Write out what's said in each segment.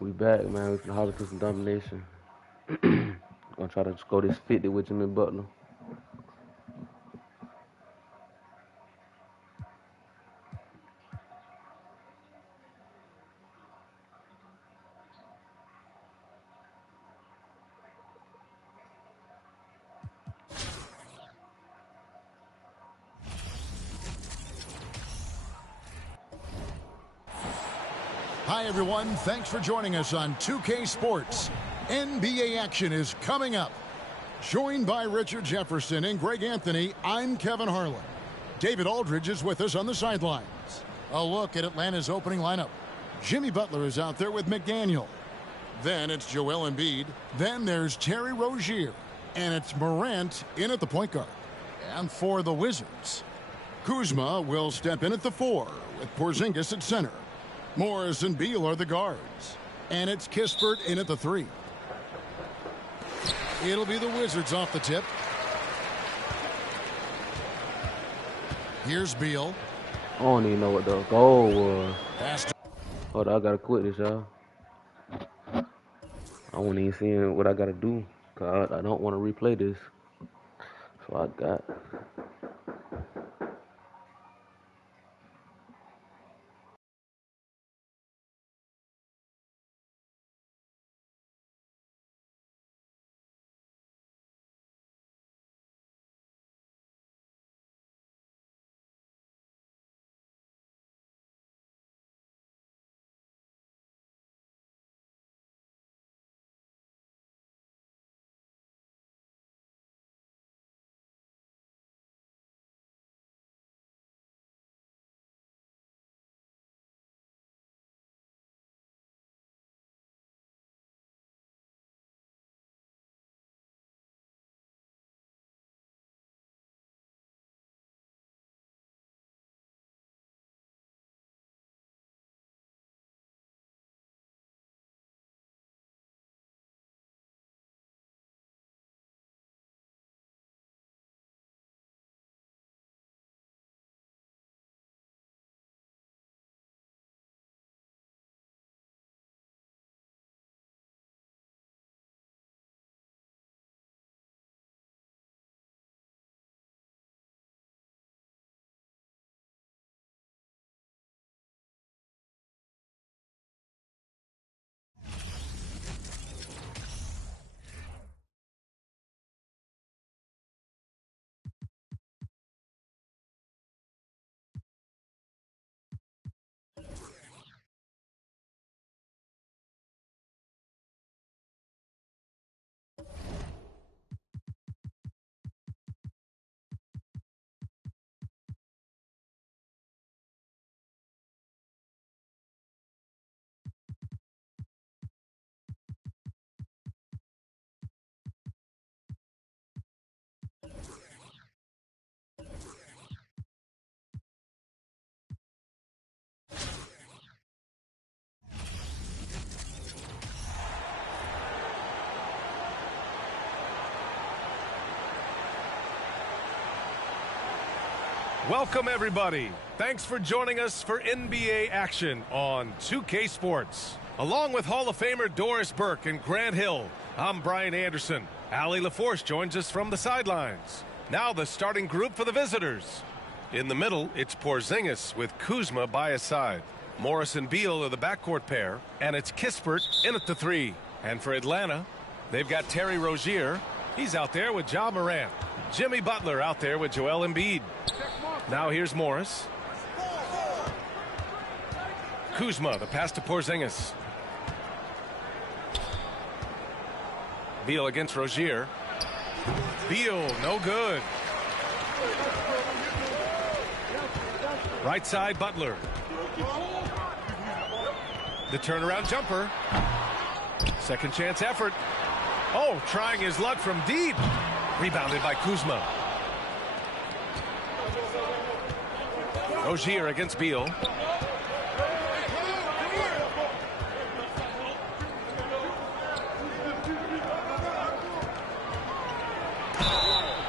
We back, man. We finna holler for some domination. Gonna try to score this 50 with Jimmy Butler. Hi, everyone. Thanks for joining us on 2K Sports. NBA action is coming up. Joined by Richard Jefferson and Greg Anthony, I'm Kevin Harlan. David Aldridge is with us on the sidelines. A look at Atlanta's opening lineup. Jimmy Butler is out there with McDaniel. Then it's Joel Embiid. Then there's Terry Rozier. And it's Morant in at the point guard. And for the Wizards, Kuzma will step in at the 4 with Porzingis at center. Morris and Beal are the guards. And it's Kispert in at the 3. It'll be the Wizards off the tip. Here's Beal. I don't even know what the goal was. Hold on, I gotta quit this, y'all. I wasn't even seeing what I gotta do. Cause I don't want to replay this. So I got. Welcome, everybody. Thanks for joining us for NBA action on 2K Sports. Along with Hall of Famer Doris Burke and Grant Hill, I'm Brian Anderson. Allie LaForce joins us from the sidelines. Now the starting group for the visitors. In the middle, it's Porzingis with Kuzma by his side. Morris and Beal are the backcourt pair, and it's Kispert in at the 3. And for Atlanta, they've got Terry Rozier. He's out there with Ja Morant. Jimmy Butler out there with Joel Embiid. Now here's Morris. Kuzma, the pass to Porzingis. Beal against Rozier. Beal, no good. Right side, Butler. The turnaround jumper. Second chance effort. Oh, trying his luck from deep. Rebounded by Kuzma. Rozier against Beal.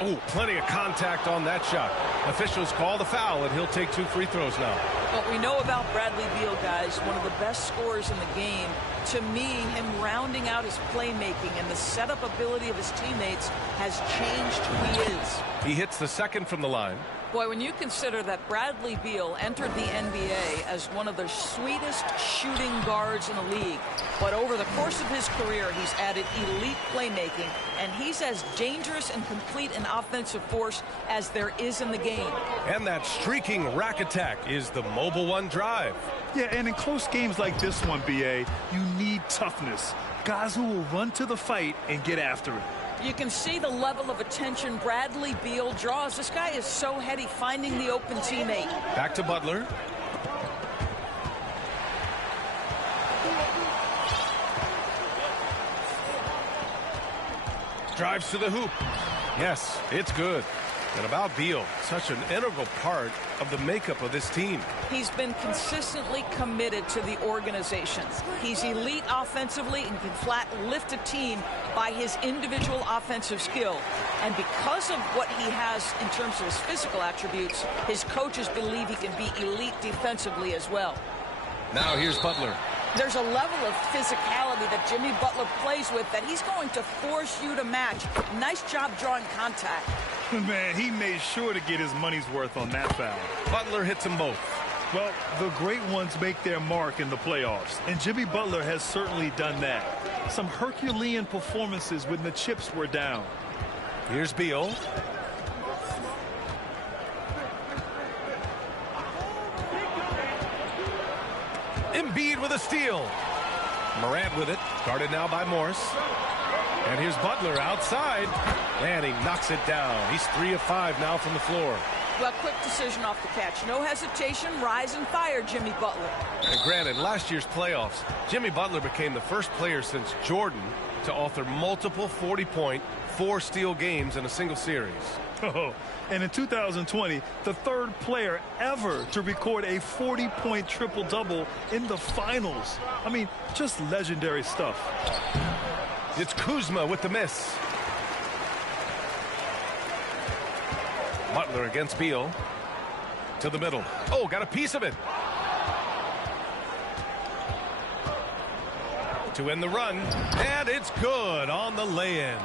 Oh, plenty of contact on that shot. Officials call the foul, and he'll take 2 free throws now. What we know about Bradley Beal, guys, one of the best scorers in the game. to me, him rounding out his playmaking and the setup ability of his teammates has changed who he is. He hits the second from the line. Boy, when you consider that Bradley Beal entered the NBA as one of the sweetest shooting guards in the league, but over the course of his career, he's added elite playmaking, and he's as dangerous and complete an offensive force as there is in the game. And that streaking rack attack is the Mobile One drive. Yeah, and in close games like this one, BA, you need toughness. Guys who will run to the fight and get after it. You can see the level of attention Bradley Beal draws. This guy is so heady finding the open teammate. Back to Butler. Drives to the hoop. Yes, it's good. And about Beal, such an integral part of the makeup of this team. He's been consistently committed to the organization. He's elite offensively and can flat lift a team by his individual offensive skill. And because of what he has in terms of his physical attributes, his coaches believe he can be elite defensively as well. Now here's Butler. There's a level of physicality that Jimmy Butler plays with that he's going to force you to match. Nice job drawing contact. Man, he made sure to get his money's worth on that foul. Butler hits them both. Well, the great ones make their mark in the playoffs, and Jimmy Butler has certainly done that. Some Herculean performances when the chips were down. Here's Beal. Embiid with a steal. Morant with it, guarded now by Morris. And here's Butler outside, and he knocks it down. He's 3 of 5 now from the floor. Well, quick decision off the catch. No hesitation, rise and fire, Jimmy Butler. And granted, last year's playoffs, Jimmy Butler became the first player since Jordan to author multiple 40-point, 4-steal games in a single series. Oh, and in 2020, the third player ever to record a 40-point triple-double in the finals. I mean, just legendary stuff. It's Kuzma with the miss. Butler against Beal. To the middle. Oh, got a piece of it. To end the run. And it's good on the lay-in.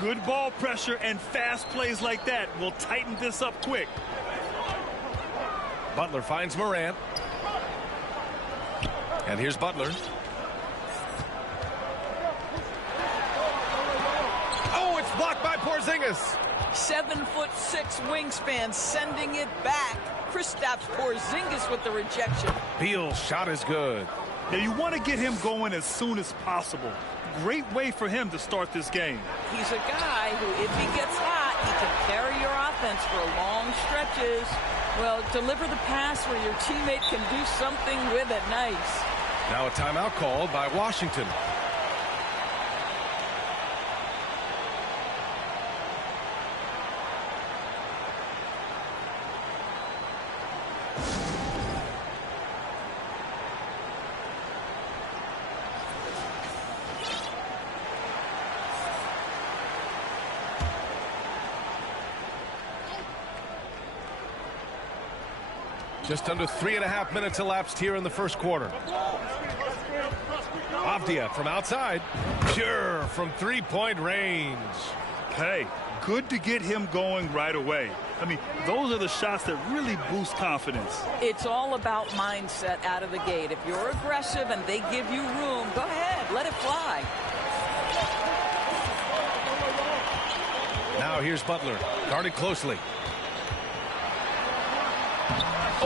Good ball pressure and fast plays like that will tighten this up quick. Butler finds Morant. And here's Butler. Oh, it's blocked by Porzingis. 7'6" wingspan, sending it back. Kristaps Porzingis with the rejection. Beal's shot is good. Now you want to get him going as soon as possible. Great way for him to start this game. He's a guy who, if he gets hot, he can carry your offense for long stretches. Well, deliver the pass where your teammate can do something with it. Nice. Now a timeout called by Washington. Just under 3.5 minutes elapsed here in the first quarter. Avdia from outside. Pure from three-point range. Hey, good to get him going right away. I mean, those are the shots that really boost confidence. It's all about mindset out of the gate. If you're aggressive and they give you room, go ahead, let it fly. Now here's Butler, guarded closely.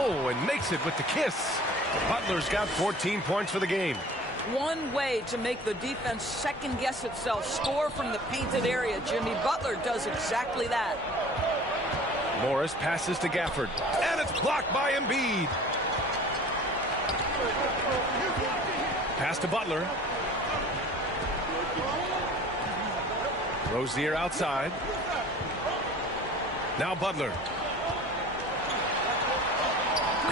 Oh, and makes it with the kiss. Butler's got 14 points for the game. One way to make the defense second-guess itself, score from the painted area. Jimmy Butler does exactly that. Morris passes to Gafford, and it's blocked by Embiid. Pass to Butler. Rozier outside. Now Butler.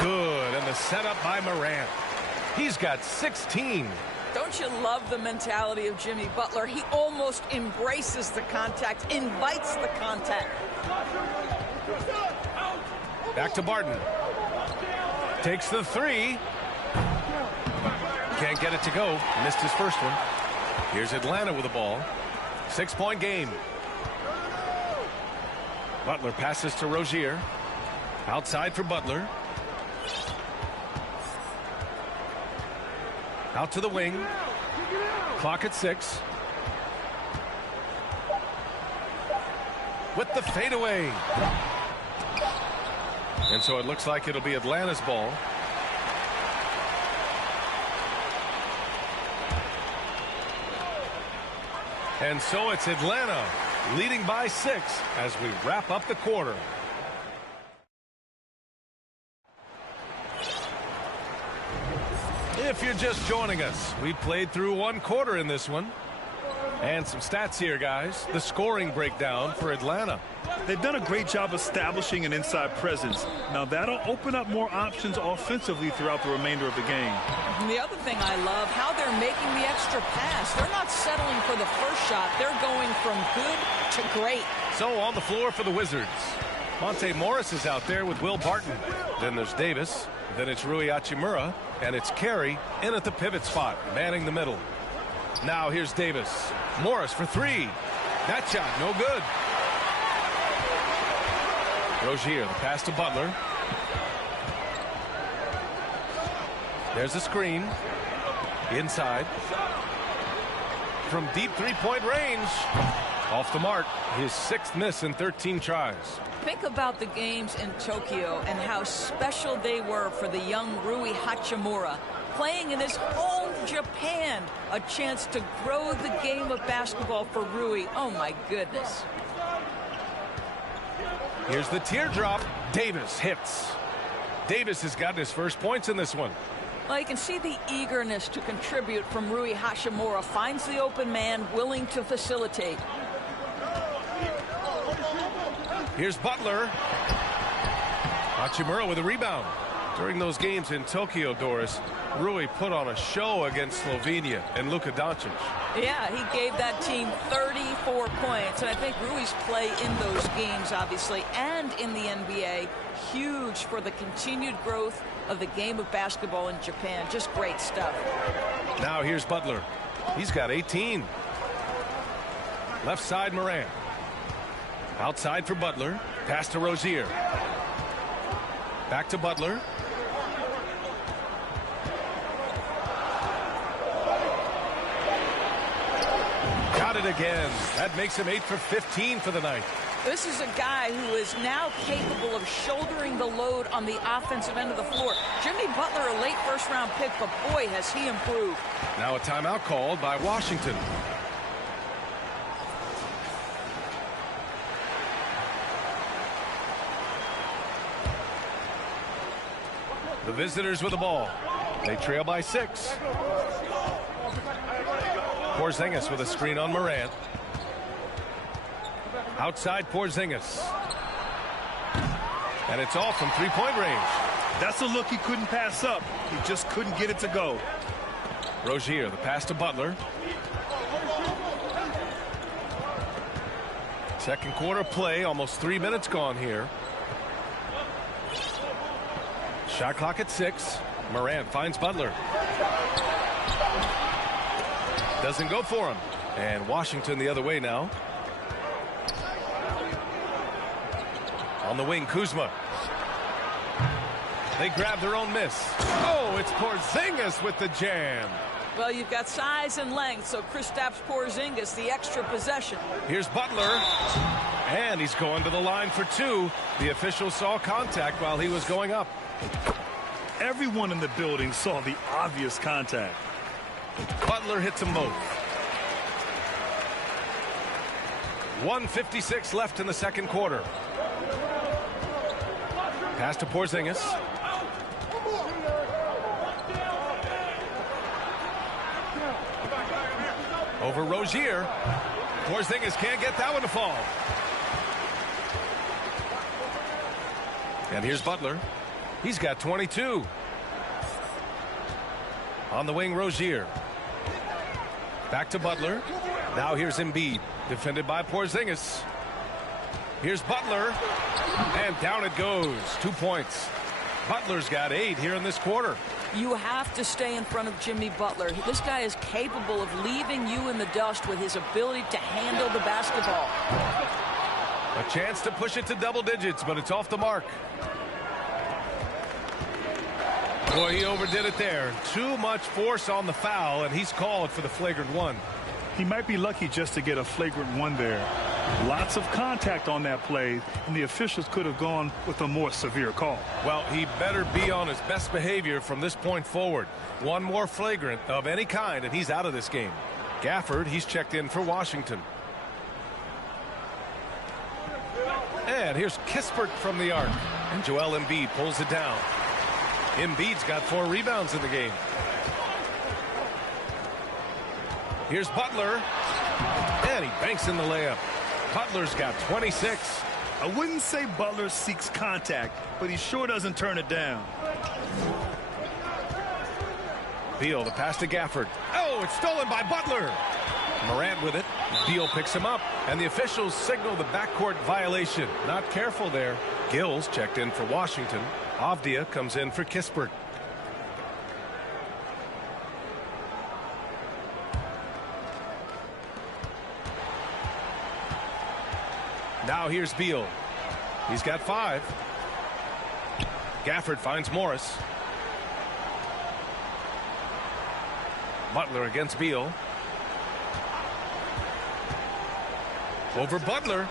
Good, and the setup by Morant. He's got 16. Don't you love the mentality of Jimmy Butler? He almost embraces the contact, invites the contact. Back to Barton. Takes the three. Can't get it to go. Missed his first one. Here's Atlanta with the ball. 6-point game. Butler passes to Rozier. Outside for Butler. Out to the wing. Clock at 6. With the fadeaway. And so it looks like it'll be Atlanta's ball. And so it's Atlanta leading by 6 as we wrap up the quarter. If you're just joining us, we played through 1 quarter in this one. And some stats here, guys. The scoring breakdown for Atlanta. They've done a great job establishing an inside presence. Now that'll open up more options offensively throughout the remainder of the game. And the other thing I love, how they're making the extra pass. They're not settling for the first shot. They're going from good to great. So on the floor for the Wizards, Monte Morris is out there with Will Barton. Then there's Davis. Then it's Rui Hachimura. And it's Carey in at the pivot spot, manning the middle. Now here's Davis. Morris for 3. That shot, no good. Rozier, the pass to Butler. There's a screen. Inside. From deep 3-point range. Off the mark. His 6th miss in 13 tries. Think about the games in Tokyo and how special they were for the young Rui Hachimura. Playing in his home Japan, a chance to grow the game of basketball for Rui. Oh my goodness. Here's the teardrop. Davis hits. Davis has gotten his first points in this one. Well, you can see the eagerness to contribute from Rui Hachimura. Finds the open man, willing to facilitate. Here's Butler. Hachimura with a rebound. During those games in Tokyo, Doris, Rui put on a show against Slovenia and Luka Doncic. Yeah, he gave that team 34 points. And I think Rui's play in those games, obviously, and in the NBA, huge for the continued growth of the game of basketball in Japan. Just great stuff. Now here's Butler. He's got 18. Left side, Morant. Outside for Butler. Pass to Rozier. Back to Butler. Got it again. That makes him 8 for 15 for the night. This is a guy who is now capable of shouldering the load on the offensive end of the floor. Jimmy Butler, a late first-round pick, but boy, has he improved. Now a timeout called by Washington. The visitors with the ball. They trail by 6. Porzingis with a screen on Morant. Outside Porzingis. And it's off from 3-point range. That's a look he couldn't pass up. He just couldn't get it to go. Rozier, the pass to Butler. Second quarter play, almost 3 minutes gone here. Shot clock at 6. Morant finds Butler. Doesn't go for him. And Washington the other way now. On the wing, Kuzma. They grab their own miss. Oh, it's Porzingis with the jam. Well, you've got size and length, so Kristaps Porzingis, the extra possession. Here's Butler. And he's going to the line for 2. The official saw contact while he was going up. Everyone in the building saw the obvious contact. Butler hits them both. 1:56 left in the second quarter. Pass to Porzingis. Over Rozier. Porzingis can't get that one to fall. And here's Butler. He's got 22. On the wing, Rozier. Back to Butler. Now here's Embiid. Defended by Porzingis. Here's Butler. And down it goes. 2 points. Butler's got 8 here in this quarter. You have to stay in front of Jimmy Butler. This guy is capable of leaving you in the dust with his ability to handle the basketball. A chance to push it to double digits, but it's off the mark. Boy, he overdid it there. Too much force on the foul, and he's called for the flagrant one. He might be lucky just to get a flagrant one there. Lots of contact on that play, and the officials could have gone with a more severe call. Well, he better be on his best behavior from this point forward. One more flagrant of any kind, and he's out of this game. Gafford, he's checked in for Washington. And here's Kispert from the arc. And Joel Embiid pulls it down. Embiid's got 4 rebounds in the game. Here's Butler. And he banks in the layup. Butler's got 26. I wouldn't say Butler seeks contact, but he sure doesn't turn it down. Beal, the pass to Gafford. Oh, it's stolen by Butler. Morant with it. Beal picks him up, and the officials signal the backcourt violation. Not careful there. Gills checked in for Washington. Avdia comes in for Kispert. Now here's Beal. He's got 5. Gafford finds Morris. Butler against Beal. Over Butler.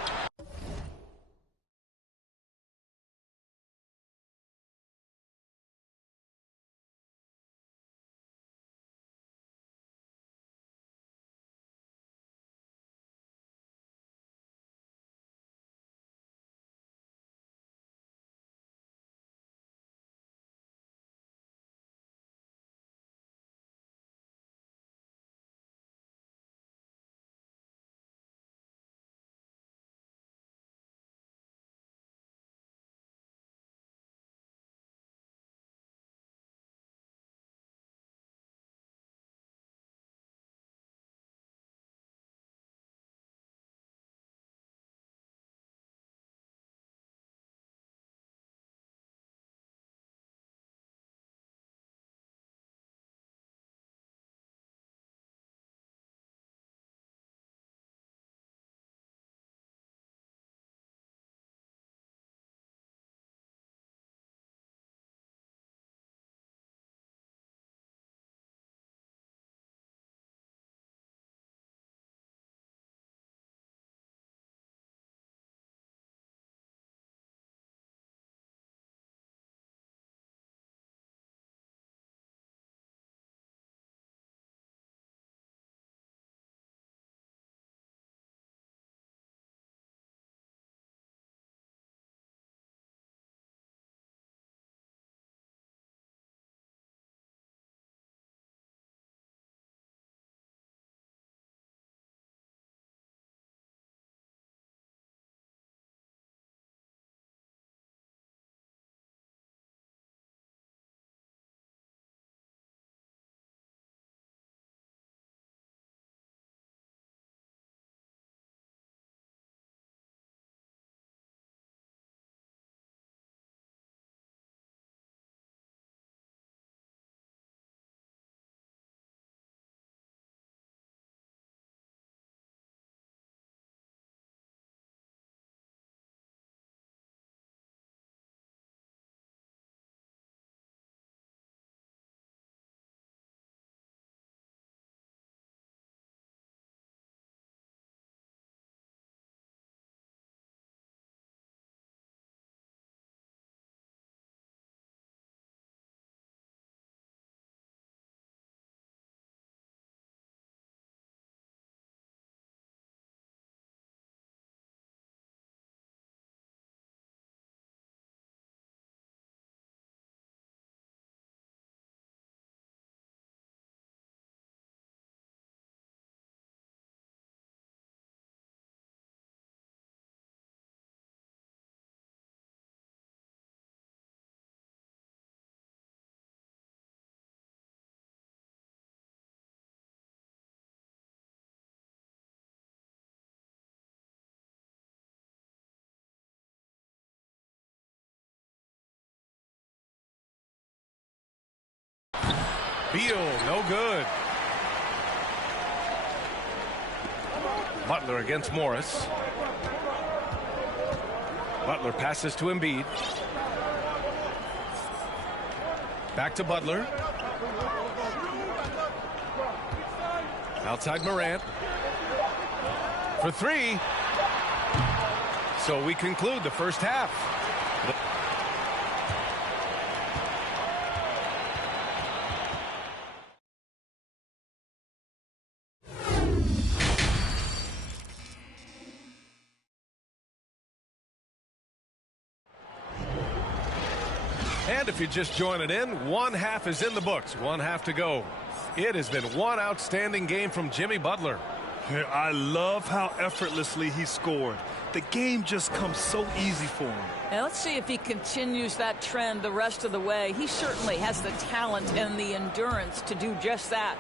Beal, no good. Butler against Morris. Butler passes to Embiid. Back to Butler. Outside Morant. For three. So we conclude the first half. And if you're just joining in, one half is in the books. One half to go. It has been one outstanding game from Jimmy Butler. I love how effortlessly he scored. The game just comes so easy for him. And let's see if he continues that trend the rest of the way. He certainly has the talent and the endurance to do just that.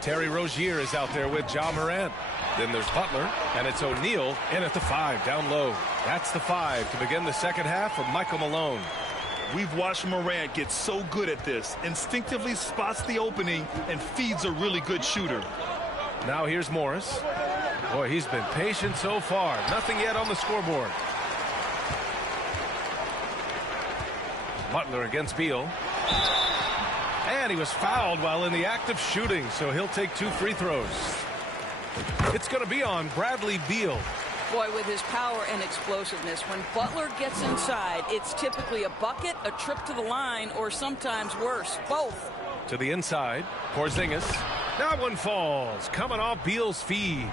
Terry Rozier is out there with Ja Morant. Then there's Butler, and it's O'Neal in at the 5 down low. That's the 5 to begin the second half for Michael Malone. We've watched Morant get so good at this. Instinctively spots the opening and feeds a really good shooter. Now here's Morris. Boy, he's been patient so far. Nothing yet on the scoreboard. Butler against Beal. And he was fouled while in the act of shooting, so he'll take 2 free throws. It's going to be on Bradley Beal. Boy, with his power and explosiveness, when Butler gets inside, it's typically a bucket, a trip to the line, or sometimes worse, both. To the inside, Porzingis. That one falls, coming off Beal's feed.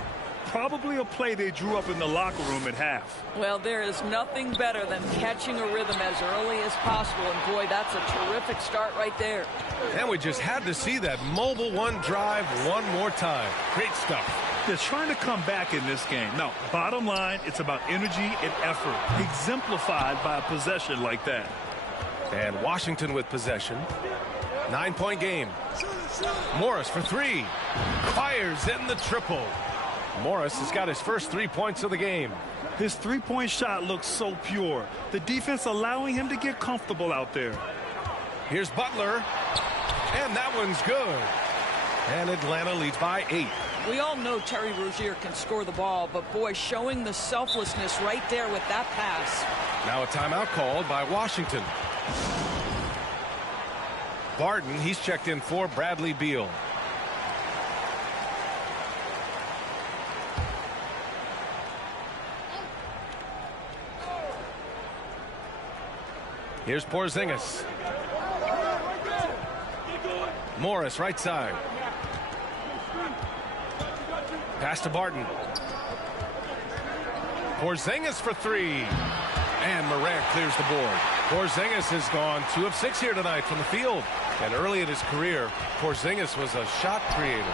Probably a play they drew up in the locker room at half. Well, there is nothing better than catching a rhythm as early as possible, and boy, that's a terrific start right there. And we just had to see that mobile one drive one more time. Great stuff. They're trying to come back in this game. Now, bottom line, it's about energy and effort, exemplified by a possession like that. And Washington with possession. 9-point game. Morris for 3. Fires in the triple. Morris has got his first 3 points of the game. His three-point shot looks so pure. The defense allowing him to get comfortable out there. Here's Butler. And that one's good. And Atlanta leads by 8. We all know Terry Rozier can score the ball, but boy, showing the selflessness right there with that pass. Now a timeout called by Washington. Barton, he's checked in for Bradley Beal. Here's Porzingis. Morris, right side. Pass to Barton. Porzingis for 3. And Morant clears the board. Porzingis has gone 2 of 6 here tonight from the field. And early in his career, Porzingis was a shot creator.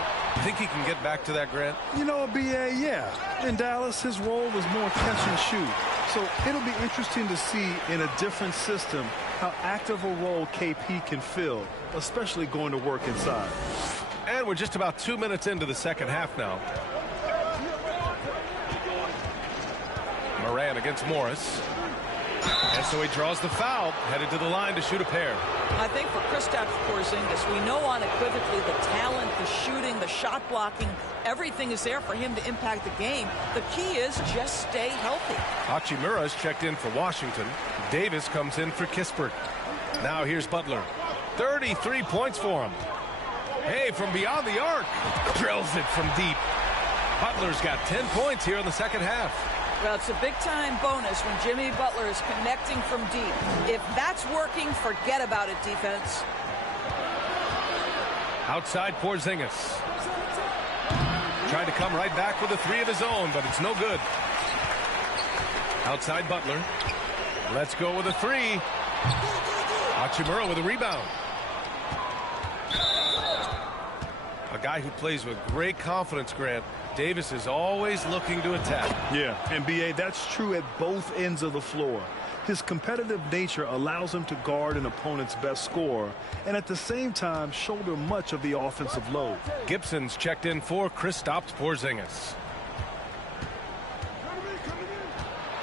Think he can get back to that, Grant? You know, B.A., yeah. In Dallas, his role was more catch and shoot. So it'll be interesting to see in a different system how active a role KP can fill, especially going to work inside. And we're just about 2 minutes into the second half now. Morant against Morris. And so he draws the foul, headed to the line to shoot a pair. I think for Kristaps Porzingis, we know unequivocally the talent, the shooting, the shot blocking, everything is there for him to impact the game. The key is just stay healthy. Hachimura's checked in for Washington. Davis comes in for Kispert. Now here's Butler. 33 points for him. Hey, from beyond the arc. Drills it from deep. Butler's got 10 points here in the second half. Well, it's a big-time bonus when Jimmy Butler is connecting from deep. If that's working, forget about it, defense. Outside Porzingis. Tried to come right back with a 3 of his own, but it's no good. Outside Butler. Let's go with a 3. Hachimura with a rebound. A guy who plays with great confidence, Grant. Davis is always looking to attack. Yeah, and B.A., that's true at both ends of the floor. His competitive nature allows him to guard an opponent's best scorer and at the same time shoulder much of the offensive load. Gibson's checked in for Kristaps Porzingis.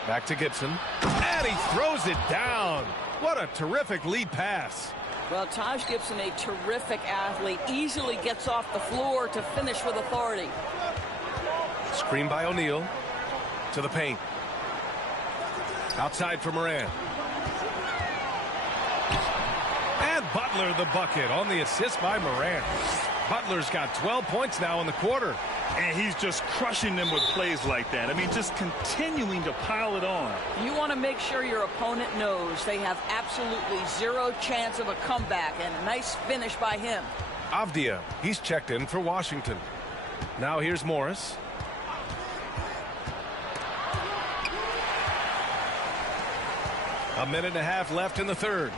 Back to Gibson. And he throws it down. What a terrific lead pass. Well, Taj Gibson, a terrific athlete, easily gets off the floor to finish with authority. Screen by O'Neal to the paint. Outside for Moran. And Butler the bucket on the assist by Moran. Butler's got 12 points now in the quarter. And he's just crushing them with plays like that. I mean, just continuing to pile it on. You want to make sure your opponent knows they have absolutely zero chance of a comeback, and a nice finish by him. Avdia, he's checked in for Washington. Now here's Morris. A minute and a half left in the third.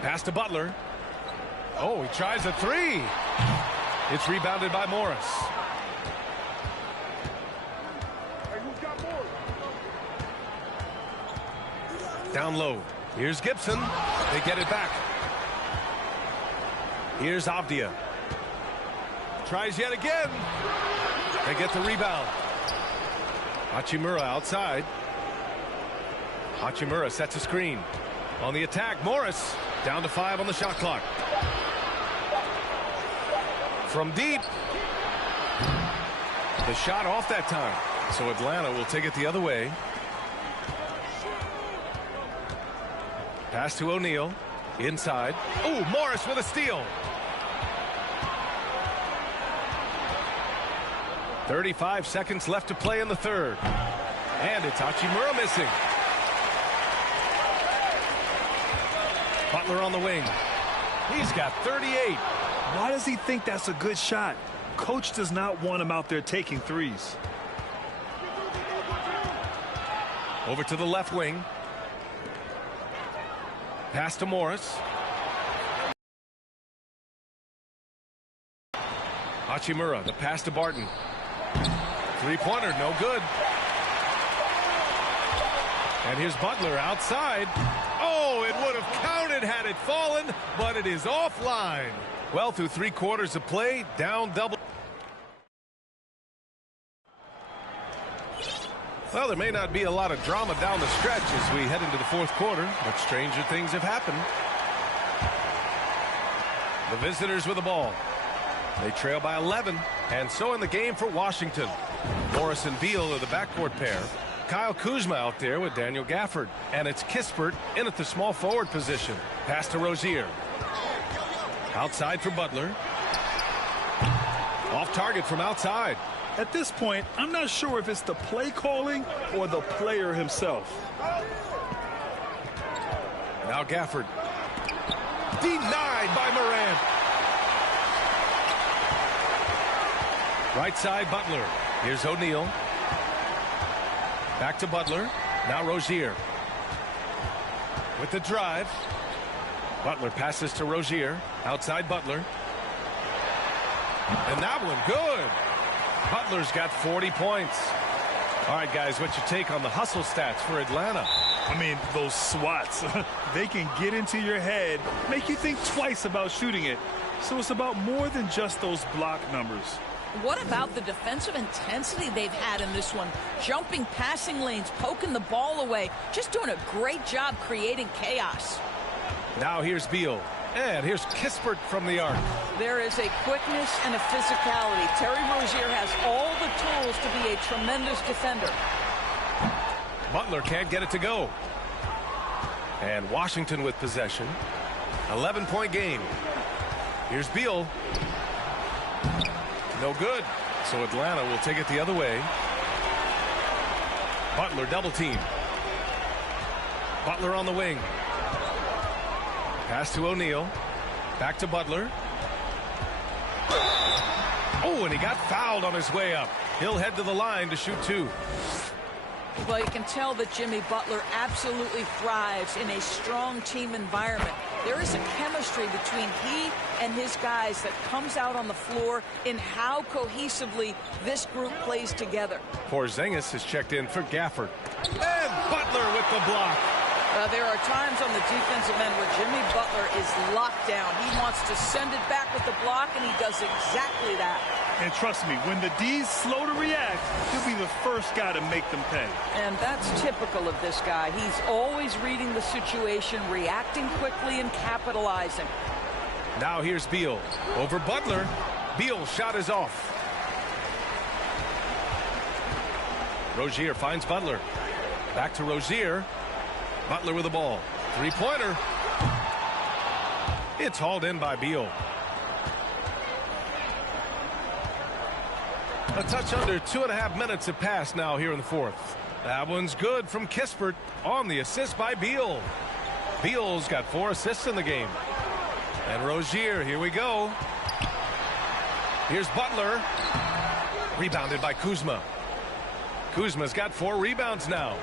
Pass to Butler. Oh, he tries a three. It's rebounded by Morris. Down low. Here's Gibson. They get it back. Here's Avdia. Tries yet again. They get the rebound. Hachimura outside. Hachimura sets a screen. On the attack, Morris down to 5 on the shot clock. From deep. The shot off that time. So Atlanta will take it the other way. Pass to O'Neal. Inside. Oh, Morris with a steal. 35 seconds left to play in the third. And it's Hachimura missing. Butler on the wing. He's got 38. Why does he think that's a good shot? Coach does not want him out there taking threes. Over to the left wing. Pass to Morris. Hachimura, the pass to Barton. Three-pointer, no good. And here's Butler outside. Oh, it would have counted had it fallen, but it is offline. Well, through 3 quarters of play, down double. Well, there may not be a lot of drama down the stretch as we head into the 4th quarter, but stranger things have happened. The visitors with the ball. They trail by 11, and so in the game for Washington. Morris and Beal are the backcourt pair. Kyle Kuzma out there with Daniel Gafford, and it's Kispert in at the small forward position. Pass to Rozier. Outside for Butler. Off target from outside. At this point, I'm not sure if it's the play calling or the player himself. Now Gafford. Denied by Morant. Right side, Butler. Here's O'Neal. Back to Butler. Now Rozier. With the drive. Butler passes to Rozier. Outside Butler. And that one good. Butler's got 40 points. All right, guys, what's your take on the hustle stats for Atlanta? I mean, those swats, they can get into your head, make you think twice about shooting it. So it's about more than just those block numbers. What about the defensive intensity they've had in this one? Jumping passing lanes, poking the ball away, just doing a great job creating chaos. Now here's Beal. And here's Kispert from the arc. There is a quickness and a physicality. Terry Rozier has all the tools to be a tremendous defender. Butler can't get it to go. And Washington with possession. 11-point game. Here's Beal. No good. So Atlanta will take it the other way. Butler double team. Butler on the wing. Pass to O'Neal. Back to Butler. Oh, and he got fouled on his way up. He'll head to the line to shoot 2. Well, you can tell that Jimmy Butler absolutely thrives in a strong team environment. There is a chemistry between he and his guys that comes out on the floor in how cohesively this group plays together. Porzingis is checked in for Gafford. And Butler with the block. There are times on the defensive end where Jimmy Butler is locked down. He wants to send it back with the block, and he does exactly that. And trust me, when the D's slow to react, he'll be the first guy to make them pay. And that's typical of this guy. He's always reading the situation, reacting quickly, and capitalizing. Now here's Beal over Butler. Beal's shot is off. Rozier finds Butler. Back to Rozier. Butler with the ball. Three-pointer. It's hauled in by Beal. A touch under 2.5 minutes have passed now here in the fourth. That one's good from Kispert on the assist by Beal. Beal's got 4 assists in the game. And Rozier, here we go. Here's Butler. Rebounded by Kuzma. Kuzma's got 4 rebounds now.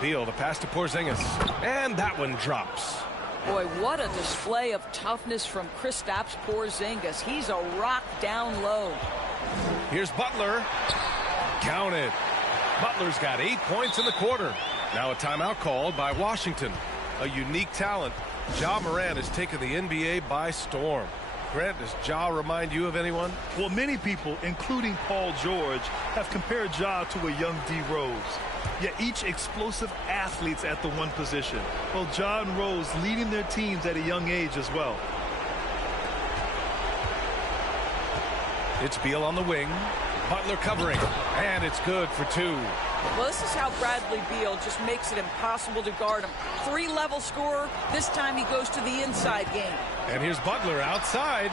Beal, the pass to Porzingis. And that one drops. Boy, what a display of toughness from Kristaps Porzingis. He's a rock down low. Here's Butler. Count it. Butler's got 8 points in the quarter. Now a timeout called by Washington. A unique talent. Ja Morant has taken the NBA by storm. Grant, does Ja remind you of anyone? Well, many people, including Paul George, have compared Ja to a young D. Rose. Yet each explosive athlete's at the one position. Well, Ja and Rose leading their teams at a young age as well. It's Beal on the wing. Butler covering. And it's good for 2. Well, this is how Bradley Beal just makes it impossible to guard him. 3-level scorer. This time he goes to the inside game. And here's Butler outside.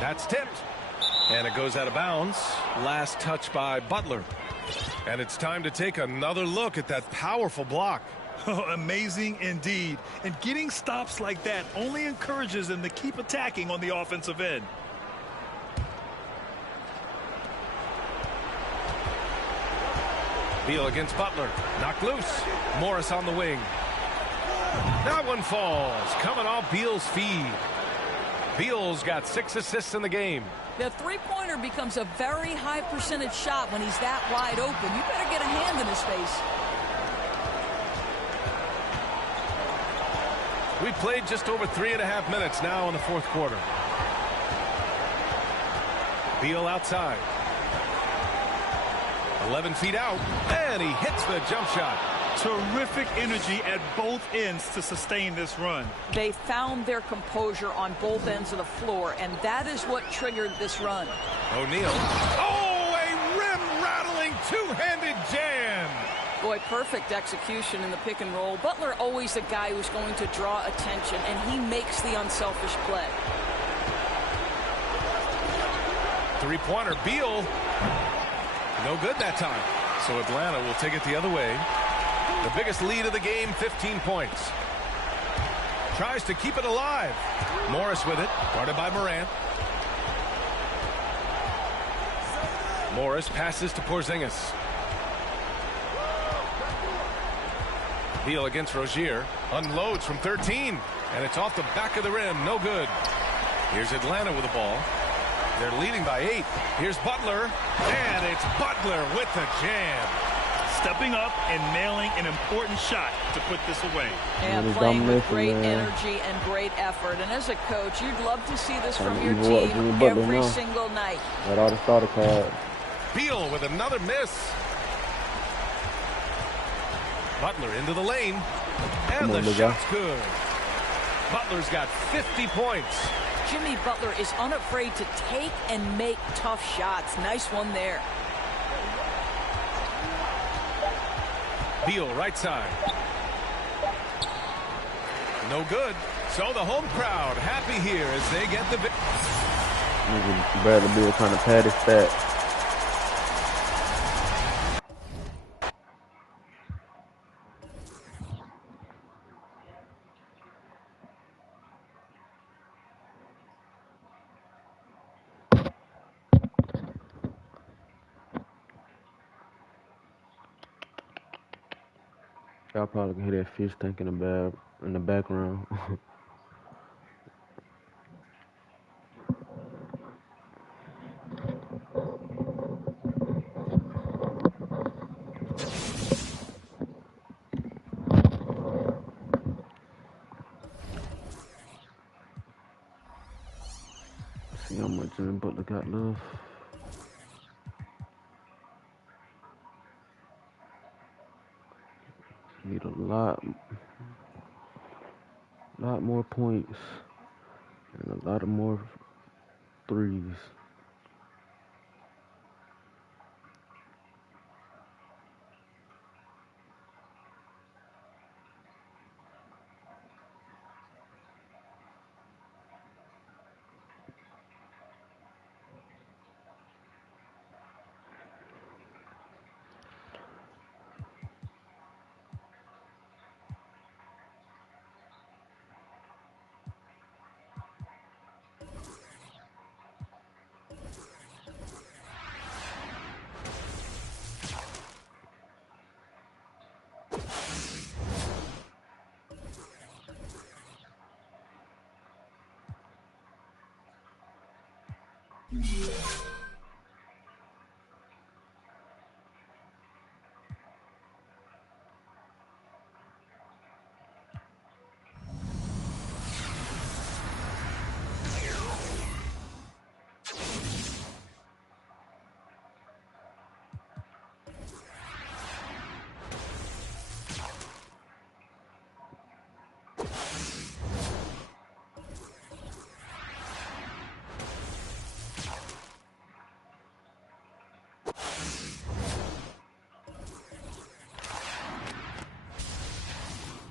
That's tipped. And it goes out of bounds. Last touch by Butler. And it's time to take another look at that powerful block. Oh, amazing indeed. And getting stops like that only encourages them to keep attacking on the offensive end. Beal against Butler. Knocked loose. Morris on the wing. That one falls. Coming off Beal's feed. Beal's got 6 assists in the game. The three-pointer becomes a very high percentage shot when he's that wide open. You better get a hand in his face. We played just over 3.5 minutes now in the fourth quarter. Beal outside. 11 feet out, and he hits the jump shot. Terrific energy at both ends to sustain this run. They found their composure on both ends of the floor, and that is what triggered this run. O'Neal. Oh, a rim-rattling two-handed jam. Boy, perfect execution in the pick and roll. Butler always the guy who's going to draw attention, and he makes the unselfish play. Three-pointer, Beal. No good that time. So Atlanta will take it the other way. The biggest lead of the game, 15 points. Tries to keep it alive. Morris with it, guarded by Morant. Morris passes to Porzingis. Beal against Rozier. Unloads from 13. And it's off the back of the rim. No good. Here's Atlanta with the ball. They're leading by 8. Here's Butler. And it's Butler with the jam. Stepping up and nailing an important shot to put this away. And playing with great energy and great effort. And as a coach, you'd love to see this from your team every single night. Got all the starter cards. Beal with another miss. Butler into the lane. And the shot's good. Butler's got 50 points. Jimmy Butler is unafraid to take and make tough shots. Nice one there. Beal right side. No good. So the home crowd happy here as they get the victory. Bradley Beal trying to pad his stats. Y'all probably can hear that fish tank in the background. See how much Jimmy Butler shot left. Need a lot more points and a lot of more threes.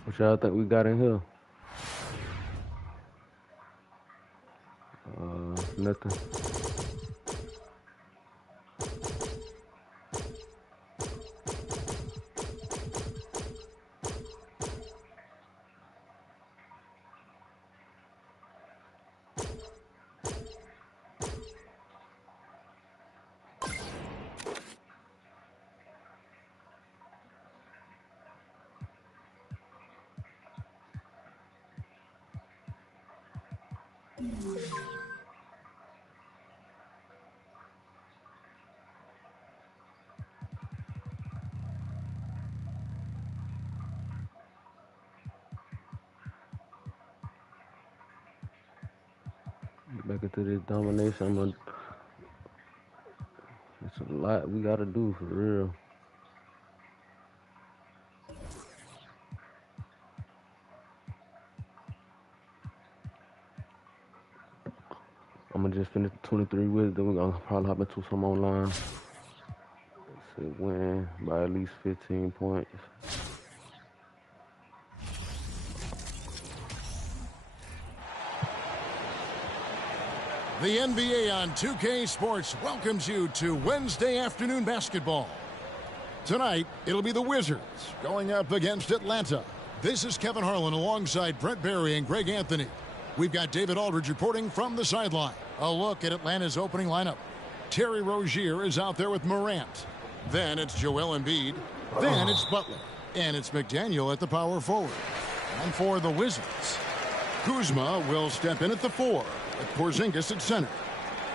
What y'all think we got in here? Nothing. Get back into this domination. It's a lot we gotta do for real. I'm gonna just finish the 23 with, then we're gonna probably hop into some online. Let's say win by at least 15 points. The NBA on 2K Sports welcomes you to Wednesday afternoon basketball. Tonight, it'll be the Wizards going up against Atlanta. This is Kevin Harlan alongside Brent Barry and Greg Anthony. We've got David Aldridge reporting from the sideline. A look at Atlanta's opening lineup. Terry Rozier is out there with Morant. Then it's Joel Embiid. Then it's Butler. And it's McDaniel at the power forward. And for the Wizards, Kuzma will step in at the 4, with Porzingis at center.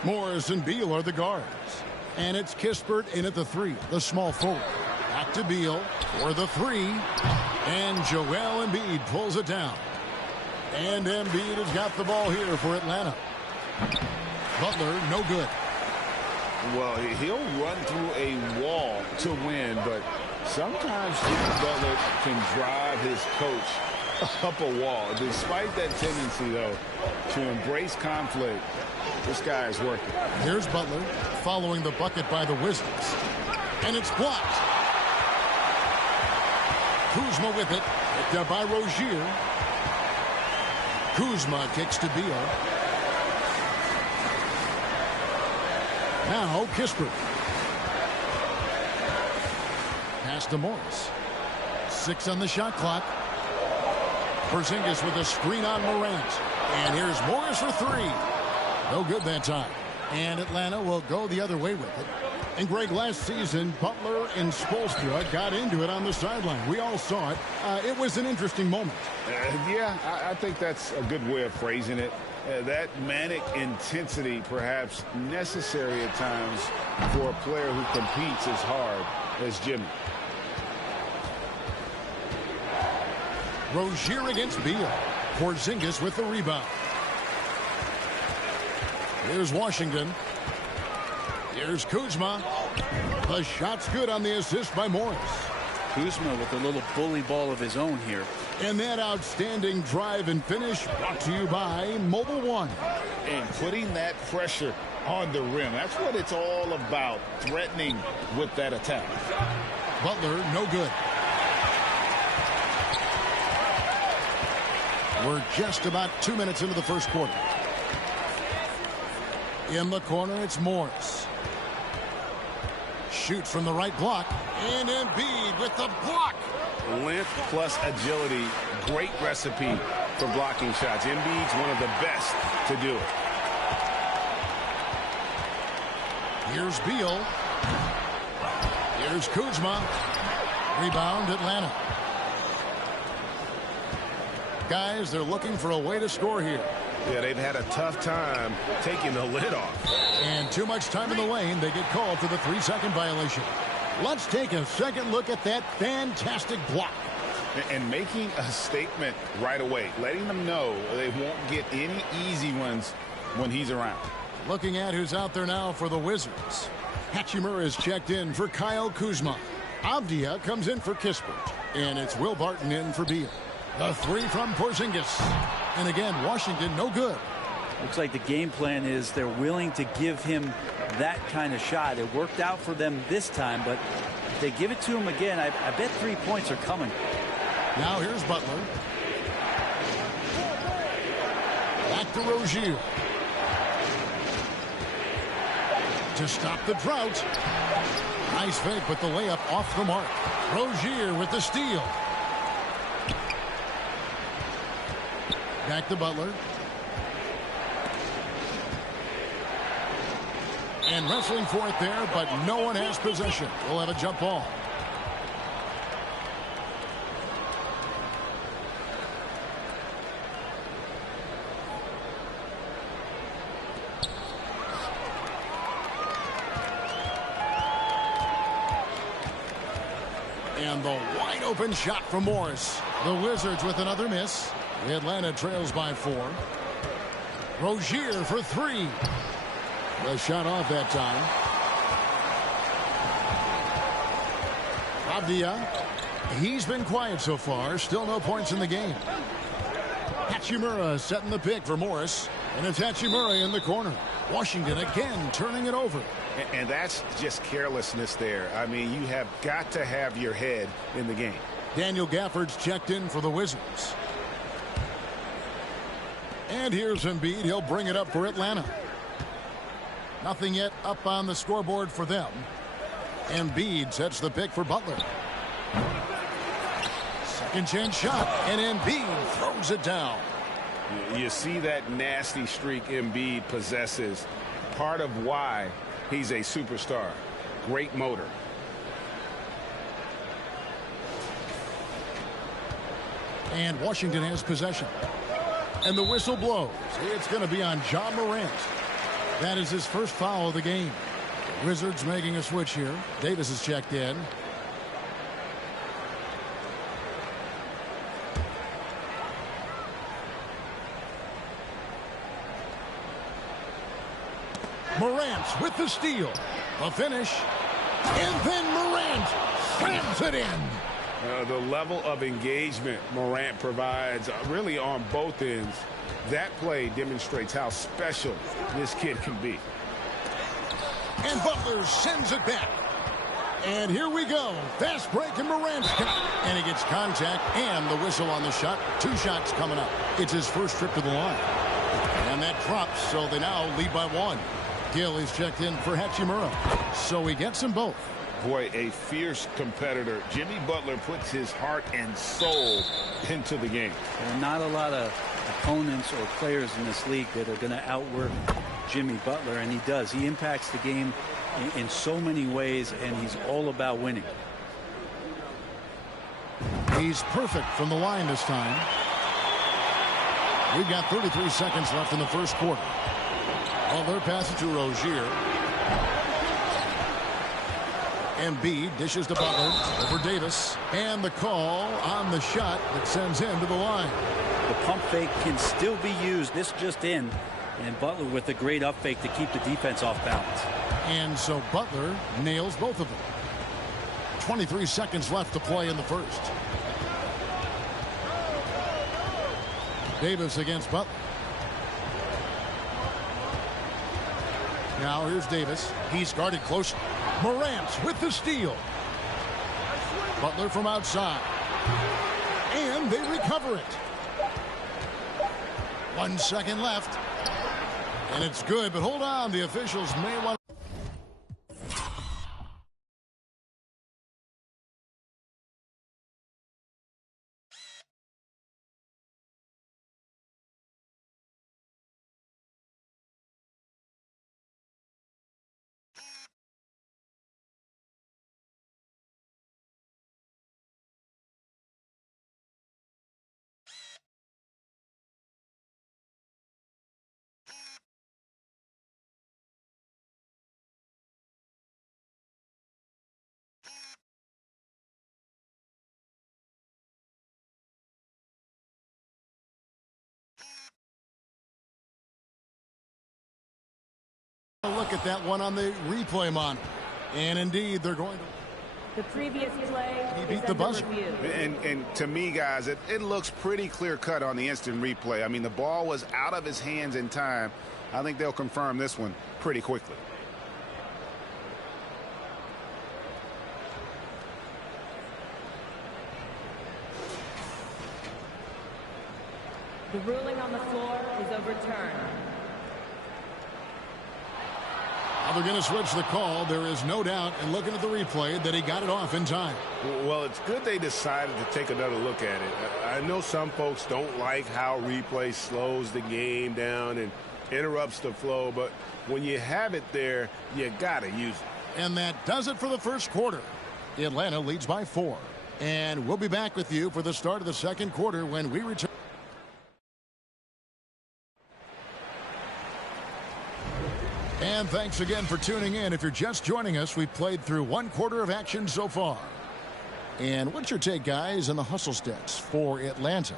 Morris and Beal are the guards. And it's Kispert in at the 3, the small forward. Back to Beal for the 3. And Joel Embiid pulls it down. And Embiid has got the ball here for Atlanta. Butler, no good. Well, he'll run through a wall to win, but sometimes Jimmy Butler can drive his coach up a wall. Despite that tendency, though, to embrace conflict, this guy is working. Here's Butler following the bucket by the Wizards. And it's blocked. Kuzma with it. Picked up by Rozier. Kuzma kicks to Beal. Now Kispert. Pass to Morris. 6 on the shot clock. Porzingis with a screen on Morant. And here's Morris for 3. No good that time. And Atlanta will go the other way with it. And Greg, last season, Butler and Spoelstra got into it on the sideline. We all saw it. It was an interesting moment. Yeah, I think that's a good way of phrasing it. That manic intensity perhaps necessary at times for a player who competes as hard as Jimmy. Rozier against Beal. Porzingis with the rebound. Here's Washington. Here's Kuzma. The shot's good on the assist by Morris. Kuzma with a little bully ball of his own here. And that outstanding drive and finish brought to you by Mobile One. And putting that pressure on the rim. That's what it's all about, threatening with that attack. Butler, no good. We're just about 2 minutes into the first quarter. In the corner, it's Morris. Shoot from the right block. And Embiid with the block. Length plus agility, great recipe for blocking shots. Embiid's one of the best to do it. Here's Beal. Here's Kuzma. Rebound, Atlanta. Guys, they're looking for a way to score here. Yeah, they've had a tough time taking the lid off. And too much time in the lane. They get called for the 3-second violation. Let's take a second look at that fantastic block. And making a statement right away, letting them know they won't get any easy ones when he's around. Looking at who's out there now for the Wizards. Hachimura is checked in for Kyle Kuzma. Avdia comes in for Kispert. And it's Will Barton in for Beal. The three from Porzingis. And again, Washington no good. Looks like the game plan is they're willing to give him that kind of shot. It worked out for them this time, but if they give it to him again, I bet 3 points are coming. Now here's Butler. Back to Rozier. To stop the drought. Nice fake, but the layup off the mark. Rozier with the steal. Back to Butler. And wrestling for it there, but no one has possession. We'll have a jump ball. And the wide open shot from Morris. The Wizards with another miss. Atlanta trails by 4. Rozier for 3. The shot off that time. Avdia. He's been quiet so far. Still no points in the game. Hachimura setting the pick for Morris. And it's Hachimura in the corner. Washington again turning it over. And that's just carelessness there. I mean, you have got to have your head in the game. Daniel Gafford's checked in for the Wizards. And here's Embiid. He'll bring it up for Atlanta. Nothing yet up on the scoreboard for them. Embiid sets the pick for Butler. Second chance shot, and Embiid throws it down. You see that nasty streak Embiid possesses. Part of why he's a superstar. Great motor. And Washington has possession. And the whistle blows. It's going to be on John Morant. That is his first foul of the game. Wizards making a switch here. Davis is checked in. Morant with the steal. The finish. And then Morant slams it in. The level of engagement Morant provides really on both ends. That play demonstrates how special this kid can be. And Butler sends it back. And here we go. Fast break and Morant's and he gets contact and the whistle on the shot. 2 shots coming up. It's his first trip to the line. And that drops, so they now lead by 1. Gill is checked in for Hachimura. So he gets them both. Boy, a fierce competitor. Jimmy Butler puts his heart and soul into the game. There are not a lot of opponents or players in this league that are going to outwork Jimmy Butler, and he does. He impacts the game in so many ways, and he's all about winning. He's perfect from the line this time. We've got 33 seconds left in the first quarter. Butler passes to Rozier. Embiid dishes to Butler over Davis. And the call on the shot that sends him to the line. The pump fake can still be used. This just in. And Butler with a great up fake to keep the defense off balance. And so Butler nails both of them. 23 seconds left to play in the first. Davis against Butler. Now here's Davis. He's guarded close. Morant with the steal. Butler from outside. And they recover it. 1 second left. And it's good, but hold on. The officials may want to. Look at that one on the replay monitor. And indeed, they're going to. The previous play He beat the buzzer. And to me, guys, it looks pretty clear-cut on the instant replay. I mean, the ball was out of his hands in time. I think they'll confirm this one pretty quickly. The ruling on the floor is overturned. Now they're going to switch the call. There is no doubt, and looking at the replay, that he got it off in time. Well, it's good they decided to take another look at it. I know some folks don't like how replay slows the game down and interrupts the flow, but when you have it there, you got to use it. And that does it for the first quarter. Atlanta leads by 4. And we'll be back with you for the start of the second quarter when we return. And thanks again for tuning in. If you're just joining us, we've played through 1 quarter of action so far. And what's your take, guys, on the hustle stats for Atlanta?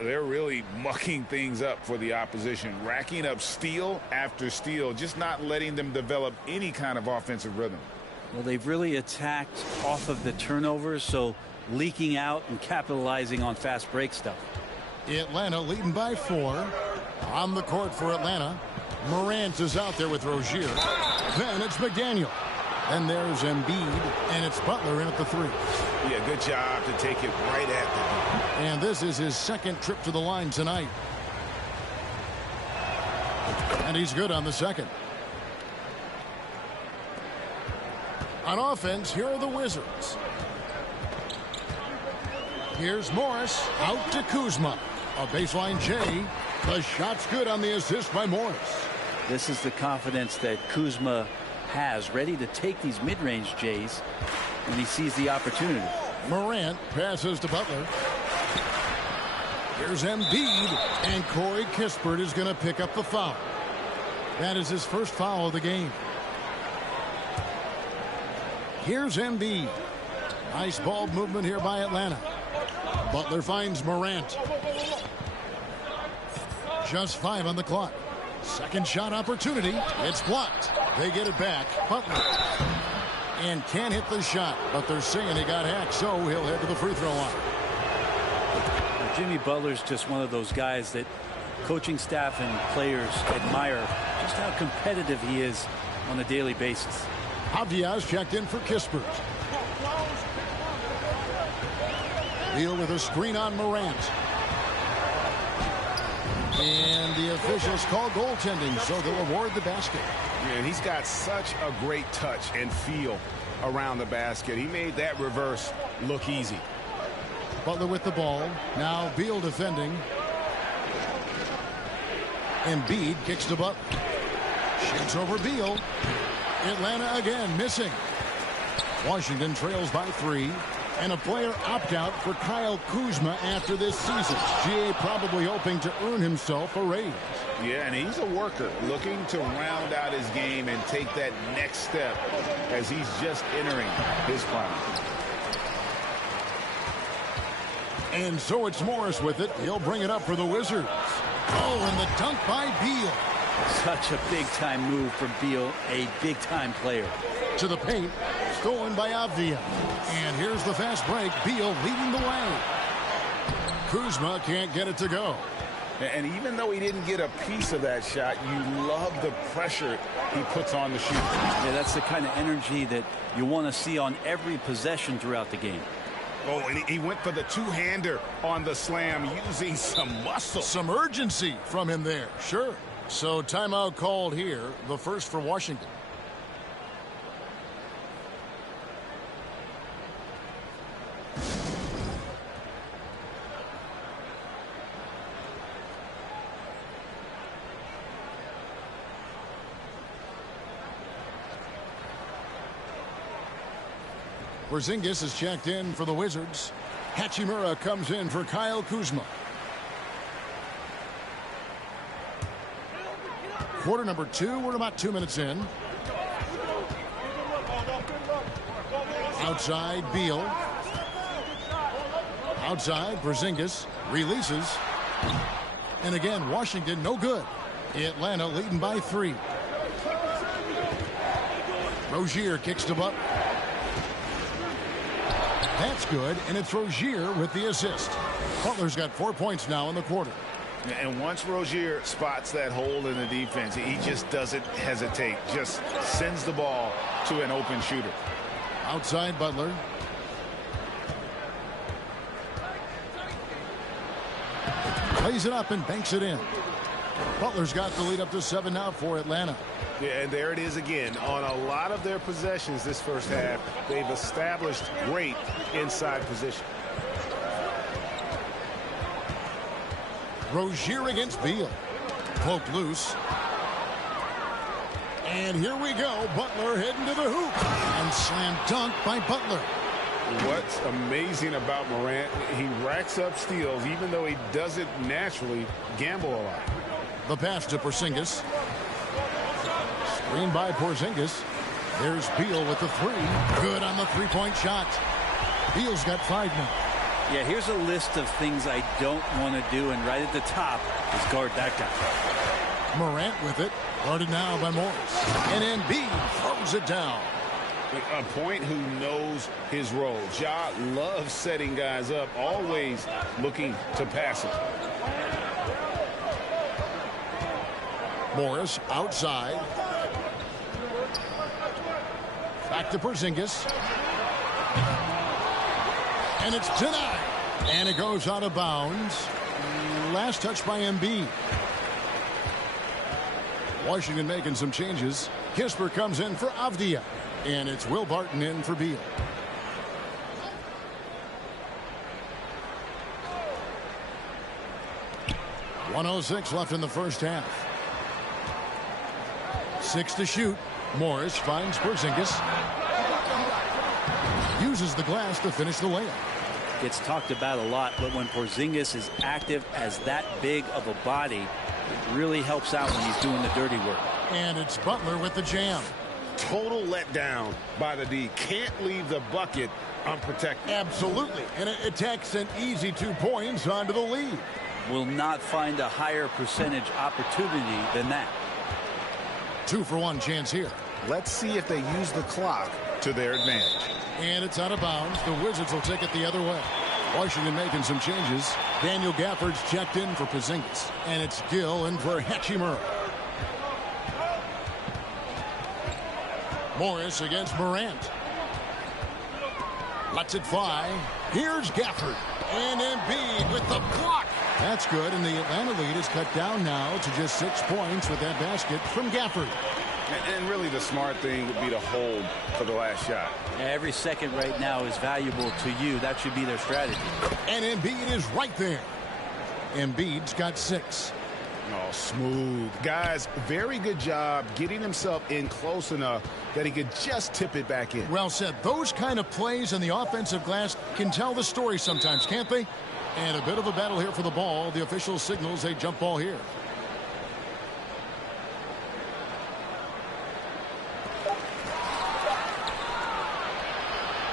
They're really mucking things up for the opposition, racking up steal after steal, just not letting them develop any kind of offensive rhythm. Well, they've really attacked off of the turnovers, so leaking out and capitalizing on fast break stuff. Atlanta leading by 4. On the court for Atlanta, Morant is out there with Rozier. Then it's McDaniel. And there's Embiid, and it's Butler in at the 3. Yeah, good job to take it right at the And this is his second trip to the line tonight. And he's good on the second. On offense, here are the Wizards. Here's Morris out to Kuzma. A baseline J. The shot's good on the assist by Morris. This is the confidence that Kuzma has, ready to take these mid-range J's when he sees the opportunity. Morant passes to Butler. Here's Embiid, and Corey Kispert is going to pick up the foul. That is his first foul of the game. Here's Embiid. Nice ball movement here by Atlanta. Butler finds Morant. Just 5 on the clock. Second shot opportunity. It's blocked. They get it back. Butler. And can't hit the shot, but they're saying he got hacked, so he'll head to the free throw line. Now, Jimmy Butler's just one of those guys that coaching staff and players admire just how competitive he is on a daily basis. Diaz checked in for Kispert. Beal with a screen on Morant. And the officials call goaltending, so they'll award the basket. And he's got such a great touch and feel around the basket. He made that reverse look easy. Butler with the ball. Now Beal defending. Embiid kicks to Butler. Shoots over Beal. Atlanta again missing. Washington trails by 3. And a player opt-out for Kyle Kuzma after this season. GA probably hoping to earn himself a raise. Yeah, and he's a worker looking to round out his game and take that next step as he's just entering his prime. And so it's Morris with it. He'll bring it up for the Wizards. Oh, and the dunk by Beal. Such a big-time move from Beal, a big-time player. To the paint, stolen by Avdia. And here's the fast break. Beal leading the way. Kuzma can't get it to go. And even though he didn't get a piece of that shot, you love the pressure he puts on the shooter. Yeah, that's the kind of energy that you want to see on every possession throughout the game. Oh, and he went for the two-hander on the slam using some muscle. Some urgency from him there. Sure. So timeout called here, the first for Washington. Porzingis is checked in for the Wizards. Hachimura comes in for Kyle Kuzma. Quarter number 2. We're about 2 minutes in. Outside, Beal. Outside, Porzingis releases. And again, Washington no good. Atlanta leading by 3. Rozier kicks to Butler. That's good, and it's Rozier with the assist. Butler's got 4 points now in the quarter. And once Rozier spots that hole in the defense, he just doesn't hesitate. Just sends the ball to an open shooter. Outside Butler. Plays it up and banks it in. Butler's got the lead up to 7 now for Atlanta. Yeah, and there it is again. On a lot of their possessions this first half, they've established great inside position. Rozier against Beal. Poked loose. And here we go. Butler heading to the hoop. And slam dunk by Butler. What's amazing about Morant, he racks up steals even though he doesn't naturally gamble a lot. The pass to Porzingis. Screen by Porzingis. There's Beal with the 3. Good on the three-point shot. Beal's got 5 now. Yeah, here's a list of things I don't want to do, and right at the top is guard that guy. Morant with it. Guarded now by Morris. And Embiid throws it down. A point who knows his role. Ja loves setting guys up, always looking to pass it. Morris outside. Back to Porzingis. And it's denied. And it goes out of bounds. Last touch by Embiid. Washington making some changes. Kisper comes in for Avdia. And it's Will Barton in for Beal. .106 left in the first half. 6 to shoot. Morris finds Porzingis. Uses the glass to finish the layup. Gets talked about a lot, but when Porzingis is active as that big of a body, it really helps out when he's doing the dirty work. And it's Butler with the jam. Total letdown by the D. Can't leave the bucket unprotected. Absolutely. And it takes an easy 2 points onto the lead. Will not find a higher percentage opportunity than that. 2-for-1 chance here. Let's see if they use the clock to their advantage. And it's out of bounds. The Wizards will take it the other way. Washington making some changes. Daniel Gafford's checked in for Porzingis. And it's Gill in for Hachimura. Morris against Morant. Lets it fly. Here's Gafford. And Embiid with the block. That's good, and the Atlanta lead is cut down now to just 6 points with that basket from Gafford. And really the smart thing would be to hold for the last shot. Every second right now is valuable to you. That should be their strategy. And Embiid is right there. Embiid's got 6. Oh, smooth. Guys, very good job getting himself in close enough that he could just tip it back in. Well said. Those kind of plays on the offensive glass can tell the story sometimes, can't they? And a bit of a battle here for the ball. The official signals a jump ball here.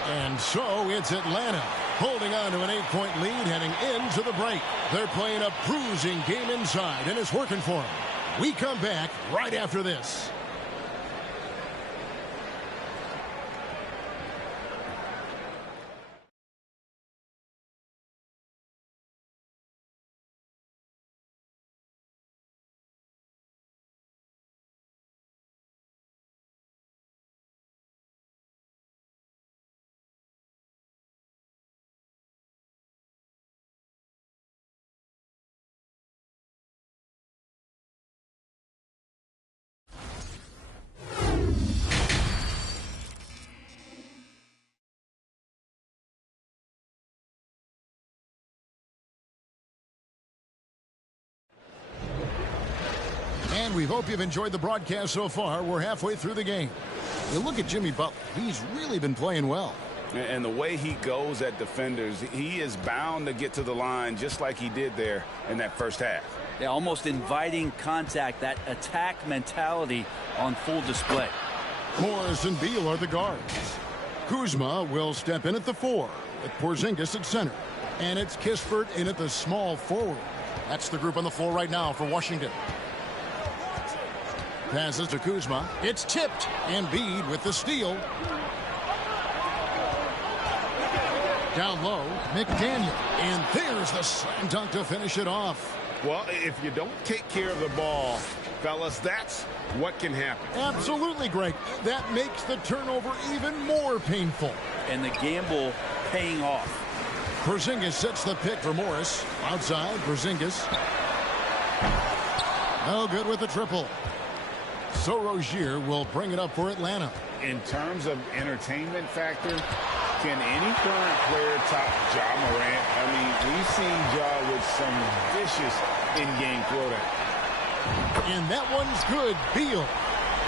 And so it's Atlanta holding on to an 8-point lead heading into the break. They're playing a bruising game inside, and it's working for them. We come back right after this. And we hope you've enjoyed the broadcast so far. We're halfway through the game. You look at Jimmy Butler. He's really been playing well. And the way he goes at defenders, he is bound to get to the line just like he did there in that first half. Yeah, almost inviting contact, that attack mentality on full display. Morris and Beal are the guards. Kuzma will step in at the 4, with Porzingis at center. And it's Kispert in at the small forward. That's the group on the floor right now for Washington. Passes to Kuzma. It's tipped. Embiid with the steal. Down low, McDaniel. And there's the slam dunk to finish it off. Well, if you don't take care of the ball, fellas, that's what can happen. Absolutely, Greg. That makes the turnover even more painful. And the gamble paying off. Porzingis sets the pick for Morris. Outside, Porzingis. No good with the triple. So Rozier will bring it up for Atlanta. In terms of entertainment factor, can any current player top Ja Morant? I mean, we've seen Ja with some vicious in-game throwdown. And that one's good. Beal.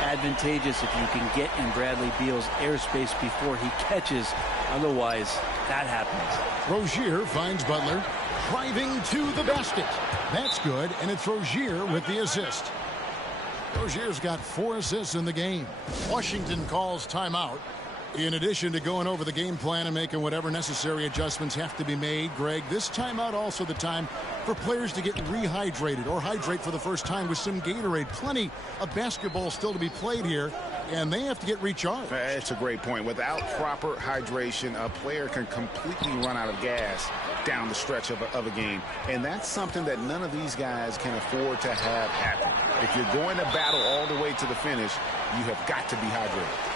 Advantageous if you can get in Bradley Beal's airspace before he catches. Otherwise, that happens. Rozier finds Butler driving to the basket. That's good, and it's Rozier with the assist. Rozier's got 4 assists in the game. Washington calls timeout. In addition to going over the game plan and making whatever necessary adjustments have to be made, Greg, this timeout also the time for players to get rehydrated or hydrate for the first time with some Gatorade. Plenty of basketball still to be played here, and they have to get recharged. That's a great point. Without proper hydration, a player can completely run out of gas down the stretch of a game. And that's something that none of these guys can afford to have happen. If you're going to battle all the way to the finish, you have got to be hydrated.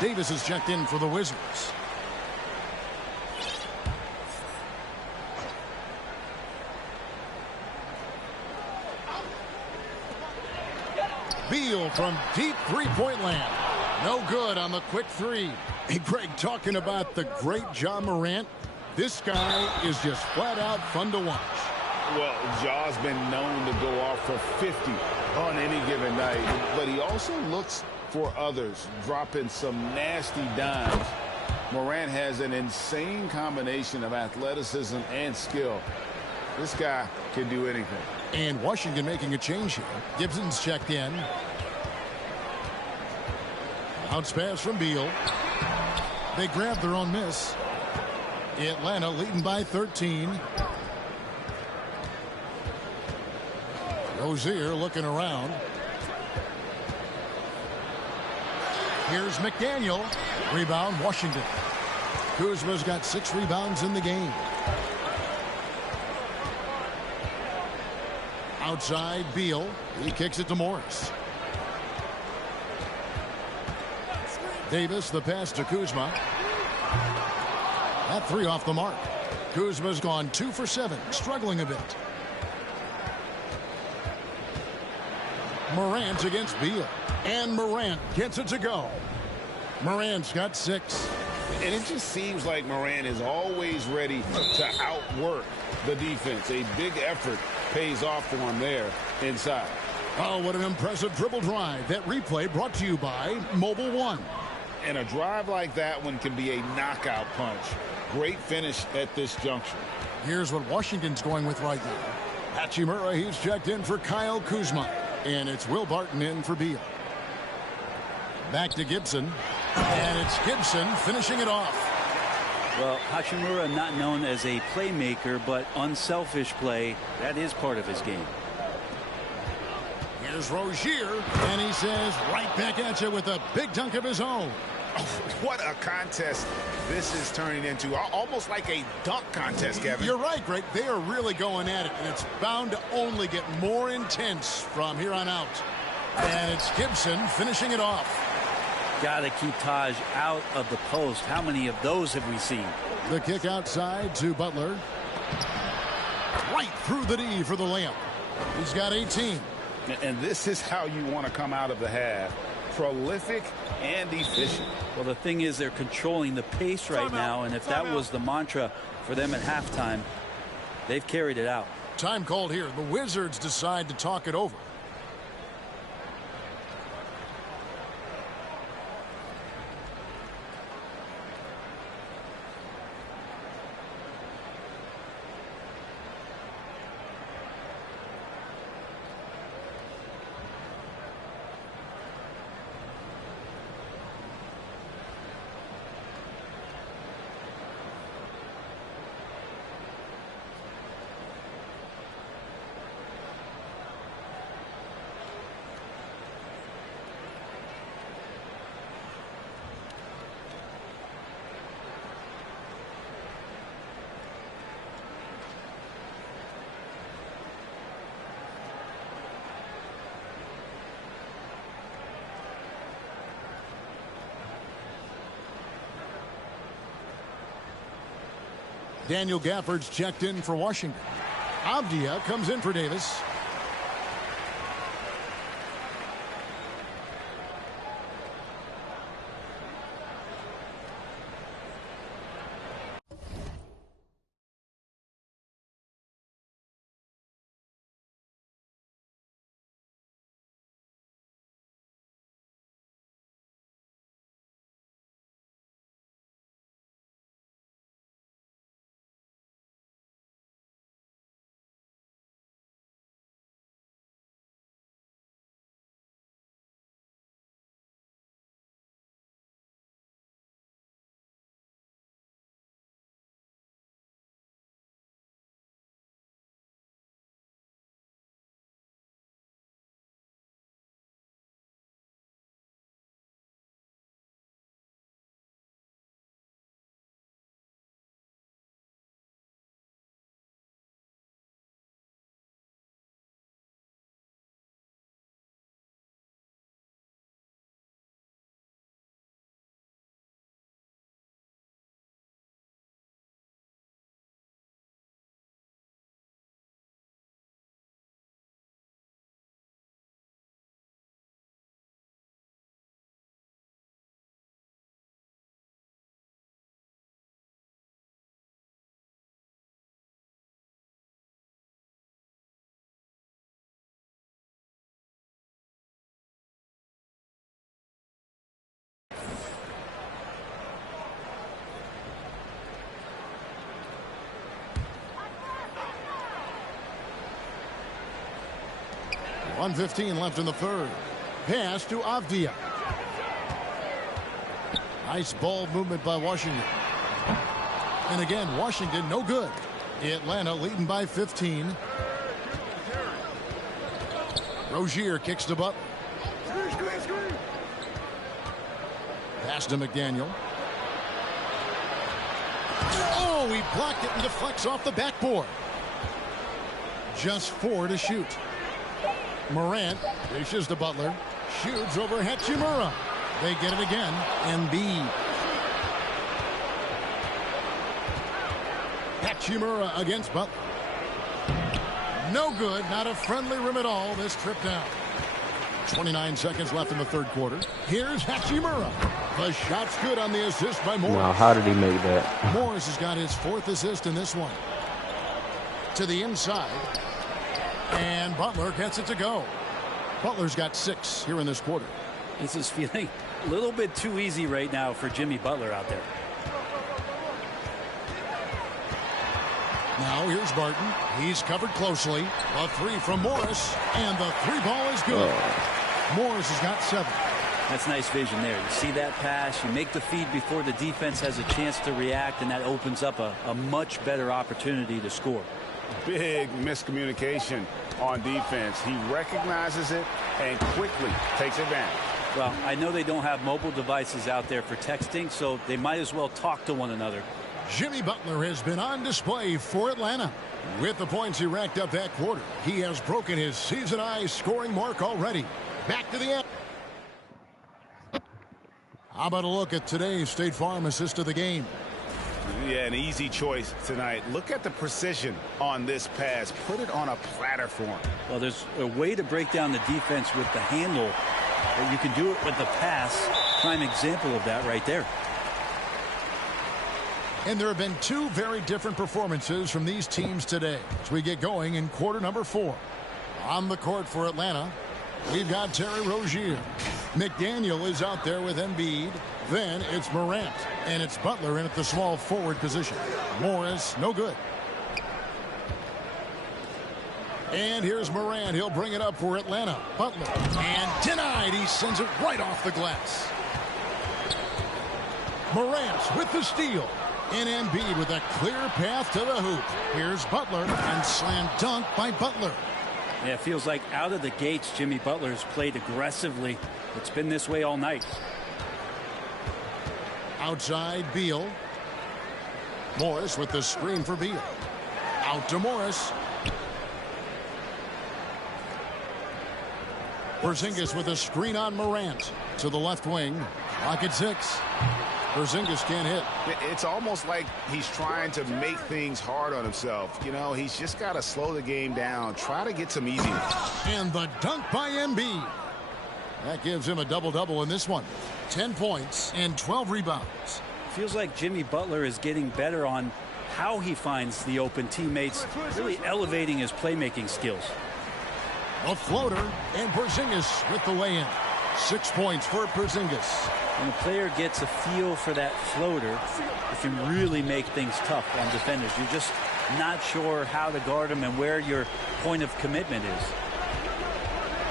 Davis is checked in for the Wizards. Beal from deep three-point land. No good on the quick three. Hey, Greg, talking about the great Ja Morant, this guy is just flat out fun to watch. Well, Ja's been known to go off for 50 on any given night, but he also looks for others, dropping some nasty dimes. Morant has an insane combination of athleticism and skill. This guy can do anything. And Washington making a change here. Gibson's checked in. Bounce pass from Beal. They grab their own miss. Atlanta leading by 13. Rozier looking around. Here's McDaniel. Rebound, Washington. Kuzma's got 6 rebounds in the game. Outside, Beal. He kicks it to Morris. Davis, the pass to Kuzma. That 3 off the mark. Kuzma's gone 2 for 7, struggling a bit. Morant against Beal. And Morant gets it to go. Morant's got 6. And it just seems like Morant is always ready to outwork the defense. A big effort pays off for him there inside. Oh, what an impressive dribble drive. That replay brought to you by Mobile One. And a drive like that one can be a knockout punch. Great finish at this juncture. Here's what Washington's going with right now. Hachimura, he's checked in for Kyle Kuzma. And it's Will Barton in for Beal. Back to Gibson. And it's Gibson finishing it off. Well, Hachimura not known as a playmaker, but unselfish play, that is part of his game. Here's Rozier, and he says right back at you with a big dunk of his own. Oh, what a contest this is turning into. Almost like a dunk contest, Kevin. You're right, Greg. They are really going at it, and it's bound to only get more intense from here on out. And it's Gibson finishing it off. Got to keep Taj out of the post. How many of those have we seen? The kick outside to Butler. Right through the D for the layup. He's got 18. And this is how you want to come out of the half. Prolific and efficient. Well, the thing is they're controlling the pace right now, and if that was the mantra for them at halftime, they've carried it out. Time called here. The Wizards decide to talk it over. Daniel Gafford's checked in for Washington. Avdia comes in for Davis. .115 left in the third. Pass to Avdia. Nice ball movement by Washington. And again, Washington no good. Atlanta leading by 15. Rozier kicks to Butler. Pass to McDaniel. Oh, he blocked it and deflects off the backboard. Just 4 to shoot. Morant dishes to Butler. Shoots over Hachimura. They get it again. Embiid. Hachimura against Butler. No good. Not a friendly rim at all this trip down. 29 seconds left in the third quarter. Here's Hachimura. The shot's good on the assist by Morris. Now, how did he make that? Morris has got his 4th assist in this one. To the inside. And Butler gets it to go. Butler's got 6 here in this quarter. This is feeling a little bit too easy right now for Jimmy Butler out there. Now here's Barton. He's covered closely. A 3 from Morris. And the 3 ball is good. Morris has got 7. That's nice vision there. You see that pass. You make the feed before the defense has a chance to react, and that opens up a much better opportunity to score. Big miscommunication on defense. He recognizes it and quickly takes advantage. Well, I know they don't have mobile devices out there for texting, so they might as well talk to one another. Jimmy Butler has been on display for Atlanta. With the points he racked up that quarter, he has broken his season-high scoring mark already. Back to the end. How about a look at today's State Farm assist of the game? Yeah, an easy choice tonight. Look at the precision on this pass. Put it on a platter for him. Well, there's a way to break down the defense with the handle, but you can do it with the pass. Prime example of that right there. And there have been two very different performances from these teams today as we get going in quarter number 4. On the court for Atlanta, we've got Terry Rozier. McDaniel is out there with Embiid. Then it's Morant. And it's Butler in at the small forward position. Morris, no good. And here's Morant. He'll bring it up for Atlanta. Butler. And denied. He sends it right off the glass. Morant with the steal. And Embiid with a clear path to the hoop. Here's Butler. And slam dunk by Butler. Yeah, it feels like out of the gates, Jimmy Butler's played aggressively. It's been this way all night. Outside, Beal. Morris with the screen for Beal. Out to Morris. Porzingis with a screen on Morant. To the left wing. Clock at 6. Porzingis can't hit. It's almost like he's trying to make things hard on himself. You know, he's just got to slow the game down. Try to get some easy. And the dunk by Embiid. That gives him a double-double in this one. 10 points and 12 rebounds. Feels like Jimmy Butler is getting better on how he finds the open teammates, really elevating his playmaking skills. A floater, and Porzingis with the lay-in. 6 points for Porzingis. When a player gets a feel for that floater, it can really make things tough on defenders. You're just not sure how to guard them and where your point of commitment is.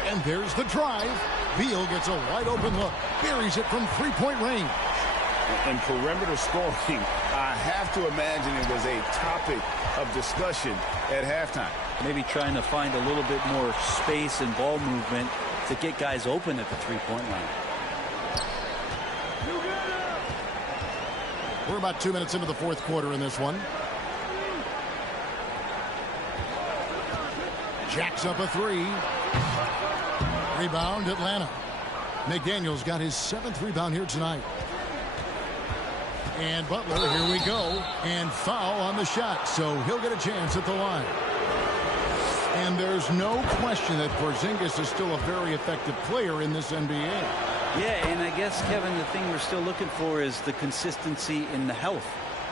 And there's the drive. Beal gets a wide-open look. Buries it from three-point range. And perimeter scoring, I have to imagine it was a topic of discussion at halftime. Maybe trying to find a little bit more space and ball movement to get guys open at the three-point line. We're about 2 minutes into the fourth quarter in this one. Jacks up a 3. Rebound, Atlanta. McDaniel's got his 7th rebound here tonight. And Butler, here we go. And foul on the shot, so he'll get a chance at the line. And there's no question that Porzingis is still a very effective player in this NBA. Yeah, and I guess, Kevin, the thing we're still looking for is the consistency in the health.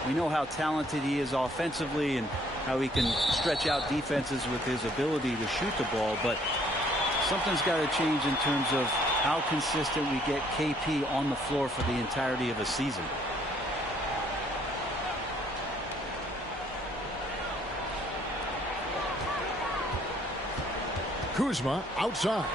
We know how talented he is offensively and how he can stretch out defenses with his ability to shoot the ball, but something's got to change in terms of how consistent we get KP on the floor for the entirety of a season. Kuzma outside.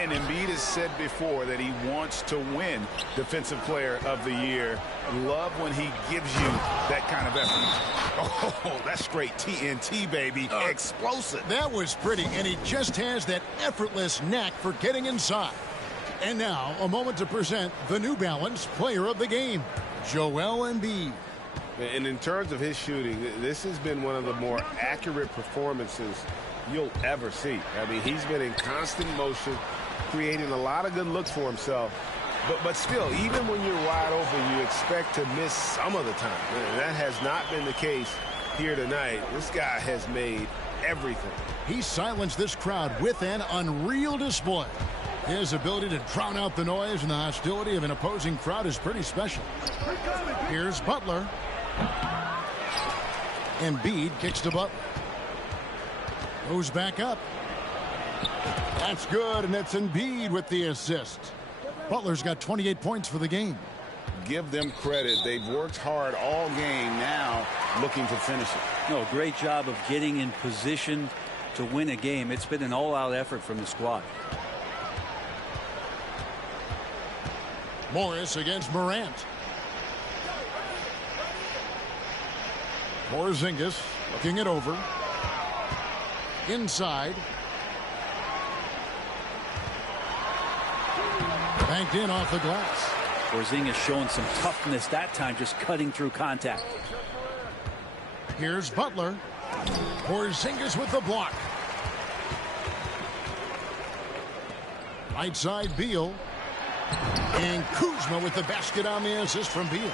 And Embiid has said before that he wants to win Defensive Player of the Year. Love when he gives you that kind of effort. Oh, that's straight TNT, baby. Explosive. That was pretty, and he just has that effortless knack for getting inside. And now, a moment to present the New Balance Player of the Game, Joel Embiid. And in terms of his shooting, this has been one of the more accurate performances you'll ever see. I mean, he's been in constant motion, creating a lot of good looks for himself. But still, even when you're wide open, you expect to miss some of the time. And that has not been the case here tonight. This guy has made everything. He silenced this crowd with an unreal display. His ability to drown out the noise and the hostility of an opposing crowd is pretty special. Here's Butler. Embiid kicks to Butler. Goes back up. That's good, and it's Embiid with the assist. Butler's got 28 points for the game. Give them credit. They've worked hard all game, now looking to finish it. No, great job of getting in position to win a game. It's been an all-out effort from the squad. Morris against Morant. Porzingis Looking it over. Inside. Banked in off the glass. Porzingis showing some toughness that time, just cutting through contact. Here's Butler. Porzingis with the block. Right side, Beal. And Kuzma with the basket on the assist from Beal.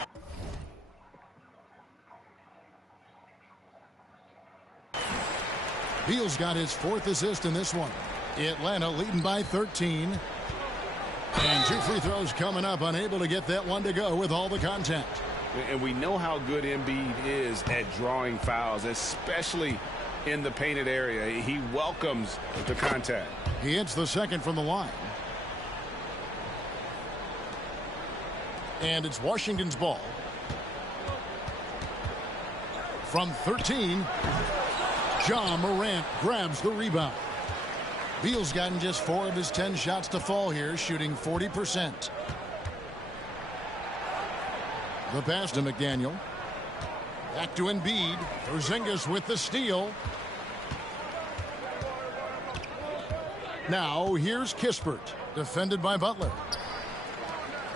Beal's got his 4th assist in this one. Atlanta leading by 13. And 2 free throws coming up, unable to get that one to go with all the contact. And we know how good Embiid is at drawing fouls, especially in the painted area. He welcomes the contact. He hits the second from the line. And it's Washington's ball. From 13, Ja Morant grabs the rebound. Beal's gotten just 4 of his 10 shots to fall here, shooting 40%. The pass to McDaniel. Back to Embiid. Porzingis with the steal. Now here's Kispert, defended by Butler.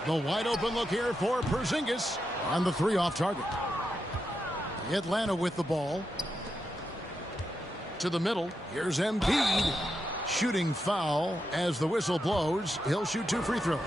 The wide open look here for Porzingis on the 3 off target. Atlanta with the ball. To the middle. Here's Embiid. Shooting foul as the whistle blows. He'll shoot 2 free throws.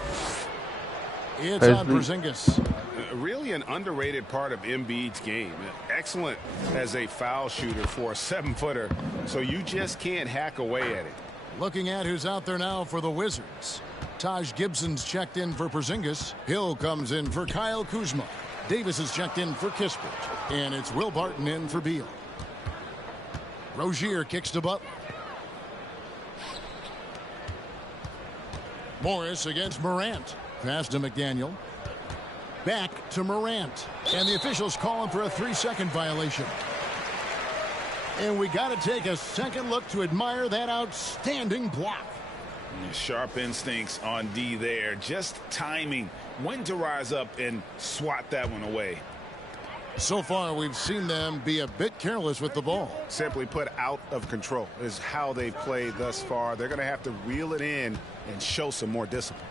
It's on Porzingis. Really an underrated part of Embiid's game. Excellent as a foul shooter for a 7-footer, so you just can't hack away at it. Looking at who's out there now for the Wizards. Taj Gibson's checked in for Porzingis. Hill comes in for Kyle Kuzma. Davis is checked in for Kispert. And it's Will Barton in for Beal. Rozier kicks to Butler. Morris against Morant. Pass to McDaniel. Back to Morant. And the officials calling for a 3-second violation. And we got to take a second look to admire that outstanding block. Sharp instincts on D there. Just timing when to rise up and swat that one away. So far, we've seen them be a bit careless with the ball. Simply put, out of control is how they played thus far. They're going to have to reel it in and show some more discipline.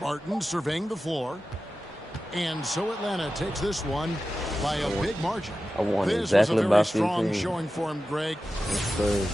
Barton surveying the floor. And so Atlanta takes this one by a big margin. I won this exactly was a very about strong 15. showing for him, Greg. Yes, sir.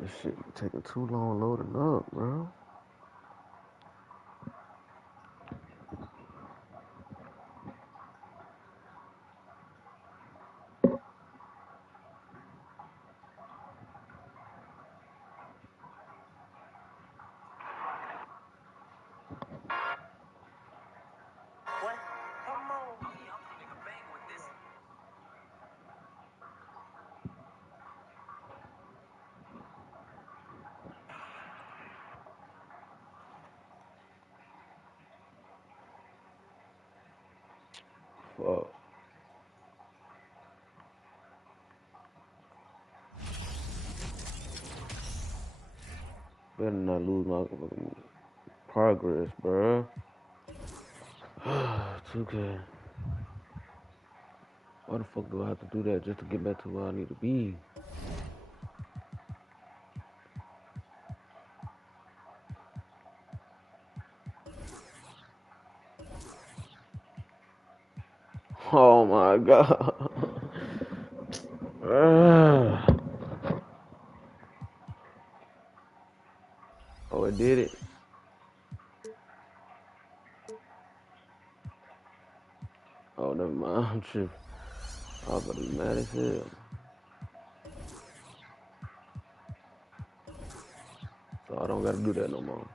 This shit taking too long loading up, bro. Fuck. Better not lose my progress, bro. 2K. Why the fuck do I have to do that just to get back to where I need to be? Oh my god. Oh, it did it. tripping. I was gonna be mad as hell. So I don't gotta do that no more.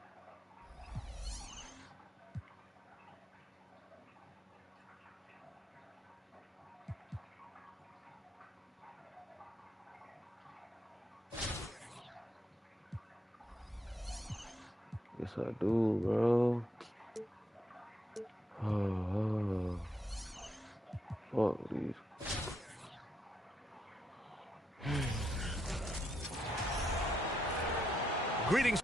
Yes, I do, bro. Oh. Fuck these. Greetings,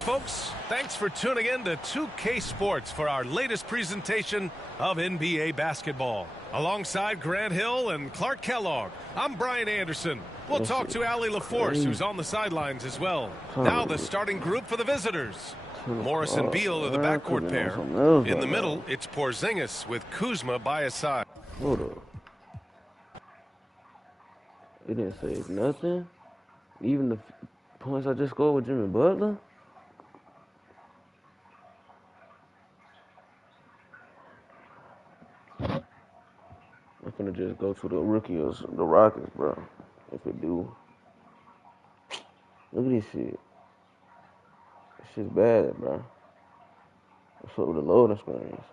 folks. Thanks for tuning in to 2K Sports for our latest presentation of NBA basketball. Alongside Grant Hill and Clark Kellogg, I'm Brian Anderson. We'll talk to Allie LaForce, who's on the sidelines as well. Now the starting group for the visitors. Morris and Beal are the backcourt pair. In the middle, it's Porzingis with Kuzma by his side. Hold up. It didn't save nothing? Even the points I just scored with Jimmy Butler? I'm finna just go to the rookie or the Rockets, bro. If it do. Look at this shit. This shit's bad, bro. What's up with the loading screens?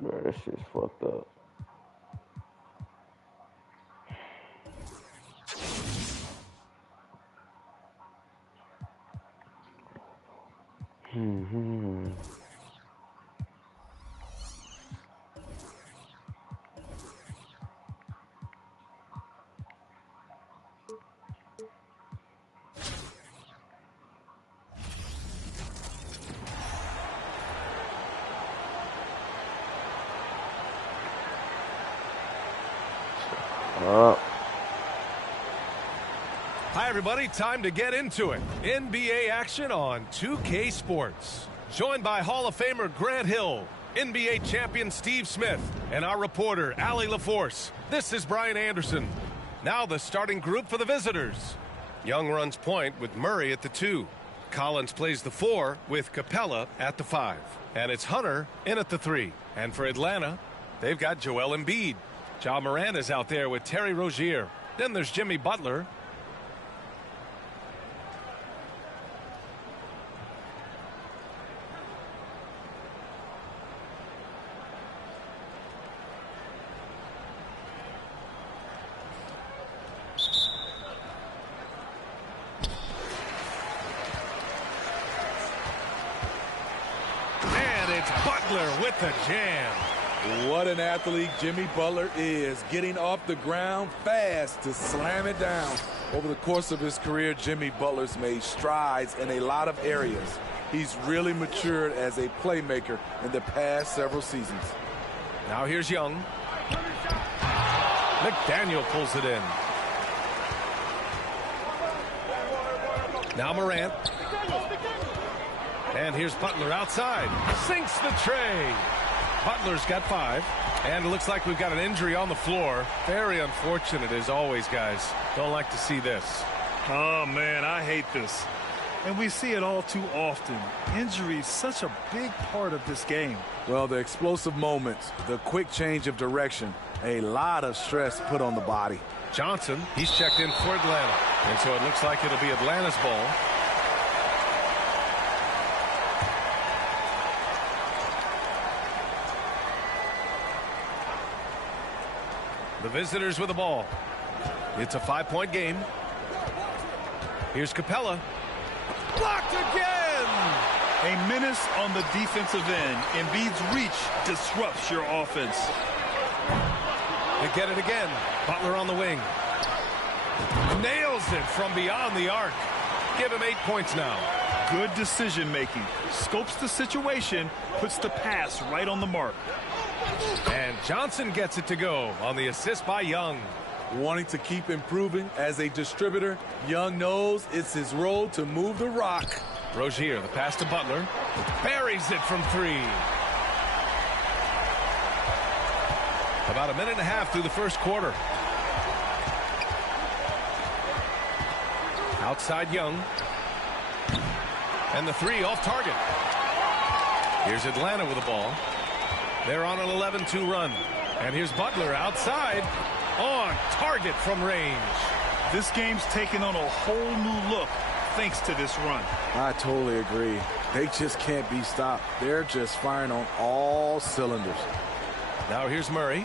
Bro, that shit's fucked up. Hi, everybody. Time to get into it. NBA action on 2K Sports. Joined by Hall of Famer Grant Hill, NBA champion Steve Smith, and our reporter, Allie LaForce. This is Brian Anderson. Now the starting group for the visitors. Young runs point with Murray at the 2. Collins plays the 4 with Capella at the 5. And it's Hunter in at the 3. And for Atlanta, they've got Joel Embiid. Ja Morant is out there with Terry Rozier. Then there's Jimmy Butler. With the jam. What an athlete Jimmy Butler is, getting off the ground fast to slam it down. Over the course of his career, Jimmy Butler's made strides in a lot of areas. He's really matured as a playmaker in the past several seasons. Now here's Young. McDaniel pulls it in. Now Morant. And here's Butler outside. Sinks the tray. Butler's got 5. And it looks like we've got an injury on the floor. Very unfortunate as always, guys. Don't like to see this. Oh, man, I hate this. And we see it all too often. Injury such a big part of this game. Well, the explosive moments, the quick change of direction, a lot of stress put on the body. Johnson, he's checked in for Atlanta. And so it looks like it'll be Atlanta's ball. The visitors with the ball. It's a 5-point game. Here's Capella. Blocked again! A menace on the defensive end. Embiid's reach disrupts your offense. They get it again. Butler on the wing. Nails it from beyond the arc. Give him 8 points now. Good decision making. Scopes the situation, puts the pass right on the mark. And Johnson gets it to go on the assist by Young. Wanting to keep improving as a distributor, Young knows it's his role to move the rock. Rozier, the pass to Butler. Buries it from 3. About a minute and a half through the first quarter. Outside Young. And the three off target. Here's Atlanta with the ball. They're on an 11-2 run. And here's Butler outside. On target from range. This game's taken on a whole new look thanks to this run. I totally agree. They just can't be stopped. They're just firing on all cylinders. Now here's Murray.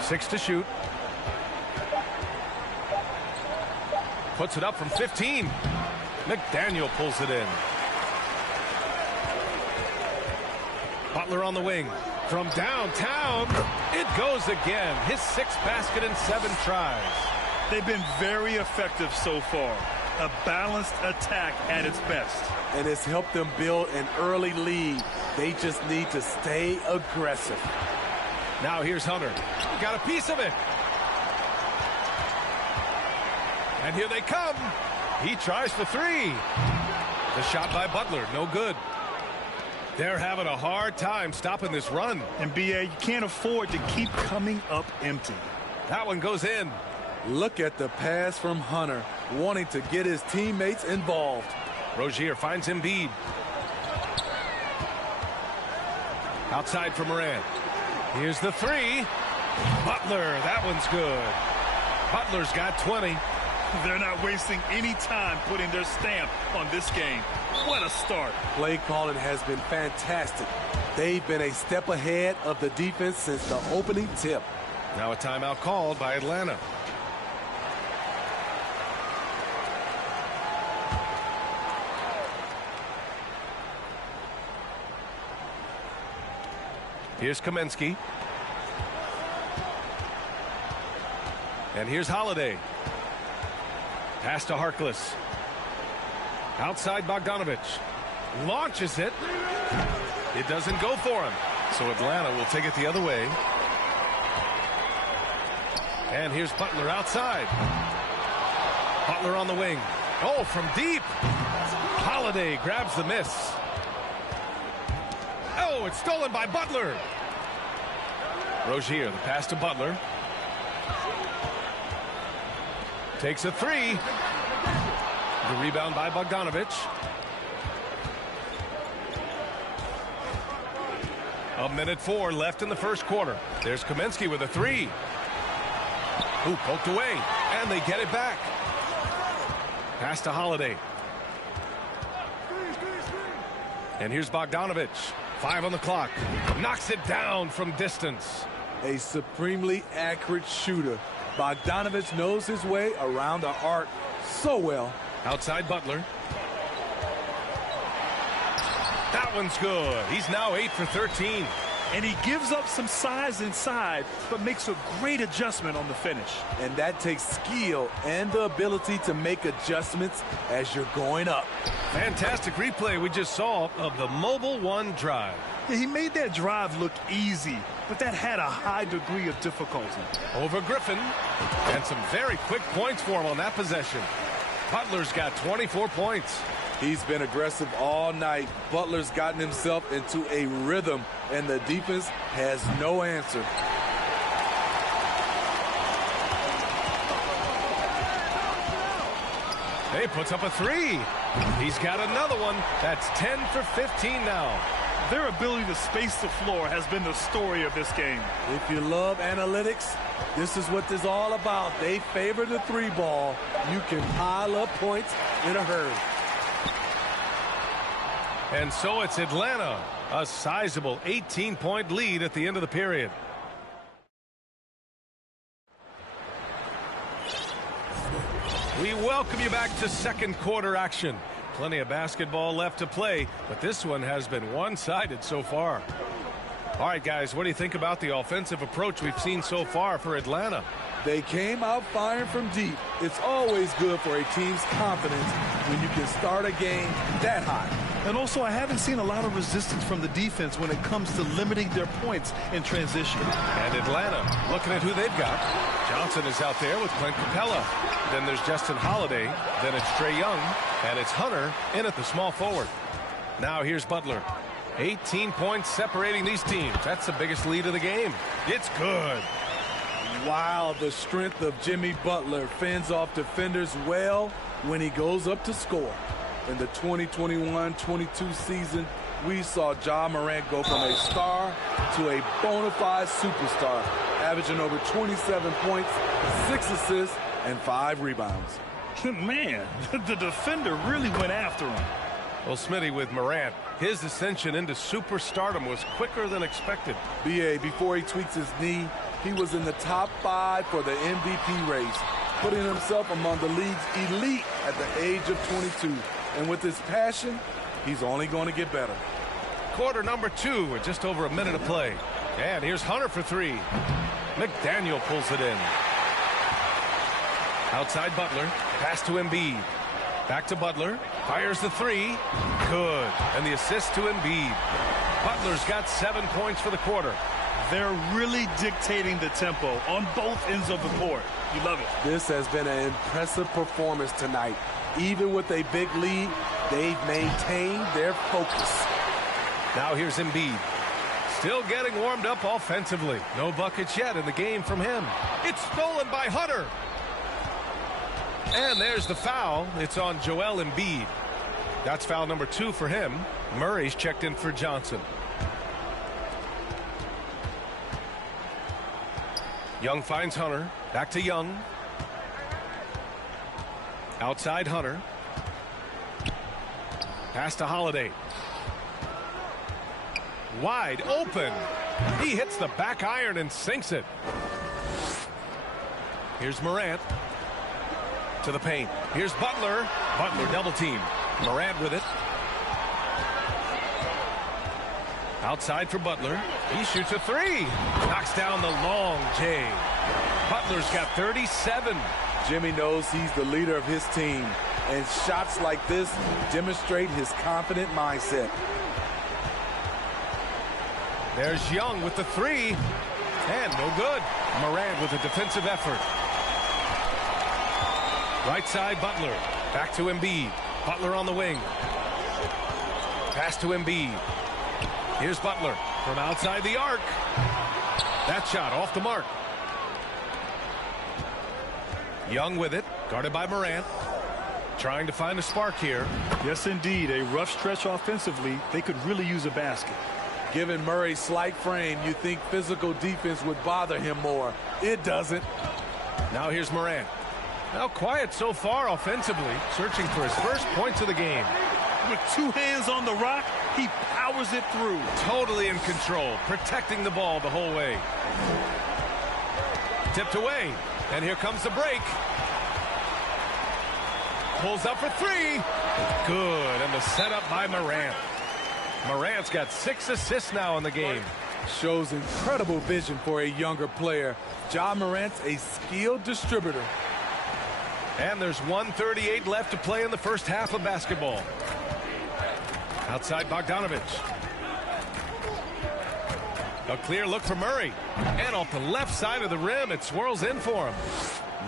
Six to shoot. Puts it up from 15. McDaniel pulls it in. Butler on the wing. From downtown, it goes again. His sixth basket in 7 tries. They've been very effective so far. A balanced attack at its best. And it's helped them build an early lead. They just need to stay aggressive. Now here's Hunter. Got a piece of it. And here they come. He tries for 3. The shot by Butler, no good. They're having a hard time stopping this run. And BA, you can't afford to keep coming up empty. That one goes in. Look at the pass from Hunter, wanting to get his teammates involved. Rozier finds Embiid. Outside for Morant. Here's the 3. Butler, that one's good. Butler's got 20. They're not wasting any time putting their stamp on this game. What a start. Play calling has been fantastic. They've been a step ahead of the defense since the opening tip. Now a timeout called by Atlanta. Here's Kaminsky. And here's Holiday. Pass to Harkless. Outside Bogdanovich. Launches it. It doesn't go for him. So Atlanta will take it the other way. And here's Butler outside. Butler on the wing. Oh, from deep. Holiday grabs the miss. Oh, it's stolen by Butler. Rozier, the pass to Butler. Takes a 3. The rebound by Bogdanovich. A minute 4 left in the first quarter. There's Kaminsky with a 3. Ooh, poked away, and they get it back. Pass to Holiday. And here's Bogdanovich. 5 on the clock. Knocks it down from distance. A supremely accurate shooter. Bogdanovich knows his way around the arc so well. Outside Butler. That one's good. He's now 8 for 13. And he gives up some size inside, but makes a great adjustment on the finish. And that takes skill and the ability to make adjustments as you're going up. Fantastic replay we just saw of the Mobile One drive. Yeah, he made that drive look easy, but that had a high degree of difficulty. Over Griffin. And some very quick points for him on that possession. Butler's got 24 points. He's been aggressive all night. Butler's gotten himself into a rhythm, and the defense has no answer. He puts up a 3. He's got another one. That's 10 for 15 now. Their ability to space the floor has been the story of this game. If you love analytics, this is what this is all about. They favor the 3 ball. You can pile up points in a hurry. And so it's Atlanta, a sizable 18-point lead at the end of the period. We welcome you back to second quarter action. Plenty of basketball left to play, but this one has been one-sided so far. All right, guys, what do you think about the offensive approach we've seen so far for Atlanta? They came out firing from deep. It's always good for a team's confidence when you can start a game that high. And also, I haven't seen a lot of resistance from the defense when it comes to limiting their points in transition. And Atlanta, looking at who they've got. Johnson is out there with Clint Capella. Then there's Justin Holiday. Then it's Trae Young. And it's Hunter in at the small forward. Now here's Butler. 18 points separating these teams. That's the biggest lead of the game. It's good. Wow, the strength of Jimmy Butler fends off defenders well when he goes up to score. In the 2021-22 season, we saw Ja Morant go from a star to a bona fide superstar, averaging over 27 points, 6 assists, and 5 rebounds. Man, the defender really went after him. Well, Smitty, with Morant, his ascension into superstardom was quicker than expected. B.A., before he tweaks his knee, he was in the top 5 for the MVP race, putting himself among the league's elite at the age of 22. And with his passion, he's only going to get better. Quarter number 2 with just over a minute of play. And here's Hunter for 3. McDaniel pulls it in. Outside Butler. Pass to Embiid. Back to Butler. Fires the 3. Good. And the assist to Embiid. Butler's got 7 points for the quarter. They're really dictating the tempo on both ends of the court. You love it. This has been an impressive performance tonight. Even with a big lead, they've maintained their focus. Now here's Embiid. Still getting warmed up offensively. No buckets yet in the game from him. It's stolen by Hunter. And there's the foul. It's on Joel Embiid. That's foul number 2 for him. Murray's checked in for Johnson. Young finds Hunter. Back to Young. Outside Hunter. Pass to Holiday. Wide open. He hits the back iron and sinks it. Here's Morant. To the paint. Here's Butler. Butler double team. Morant with it. Outside for Butler. He shoots a 3. Knocks down the long J. Butler's got 37. Jimmy knows he's the leader of his team, and shots like this demonstrate his confident mindset. There's Young with the 3. And no good. Morant with a defensive effort. Right side Butler. Back to Embiid. Butler on the wing. Pass to Embiid. Here's Butler from outside the arc. That shot off the mark. Young with it. Guarded by Morant. Trying to find a spark here. Yes, indeed. A rough stretch offensively. They could really use a basket. Given Murray's slight frame, you think physical defense would bother him more. It doesn't. Now here's Morant. Now quiet so far offensively. Searching for his first points of the game. With 2 hands on the rock, he powers it through. Totally in control. Protecting the ball the whole way. Tipped away. And here comes the break. Pulls up for 3. Good. And the setup by Morant. Morant's got 6 assists now in the game. Shows incredible vision for a younger player. Ja Morant's a skilled distributor. And there's 1:38 left to play in the first half of basketball. Outside Bogdanovich. A clear look for Murray. And off the left side of the rim, it swirls in for him.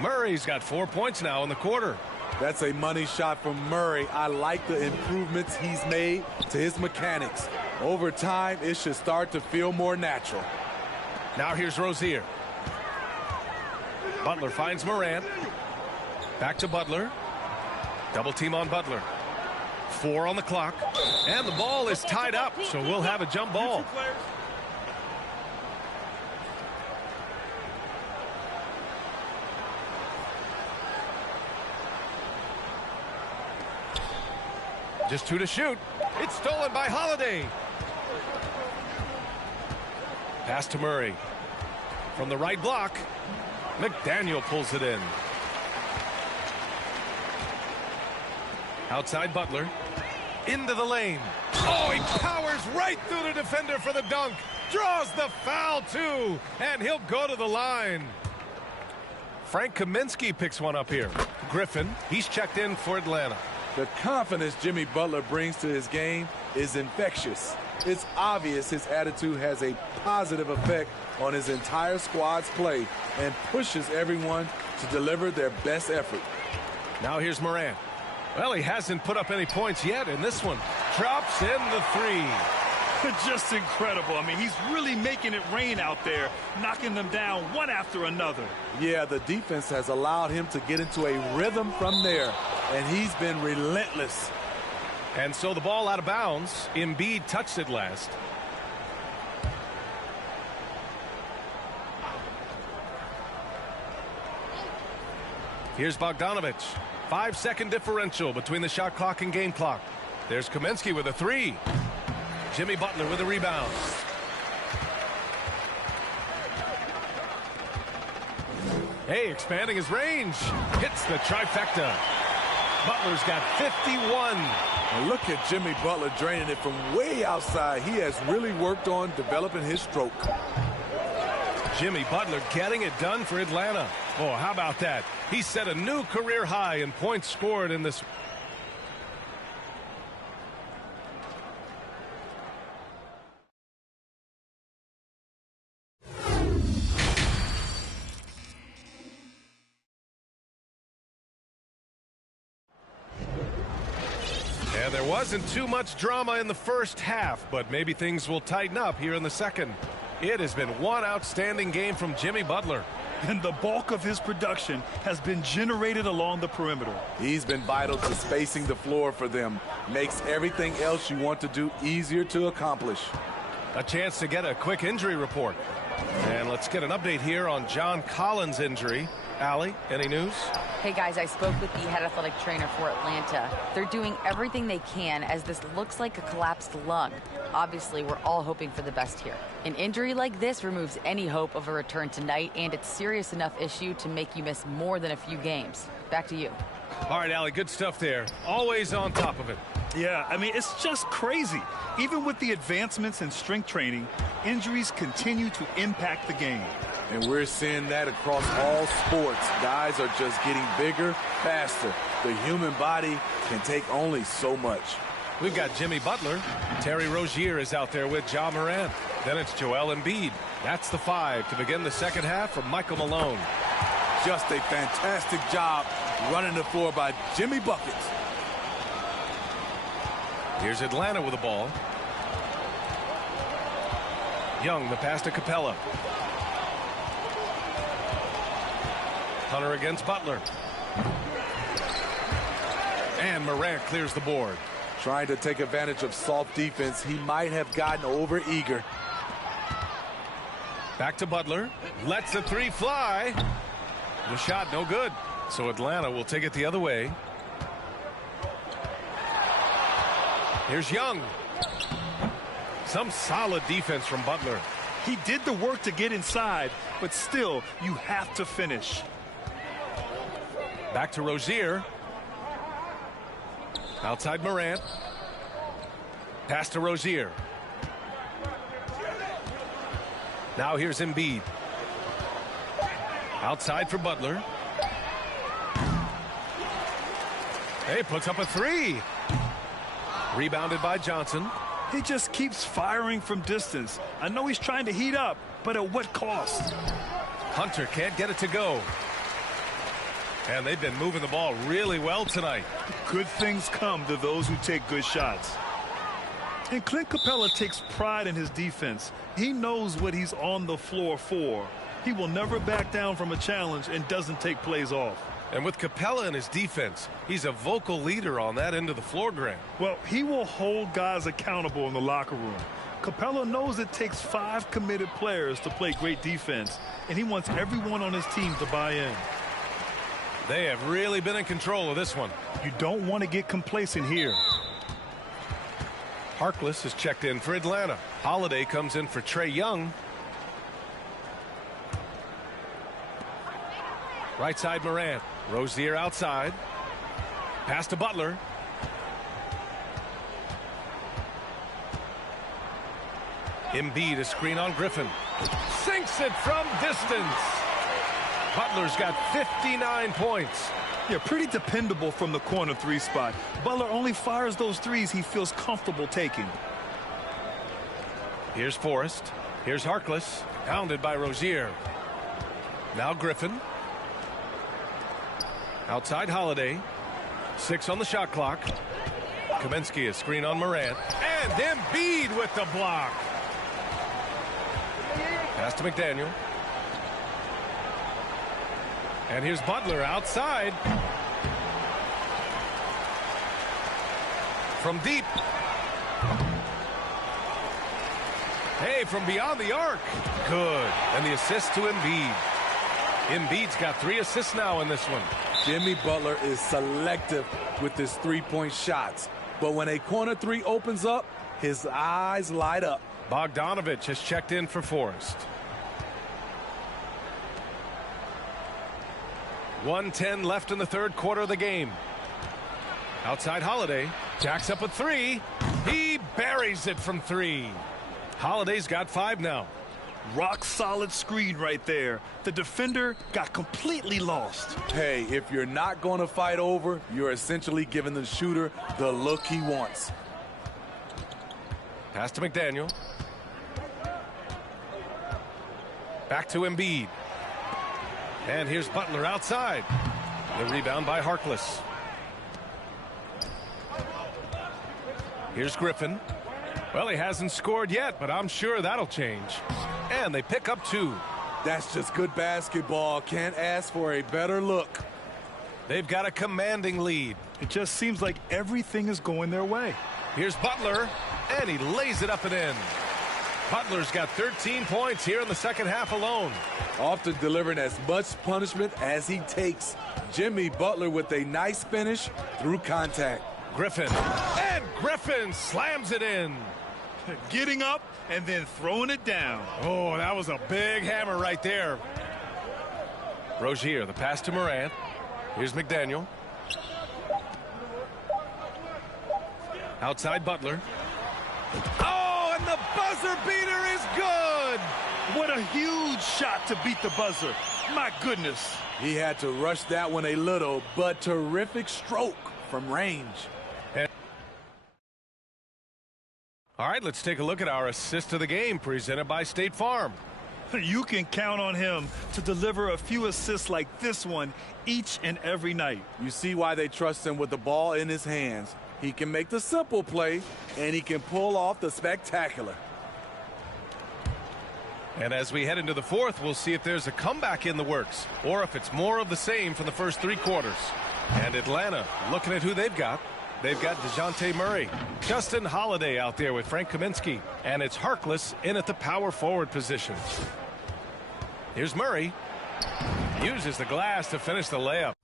Murray's got 4 points now in the quarter. That's a money shot from Murray. I like the improvements he's made to his mechanics. Over time, it should start to feel more natural. Now here's Rozier. Butler finds Morant. Back to Butler. Double team on Butler. 4 on the clock. And the ball is tied up, so we'll have a jump ball. Just 2 to shoot. It's stolen by Holiday. Pass to Murray. From the right block, McDaniel pulls it in. Outside Butler. Into the lane. Oh, he powers right through the defender for the dunk. Draws the foul, too. And he'll go to the line. Frank Kaminsky picks one up here. Griffin, he's checked in for Atlanta. The confidence Jimmy Butler brings to his game is infectious. It's obvious his attitude has a positive effect on his entire squad's play and pushes everyone to deliver their best effort. Now here's Morant. Well, he hasn't put up any points yet in this one. Drops in the 3. Just incredible. I mean, he's really making it rain out there, knocking them down one after another. Yeah, the defense has allowed him to get into a rhythm from there, and he's been relentless. And so the ball out of bounds. Embiid touched it last. Here's Bogdanovic. 5-second differential between the shot clock and game clock. There's Kaminsky with a three. Jimmy Butler with a rebound. Hey, expanding his range. Hits the trifecta. Butler's got 51. And look at Jimmy Butler draining it from way outside. He has really worked on developing his stroke. Jimmy Butler getting it done for Atlanta. Oh, how about that? He set a new career high in points scored in this. And there wasn't too much drama in the first half, but maybe things will tighten up here in the second. It has been one outstanding game from Jimmy Butler. And the bulk of his production has been generated along the perimeter. He's been vital to spacing the floor for them. Makes everything else you want to do easier to accomplish. A chance to get a quick injury report. And let's get an update here on John Collins' injury. Allie, any news? Hey guys, I spoke with the head athletic trainer for Atlanta. They're doing everything they can as this looks like a collapsed lung. Obviously, we're all hoping for the best here. An injury like this removes any hope of a return tonight, and it's serious enough issue to make you miss more than a few games. Back to you. All right, Allie, good stuff there. Always on top of it. Yeah, I mean, it's just crazy. Even with the advancements in strength training, injuries continue to impact the game. And we're seeing that across all sports. Guys are just getting bigger, faster. The human body can take only so much. We've got Jimmy Butler. Terry Rozier is out there with Ja Morant. Then it's Joel Embiid. That's the five to begin the second half from Michael Malone. Just a fantastic job running the floor by Jimmy Buckets. Here's Atlanta with the ball. Young, the pass to Capella. Hunter against Butler. And Morant clears the board. Trying to take advantage of soft defense. He might have gotten over-eager. Back to Butler. Lets the three fly. The shot no good. So Atlanta will take it the other way. Here's Young. Some solid defense from Butler. He did the work to get inside, but still, you have to finish. Back to Rozier. Outside Morant. Pass to Rozier. Now here's Embiid. Outside for Butler. Hey, puts up a three. Rebounded by Johnson. He just keeps firing from distance. I know he's trying to heat up, but at what cost? Hunter can't get it to go. And they've been moving the ball really well tonight. Good things come to those who take good shots. And Clint Capella takes pride in his defense. He knows what he's on the floor for. He will never back down from a challenge and doesn't take plays off. And with Capella in his defense, he's a vocal leader on that end of the floor, Grant. Well, he will hold guys accountable in the locker room. Capella knows it takes 5 committed players to play great defense, and he wants everyone on his team to buy in. They have really been in control of this one. You don't want to get complacent here. Harkless is checked in for Atlanta. Holiday comes in for Trae Young. Right side Morant. Rozier outside. Pass to Butler. Embiid a screen on Griffin. Sinks it from distance. Butler's got 59 points. Yeah, pretty dependable from the corner 3 spot. Butler only fires those threes he feels comfortable taking. Here's Forrest. Here's Harkless. Pounded by Rozier. Now Griffin. Outside Holiday. 6 on the shot clock. Kaminsky, a screen on Morant. And Embiid with the block. Pass to McDaniel. And here's Butler outside. From deep. Hey, from beyond the arc. Good. And the assist to Embiid. Embiid's got 3 assists now in this one. Jimmy Butler is selective with his three-point shots. But when a corner 3 opens up, his eyes light up. Bogdanovich has checked in for Forrest. 1:10 left in the third quarter of the game. Outside Holiday. Jacks up a 3. He buries it from 3. Holiday's got 5 now. Rock solid screen right there. The defender got completely lost. Hey, if you're not going to fight over, you're essentially giving the shooter the look he wants. Pass to McDaniel. Back to Embiid. And here's Butler outside. The rebound by Harkless. Here's Griffin. Well, he hasn't scored yet, but I'm sure that'll change. And they pick up 2. That's just good basketball. Can't ask for a better look. They've got a commanding lead. It just seems like everything is going their way. Here's Butler, and he lays it up and in. Butler's got 13 points here in the second half alone. Often delivering as much punishment as he takes. Jimmy Butler with a nice finish through contact. Griffin, and Griffin slams it in. Getting up and then throwing it down. Oh, that was a big hammer right there. Rozier, the pass to Morant. Here's McDaniel. Outside Butler. Oh, and the buzzer beater is good. What a huge shot to beat the buzzer. My goodness. He had to rush that one a little, but terrific stroke from range. All right, let's take a look at our assist of the game presented by State Farm. You can count on him to deliver a few assists like this one each and every night. You see why they trust him with the ball in his hands. He can make the simple play, and he can pull off the spectacular. And as we head into the fourth, we'll see if there's a comeback in the works or if it's more of the same from the first 3 quarters. And Atlanta, looking at who they've got. They've got DeJounte Murray, Justin Holiday out there with Frank Kaminsky, and it's Harkless in at the power forward position. Here's Murray. Uses the glass to finish the layup.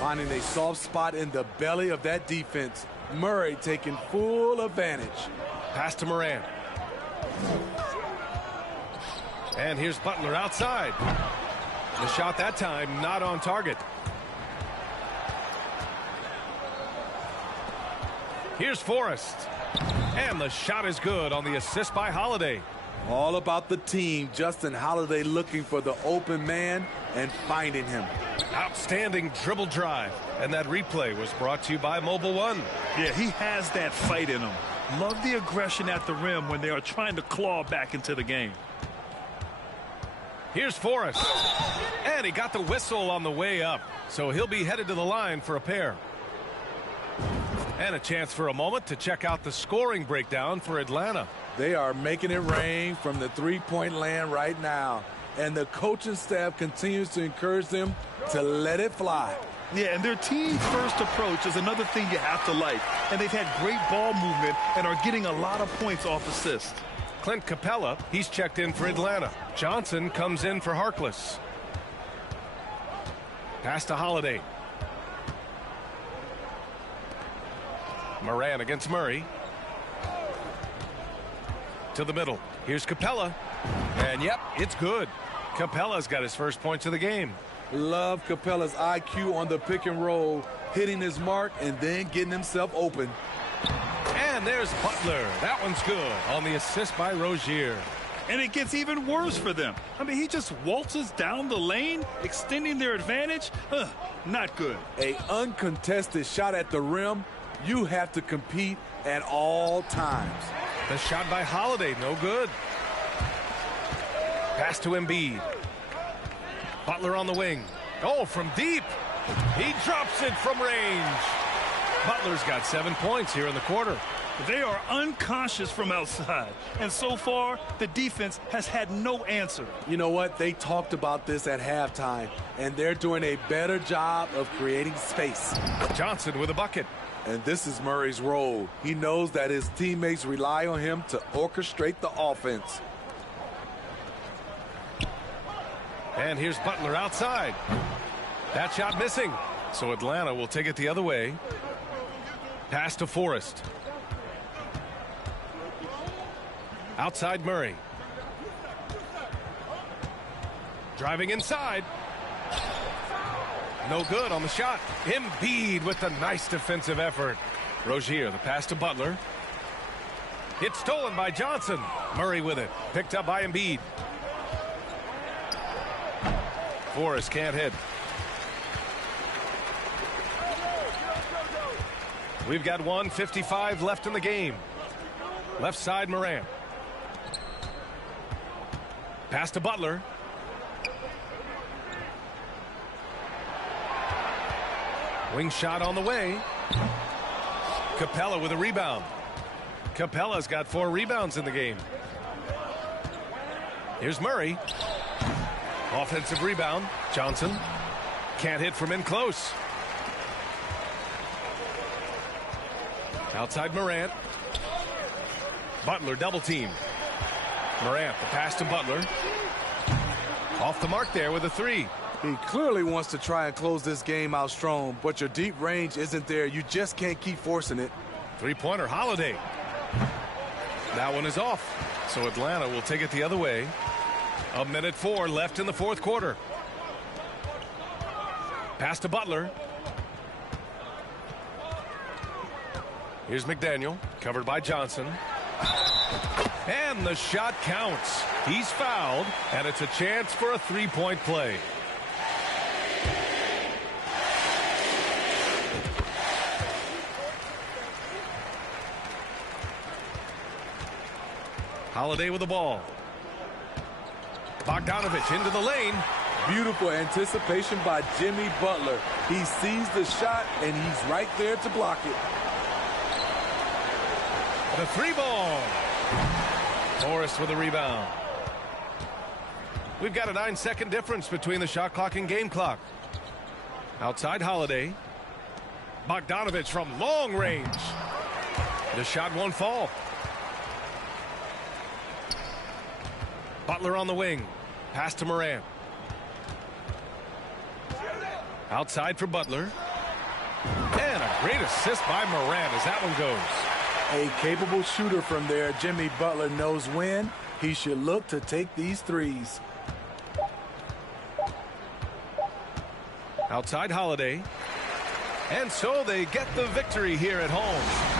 Finding a soft spot in the belly of that defense. Murray taking full advantage. Pass to Morant. And here's Butler outside. The shot that time not on target. Here's Forrest. And the shot is good on the assist by Holiday. All about the team. Justin Holiday looking for the open man and finding him. Outstanding dribble drive. And that replay was brought to you by Mobile One. Yeah, he has that fight in him. Love the aggression at the rim when they are trying to claw back into the game. Here's Forrest. And he got the whistle on the way up. So he'll be headed to the line for a pair. And a chance for a moment to check out the scoring breakdown for Atlanta. They are making it rain from the three-point land right now. And the coaching staff continues to encourage them to let it fly. Yeah, and their team-first approach is another thing you have to like. And they've had great ball movement and are getting a lot of points off assist. Clint Capella, he's checked in for Atlanta. Johnson comes in for Harkless. Pass to Holiday. Moran against Murray. To the middle. Here's Capella. And yep, it's good. Capella's got his first points of the game. Love Capella's IQ on the pick and roll, hitting his mark and then getting himself open. And there's Butler. That one's good on the assist by Rozier. And it gets even worse for them. I mean, he just waltzes down the lane, extending their advantage. Not good. A uncontested shot at the rim. You have to compete at all times. The shot by Holiday, no good. Pass to Embiid. Butler on the wing. Oh, from deep. He drops it from range. Butler's got 7 points here in the quarter. They are unconscious from outside, and so far, the defense has had no answer. You know what? They talked about this at halftime, and they're doing a better job of creating space. Johnson with a bucket. And this is Murray's role. He knows that his teammates rely on him to orchestrate the offense. And here's Butler outside. That shot missing. So Atlanta will take it the other way. Pass to Forrest. Outside Murray. Driving inside. No good on the shot. Embiid with the nice defensive effort. Rozier, the pass to Butler. It's stolen by Johnson. Murray with it. Picked up by Embiid. Forrest can't hit. We've got 1:55 left in the game. Left side Morant. Pass to Butler. Wing shot on the way. Capella with a rebound. Capella's got 4 rebounds in the game. Here's Murray. Offensive rebound. Johnson can't hit from in close. Outside Morant. Butler double team. Morant, the pass to Butler. Off the mark there with a 3. He clearly wants to try and close this game out strong, but your deep range isn't there. You just can't keep forcing it. 3-pointer Holiday. That one is off. So Atlanta will take it the other way. 1:04 left in the fourth quarter. Pass to Butler. Here's McDaniel, covered by Johnson. And the shot counts. He's fouled, and it's a chance for a 3-point play. Holiday with the ball. Bogdanovich into the lane. Beautiful anticipation by Jimmy Butler. He sees the shot, and he's right there to block it. The 3-ball. Forrest with a rebound. We've got a 9-second difference between the shot clock and game clock. Outside Holiday. Bogdanovich from long range. The shot won't fall. Butler on the wing. Pass to Morant. Outside for Butler. And a great assist by Morant as that one goes. A capable shooter from there. Jimmy Butler knows when he should look to take these threes. Outside Holiday. And so they get the victory here at home.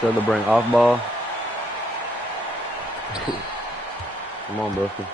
Celebrating off ball. Come on, Buster.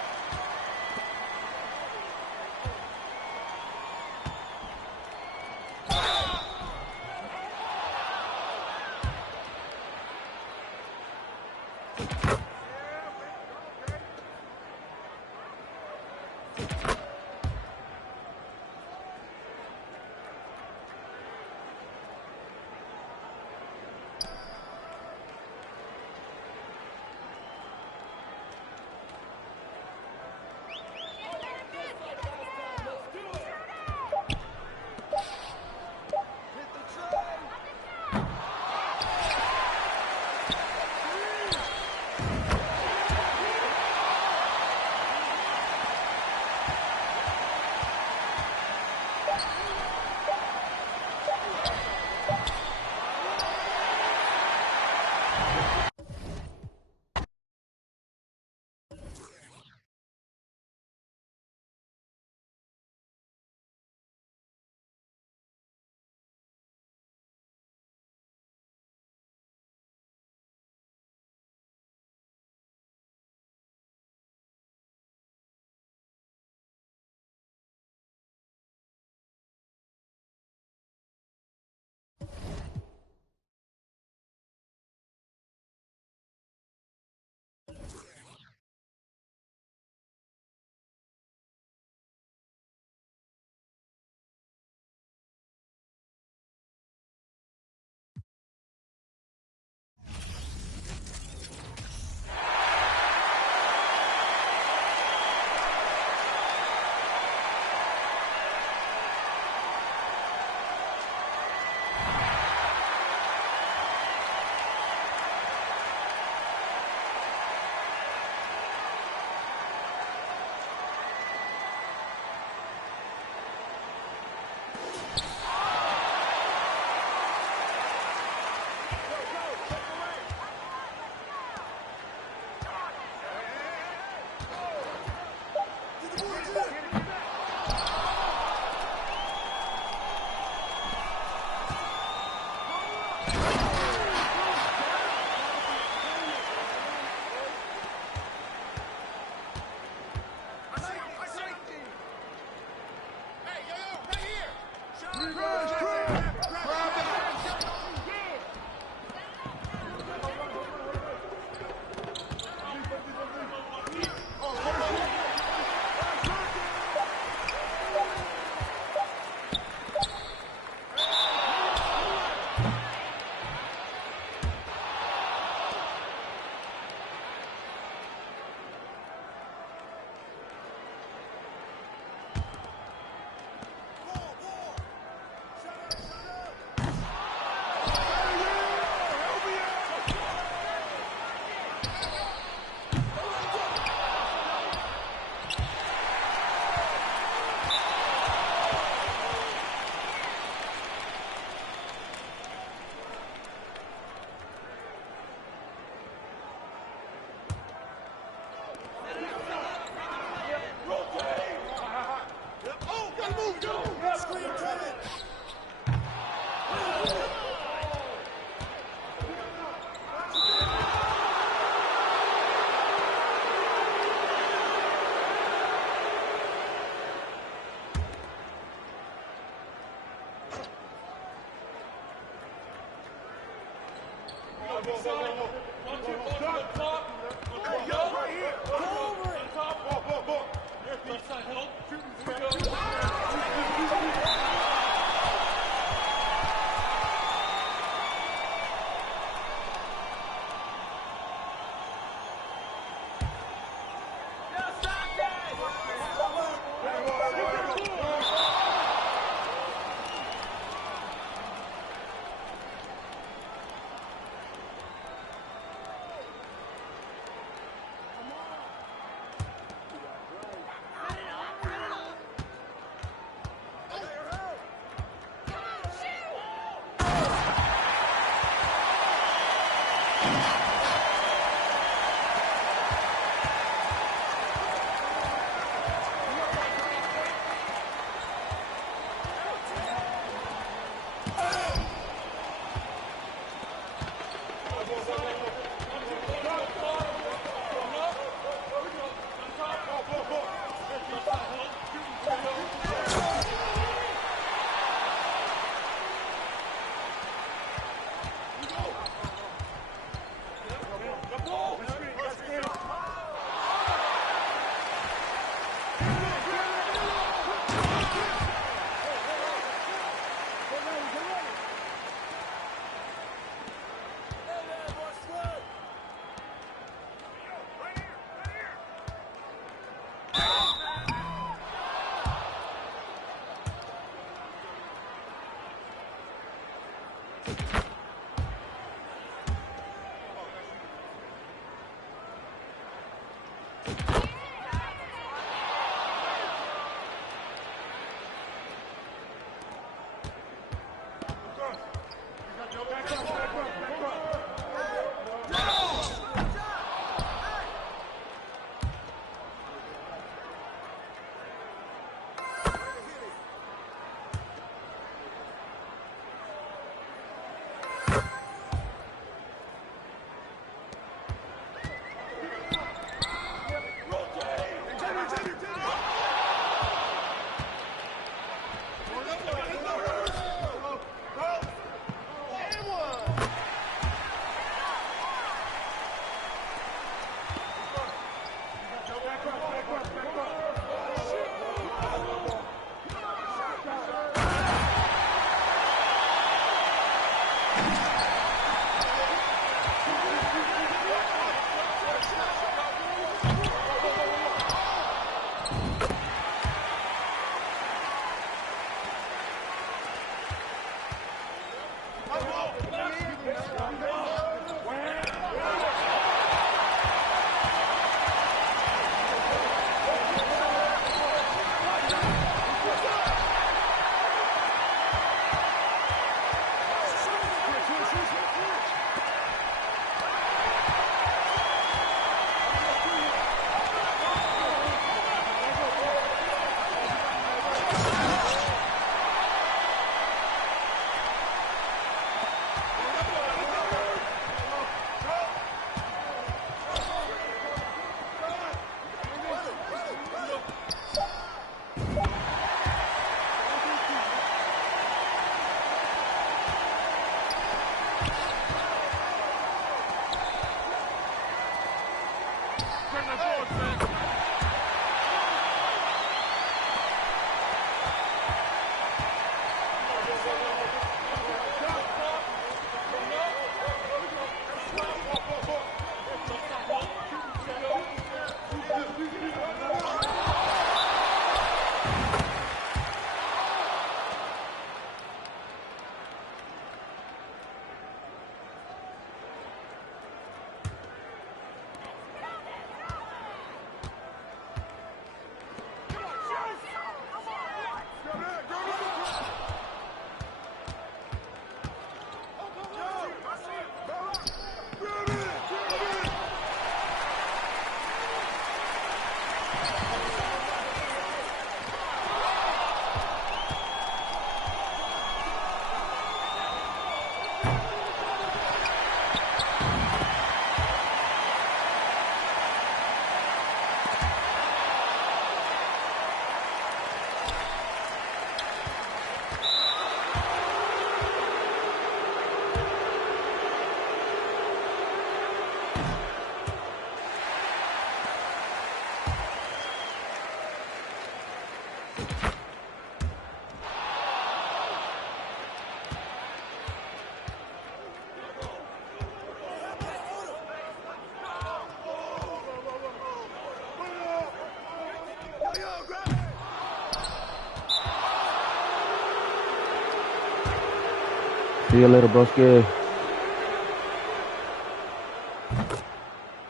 See you later, broski.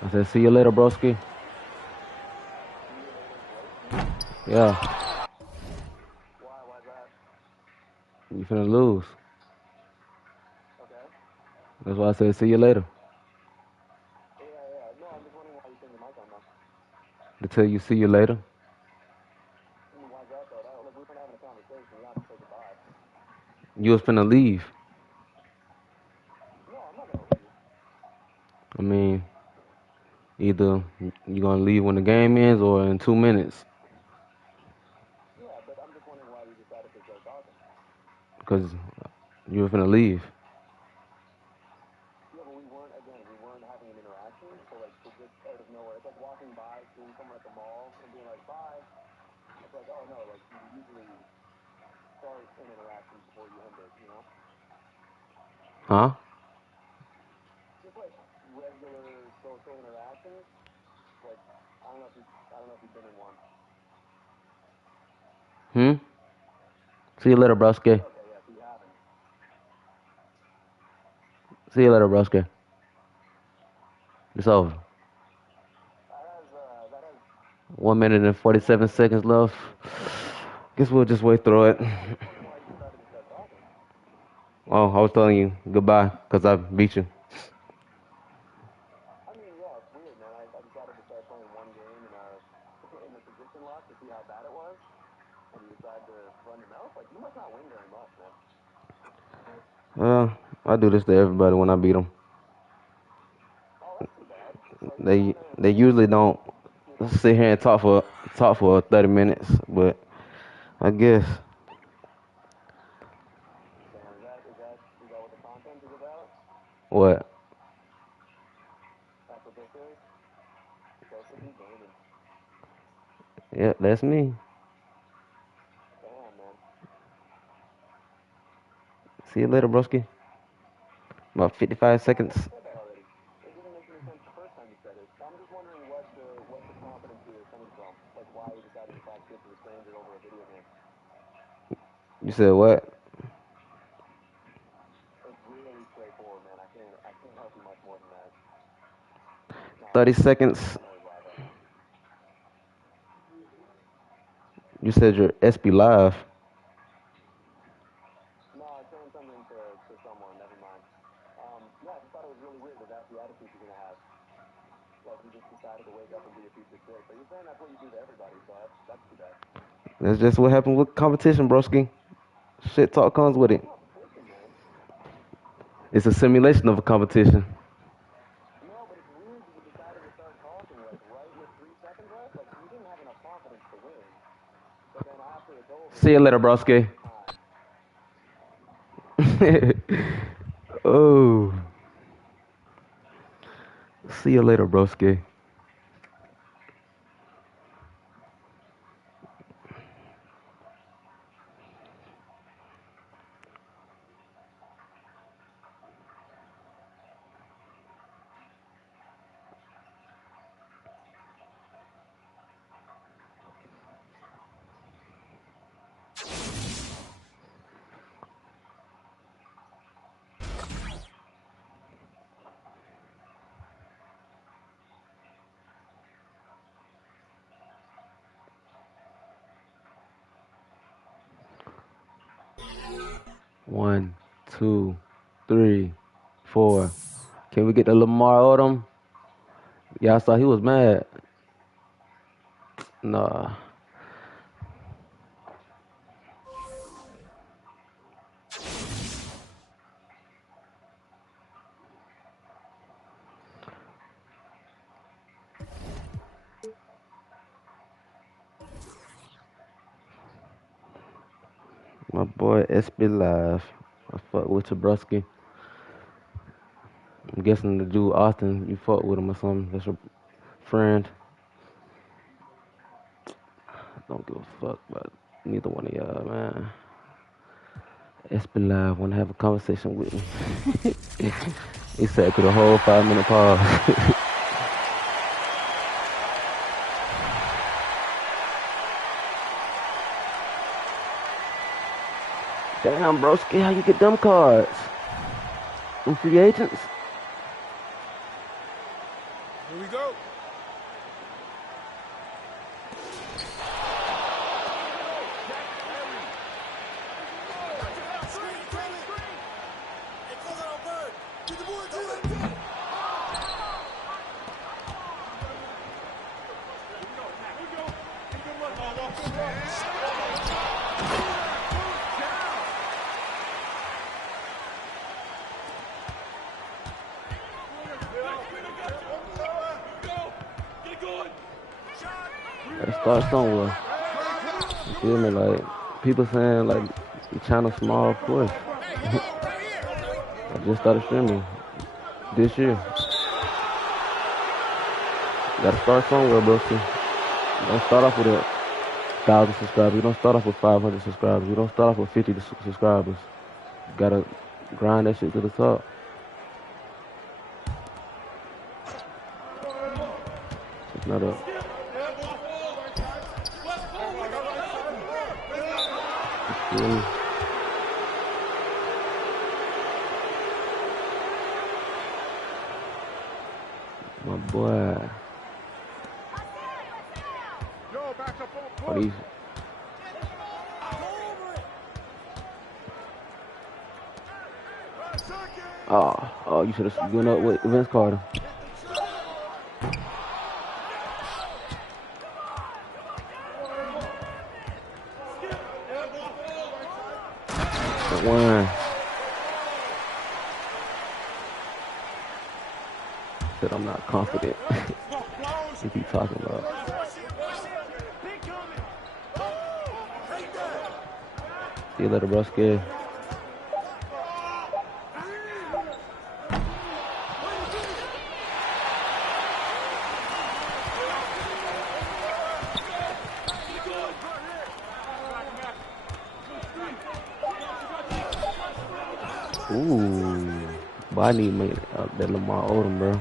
I said, see you later, broski. Yeah. Why's that? You finna lose. Okay. That's why I said, see you later. Yeah. No, I'm just wondering why you turned your mic on now. To tell you, see you later. Why's that, though? Like, we weren't having a conversation. You don't have to say goodbye. You was finna leave. No, I'm not going to leave. I mean, either you gonna leave when the game ends or in 2 minutes. Yeah, but I'm just wondering why we decided to start talking. Because you were finna leave. Yeah, but we weren't having an interaction. So, like, it just out of nowhere. It's like walking by, seeing someone at the mall, and being like, bye. It's like, oh, no, like, you usually start an interaction before you end it, you know? Huh? Just like regular social interactions. Like, I don't know if you've been in one. See you later, broski. Okay, yeah, so you haven't. See you later, broski. It's over. That has 1 minute and 47 seconds left. Guess we'll just wait through it. why you decided to start talking. Oh, I was telling you goodbye because I beat you. I mean, yeah, it's weird, man. I decided to start playing one game in the position lock to see how bad it was, and you decide to run your mouth. Like, you must not win very much, man. I do this to everybody when I beat them. Oh, that's too bad. So They usually don't sit here and talk for 30 minutes, but I guess. Damn, is that what the content is about? What? That's what this is? Supposed to be gaming. Yeah, that's me. Damn, man. See you later, broski. About 55 seconds. You said that already. It didn't make any sense the first time you said it. I'm just wondering what the confidence here is coming from. Like, why you decided to talk shit to a stranger over a video game. You said what? It's really straightforward, man. I can't help you much more than that. 30 seconds. You said you're SB Live. No, I was saying something to someone. Never mind. Yeah, I just thought it was really weird that that's the attitude you're going to have. Like, you just decided to wake up and be a piece of shit. But you're saying that's what you do to everybody, so that's too bad. That's just what happens with competition, broski. Shit talk comes with it. It's a simulation of a competition. No, but it's weird that you decided to start talking, like, right with 3 seconds left. Like, you didn't have enough confidence to win. But then after it's over... See you later, broski. Oh. See you later, broski. One, 2, 3, 4. Can we get the Lamar Odom? Yeah, I saw he was mad. Nah. My boy SB Live. I fuck with Chabruski. I'm guessing the dude Austin, you fuck with him or something. That's your friend. Don't give a fuck about neither one of y'all, man. SB Live wanna have a conversation with me. He sat through the whole 5-minute pause. Damn, broski, how you get them cards? them free agents. Here we go. Gotta start somewhere. You feel me? Like, people saying, like, the channel small, of course. I just started streaming this year. Gotta start somewhere, bro. See, you don't start off with 1,000 subscribers. You don't start off with 500 subscribers. You don't start off with 50 subscribers. You gotta grind that shit to the top. It's not a... My boy. Are these? Oh, you should have been up with Vince Carter. One. Said I'm not confident. What you talking about? See you later, bro. Scared. Ooh, but I need me that Lamar Odom, bro.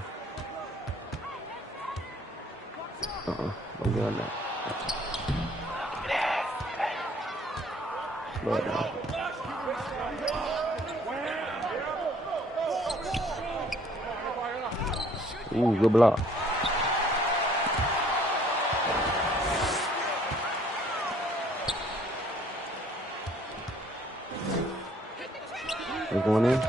Don't get on that. Slow it down. Ooh, good block. They're going in.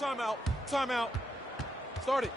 Timeout. Timeout. Start it.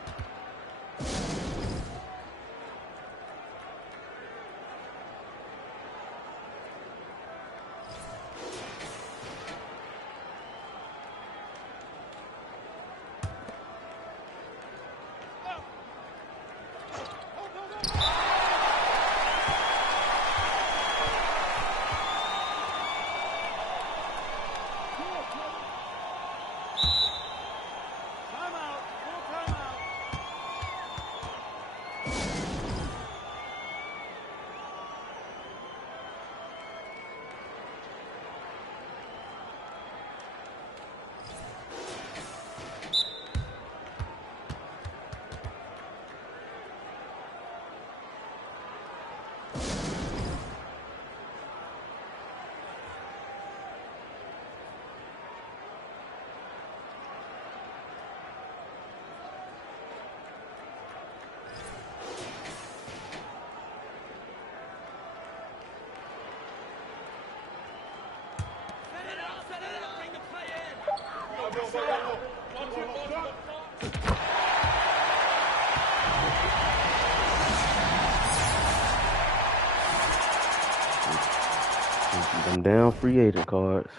Them damn free agent cards.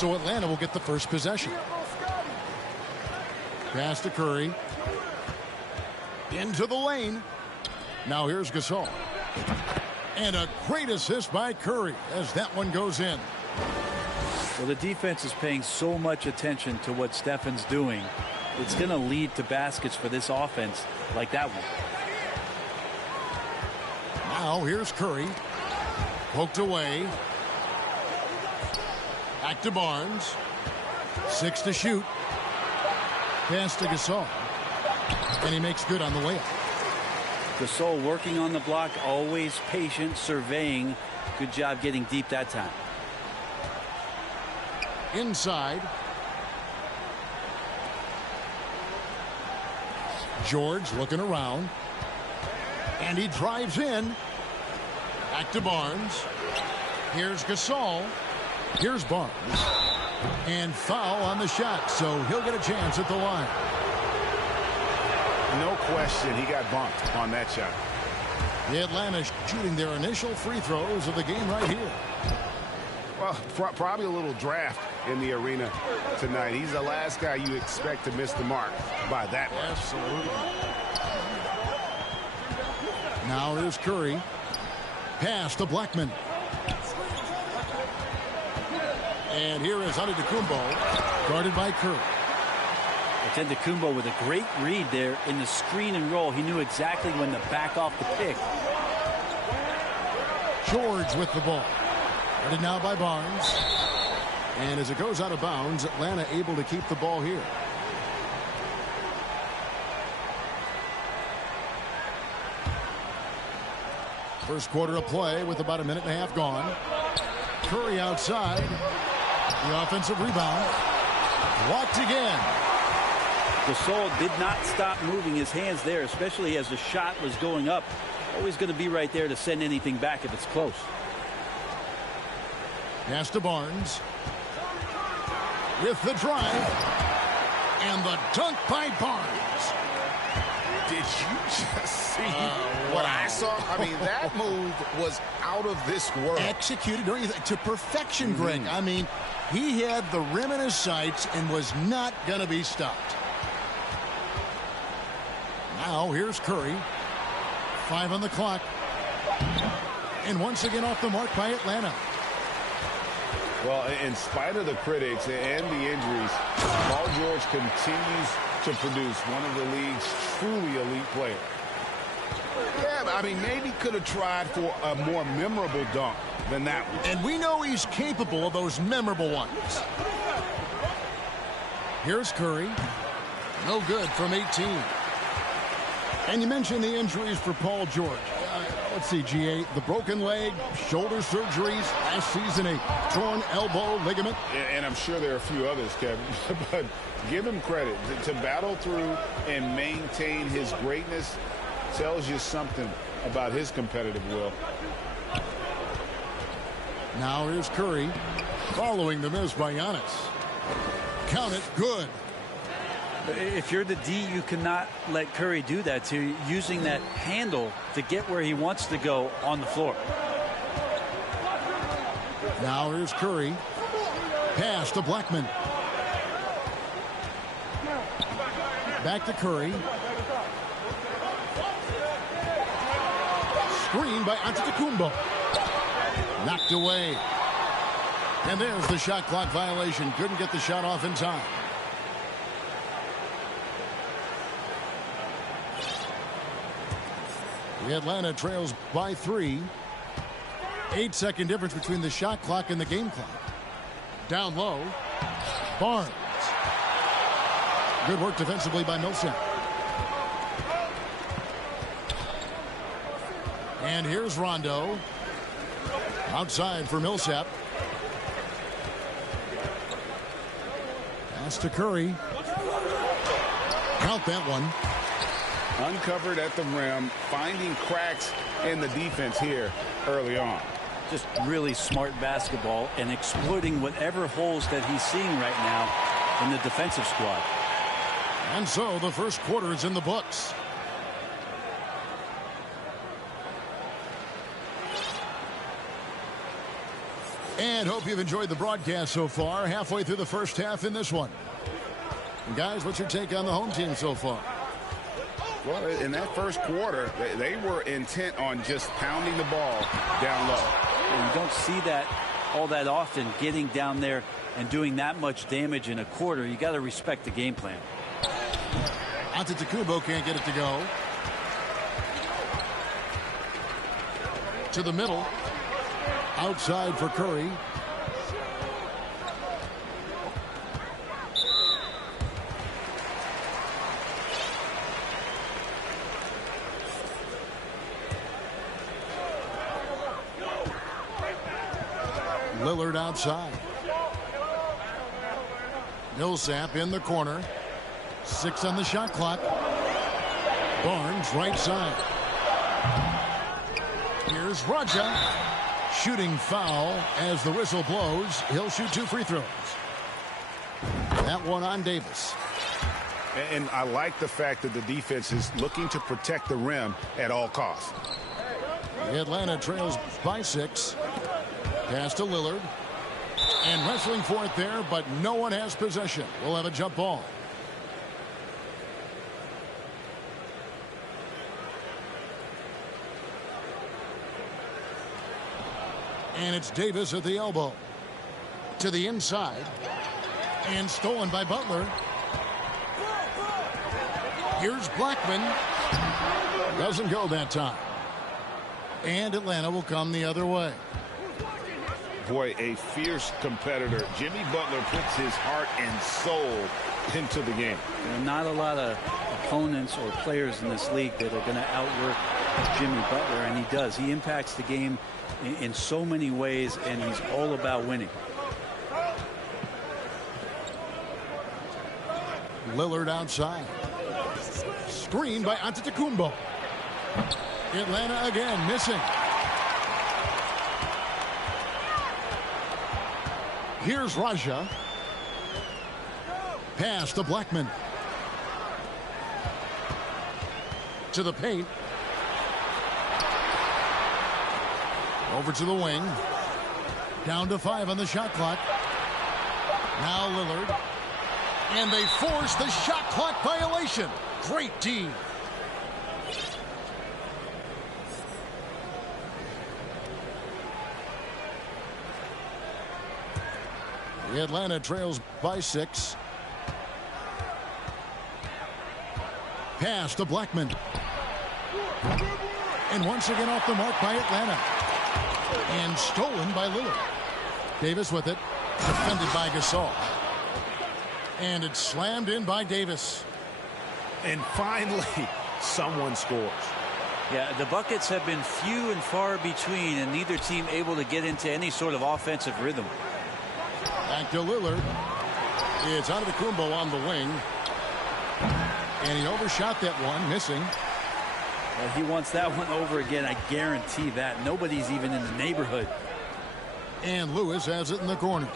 So Atlanta will get the first possession. Pass to Curry. Into the lane. Now here's Gasol. And a great assist by Curry as that one goes in. Well, the defense is paying so much attention to what Stefan's doing. It's going to lead to baskets for this offense like that one. Now here's Curry. Poked away. Back to Barnes. 6 to shoot. Pass to Gasol. And he makes good on the way up. Gasol working on the block, always patient, surveying. Good job getting deep that time. Inside. George looking around. And he drives in. Back to Barnes. Here's Gasol. Here's Barnes. And foul on the shot, so he'll get a chance at the line. No question, he got bumped on that shot. The Atlanta shooting their initial free throws of the game right here. Well, probably a little draft in the arena tonight. He's the last guy you expect to miss the mark by that much. Absolutely. Now here's Curry. Pass to Blackman. And here is Antetokounmpo, guarded by Curry. Antetokounmpo with a great read there in the screen and roll. He knew exactly when to back off the pick. George with the ball. Guarded now by Barnes. And as it goes out of bounds, Atlanta able to keep the ball here. First quarter of play with about a minute and a half gone. Curry outside. The offensive rebound. Blocked again. Gasol did not stop moving his hands there, especially as the shot was going up. Always going to be right there to send anything back if it's close. Pass to Barnes. With the drive. And the dunk by Barnes. Did you just see what I saw? I mean, that move was out of this world. Executed, don't you think, to perfection, Greg. I mean, he had the rim in his sights and was not going to be stopped. Now, here's Curry. 5 on the clock. And once again off the mark by Atlanta. Well, in spite of the critics and the injuries, Paul George continues to produce one of the league's truly elite players. Yeah, I mean, maybe could have tried for a more memorable dunk than that one. And we know he's capable of those memorable ones. Here's Curry. No good from 18. And you mentioned the injuries for Paul George. Let's see, GA, the broken leg, shoulder surgeries, last season a torn elbow ligament. And I'm sure there are a few others, Kevin, but give him credit. To battle through and maintain his greatness tells you something about his competitive will. Now here's Curry following the miss by Giannis. Count it, good. If you're the D, you cannot let Curry do that to you, using that handle to get where he wants to go on the floor. Now here's Curry. Pass to Blackman. Back to Curry. Screen by Antetokounmpo. Knocked away. And there's the shot clock violation. Couldn't get the shot off in time. The Atlanta trails by 3. 8-second difference between the shot clock and the game clock. Down low. Barnes. Good work defensively by Millsap. And here's Rondo. Outside for Millsap. Pass to Curry. Count that one. Uncovered at the rim, finding cracks in the defense here early on. Just really smart basketball and exploiting whatever holes that he's seeing right now in the defensive squad. And so the first quarter is in the books. And hope you've enjoyed the broadcast so far. Halfway through the first half in this one. And guys, what's your take on the home team so far? Well, in that first quarter, they were intent on just pounding the ball down low. And you don't see that all that often, getting down there and doing that much damage in a quarter. You got to respect the game plan. Antetokounmpo can't get it to go. To the middle. Outside for Curry. Lillard outside. Millsap in the corner. 6 on the shot clock. Barnes right side. Here's Roger. Shooting foul as the whistle blows. He'll shoot 2 free throws. That one on Davis. And I like the fact that the defense is looking to protect the rim at all costs. Atlanta trails by 6. Pass to Lillard. And wrestling for it there, but no one has possession. We'll have a jump ball. And it's Davis at the elbow. To the inside. And stolen by Butler. Here's Blackman. Doesn't go that time. And Atlanta will come the other way. Boy, a fierce competitor. Jimmy Butler puts his heart and soul into the game. There are not a lot of opponents or players in this league that are going to outwork Jimmy Butler, and he does. He impacts the game in so many ways, and he's all about winning. Lillard outside. Screen by Antetokounmpo. Atlanta again missing. Here's Raja. Pass to Blackman. To the paint. Over to the wing. Down to 5 on the shot clock. Now Lillard. And they force the shot clock violation. Great D. The Atlanta trails by 6. Pass to Blackman. And once again off the mark by Atlanta. And stolen by Lillard. Davis with it. Defended by Gasol. And it's slammed in by Davis. And finally, someone scores. Yeah, the buckets have been few and far between, and neither team able to get into any sort of offensive rhythm. Back to Lillard. It's Antetokounmpo on the wing. And he overshot that one, missing. Well, he wants that one over again, I guarantee that. Nobody's even in the neighborhood. And Lewis has it in the corner.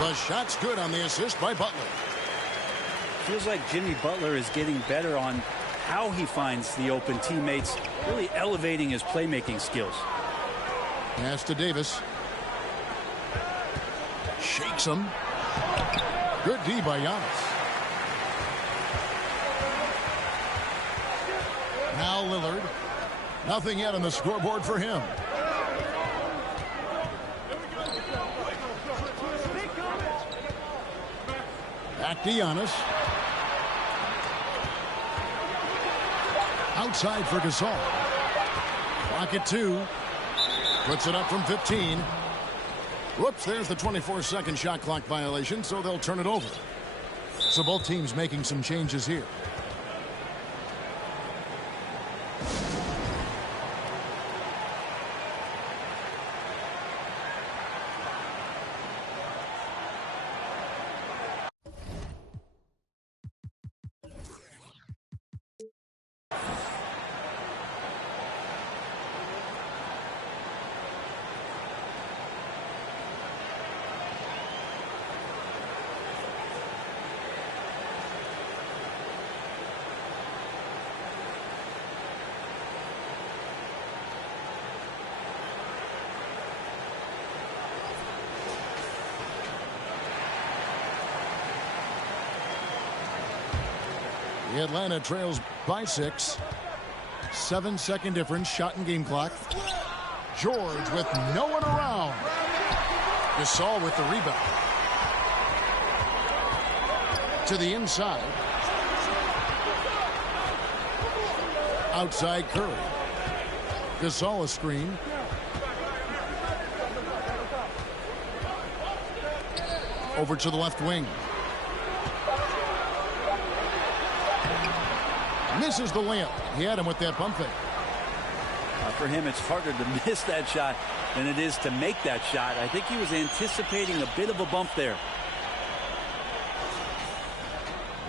The shot's good on the assist by Butler. Feels like Jimmy Butler is getting better on how he finds the open teammates, really elevating his playmaking skills. Pass to Davis. Shakes him. Good D by Giannis. Now Lillard. Nothing yet on the scoreboard for him. Back to Giannis. Outside for Gasol. Clock at 2. Puts it up from 15. Whoops, there's the 24-second shot clock violation, so they'll turn it over. So both teams making some changes here. Atlanta trails by 6. 7-second difference, shot and game clock. George with no one around. Gasol with the rebound. To the inside. Outside Curry. Gasol a screen. Over to the left wing. Misses the layup. He had him with that pump fake. For him, it's harder to miss that shot than it is to make that shot. I think he was anticipating a bit of a bump there.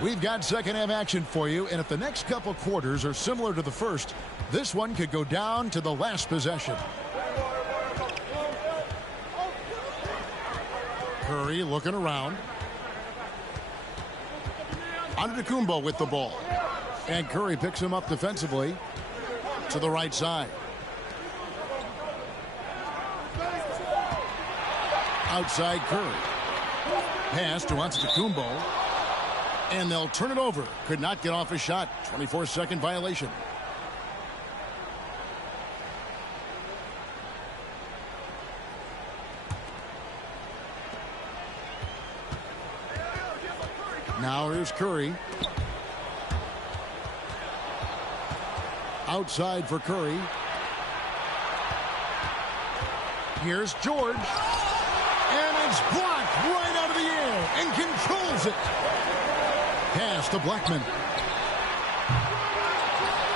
We've got second half action for you, and if the next couple quarters are similar to the first, this one could go down to the last possession. Curry looking around. Antetokounmpo with the ball. And Curry picks him up defensively to the right side. Outside Curry. Pass to Antetokounmpo. And they'll turn it over. Could not get off a shot. 24-second violation. Now here's Curry. Outside for Curry. Here's George. And it's blocked right out of the air and controls it. Pass to Blackman.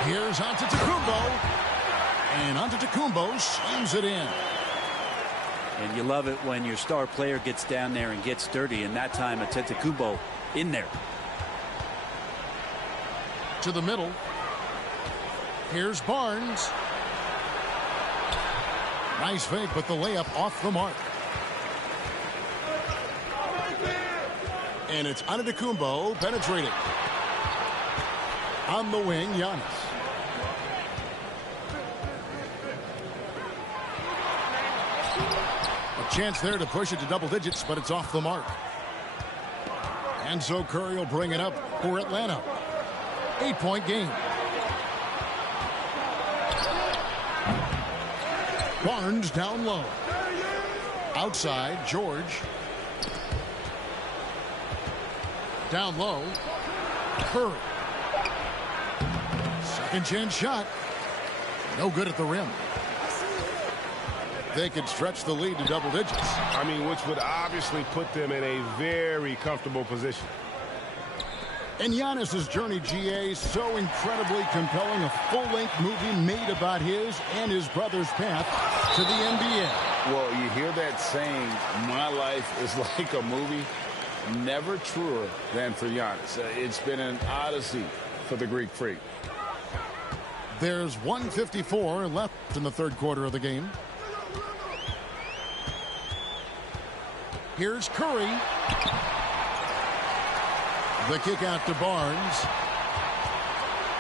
Here's Antetokounmpo. And Antetokounmpo slams it in. And you love it when your star player gets down there and gets dirty, and that time Antetokounmpo in there. To the middle. Here's Barnes. Nice fake, but the layup off the mark. And it's Antetokounmpo penetrating. On the wing, Giannis. A chance there to push it to double digits, but it's off the mark. And so Curry will bring it up for Atlanta. 8-point game. Barnes down low. Outside, George. Down low. Curry. Second chance shot. No good at the rim. They could stretch the lead to double digits. I mean, which would obviously put them in a very comfortable position. And Giannis's journey, GA, so incredibly compelling. A full-length movie made about his and his brother's path to the NBA. Well, you hear that saying, my life is like a movie. Never truer than for Giannis. It's been an odyssey for the Greek freak. There's 1:54 left in the third quarter of the game. Here's Curry. The kick out to Barnes.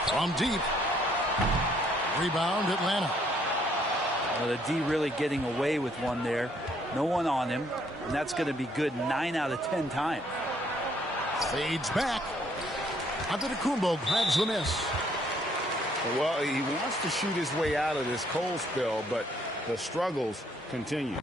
From deep. Rebound, Atlanta. Well, the D really getting away with one there. No one on him. And that's going to be good 9 out of 10 times. Fades back. Antetokounmpo grabs the miss. Well, he wants to shoot his way out of this cold spell, but the struggles continue.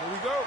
Here we go.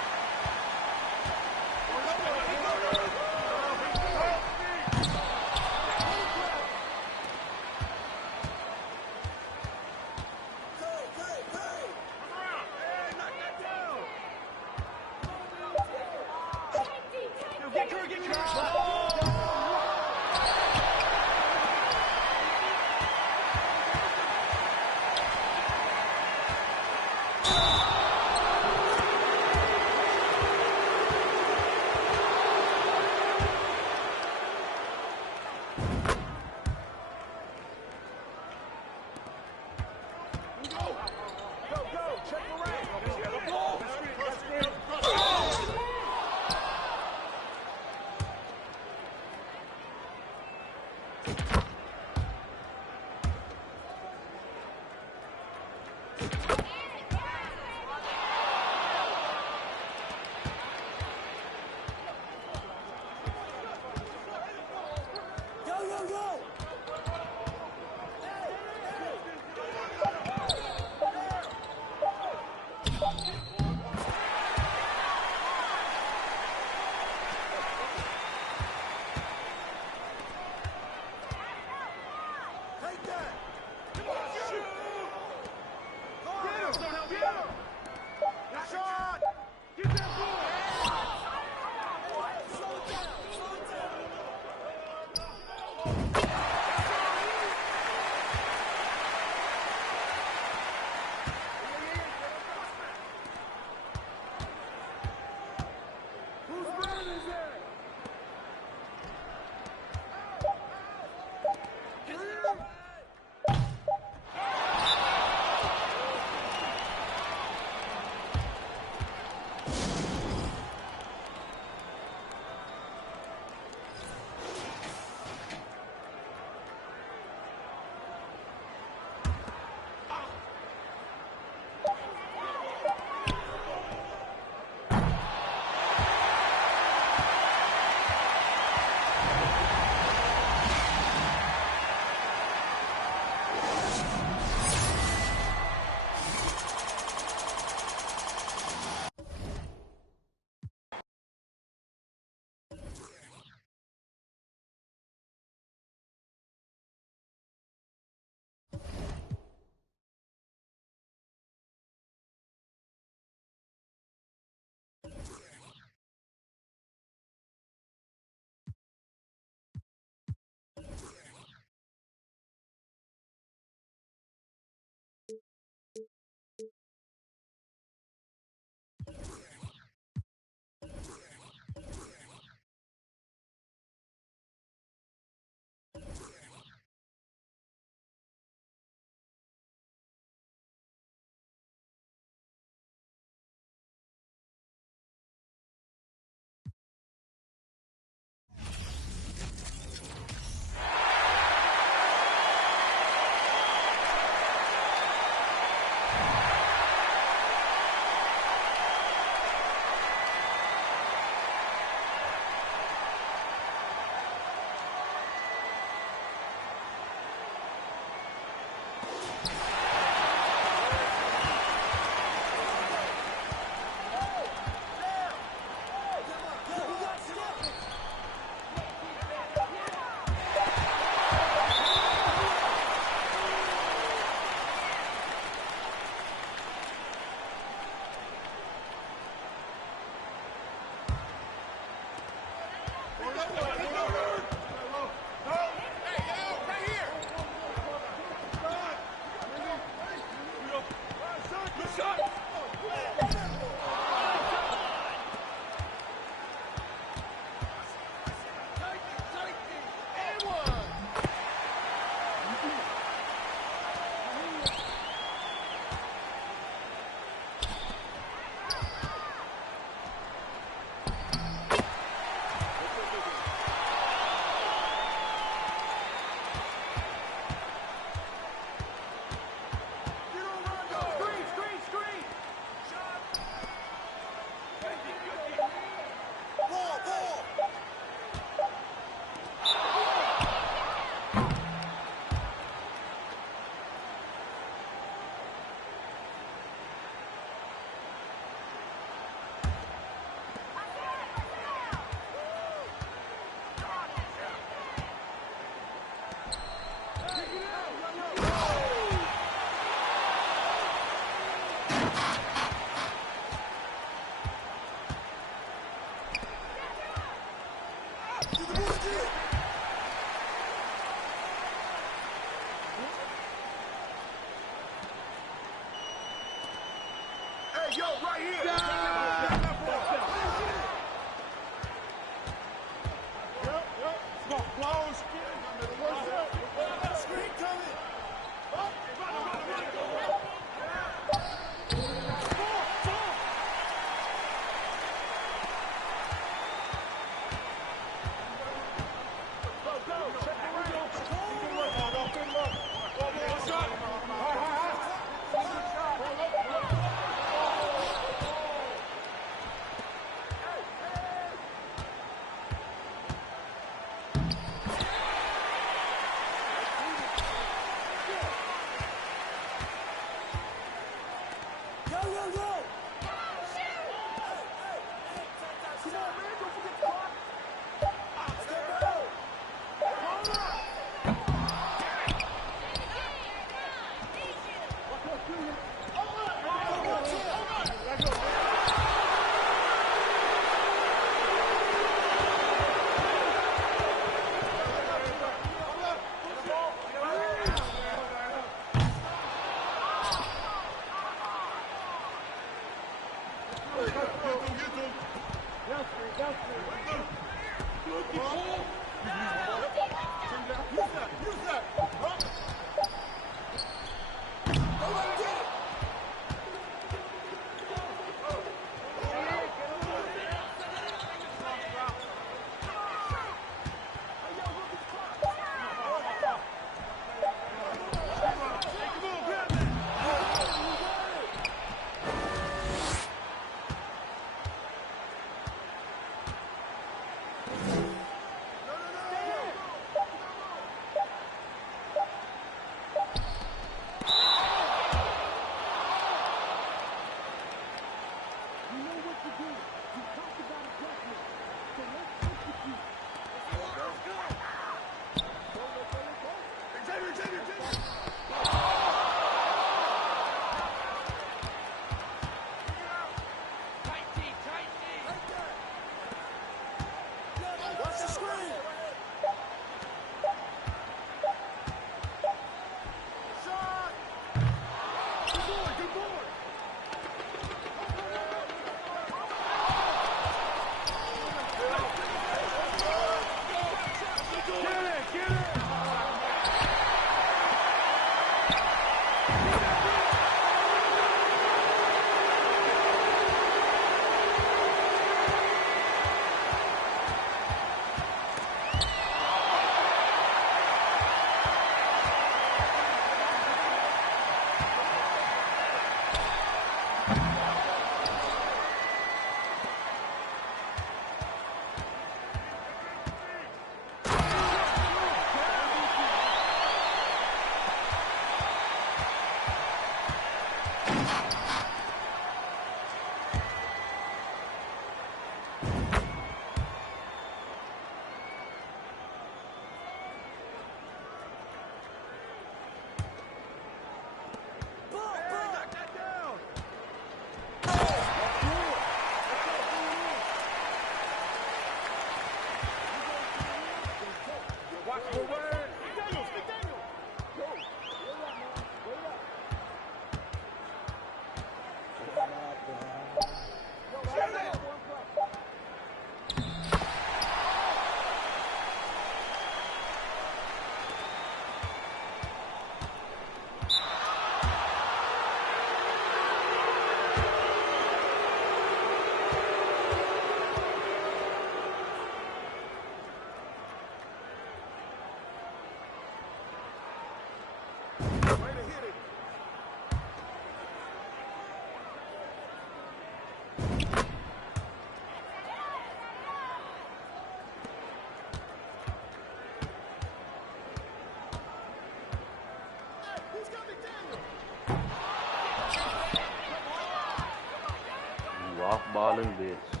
ball in the bitch.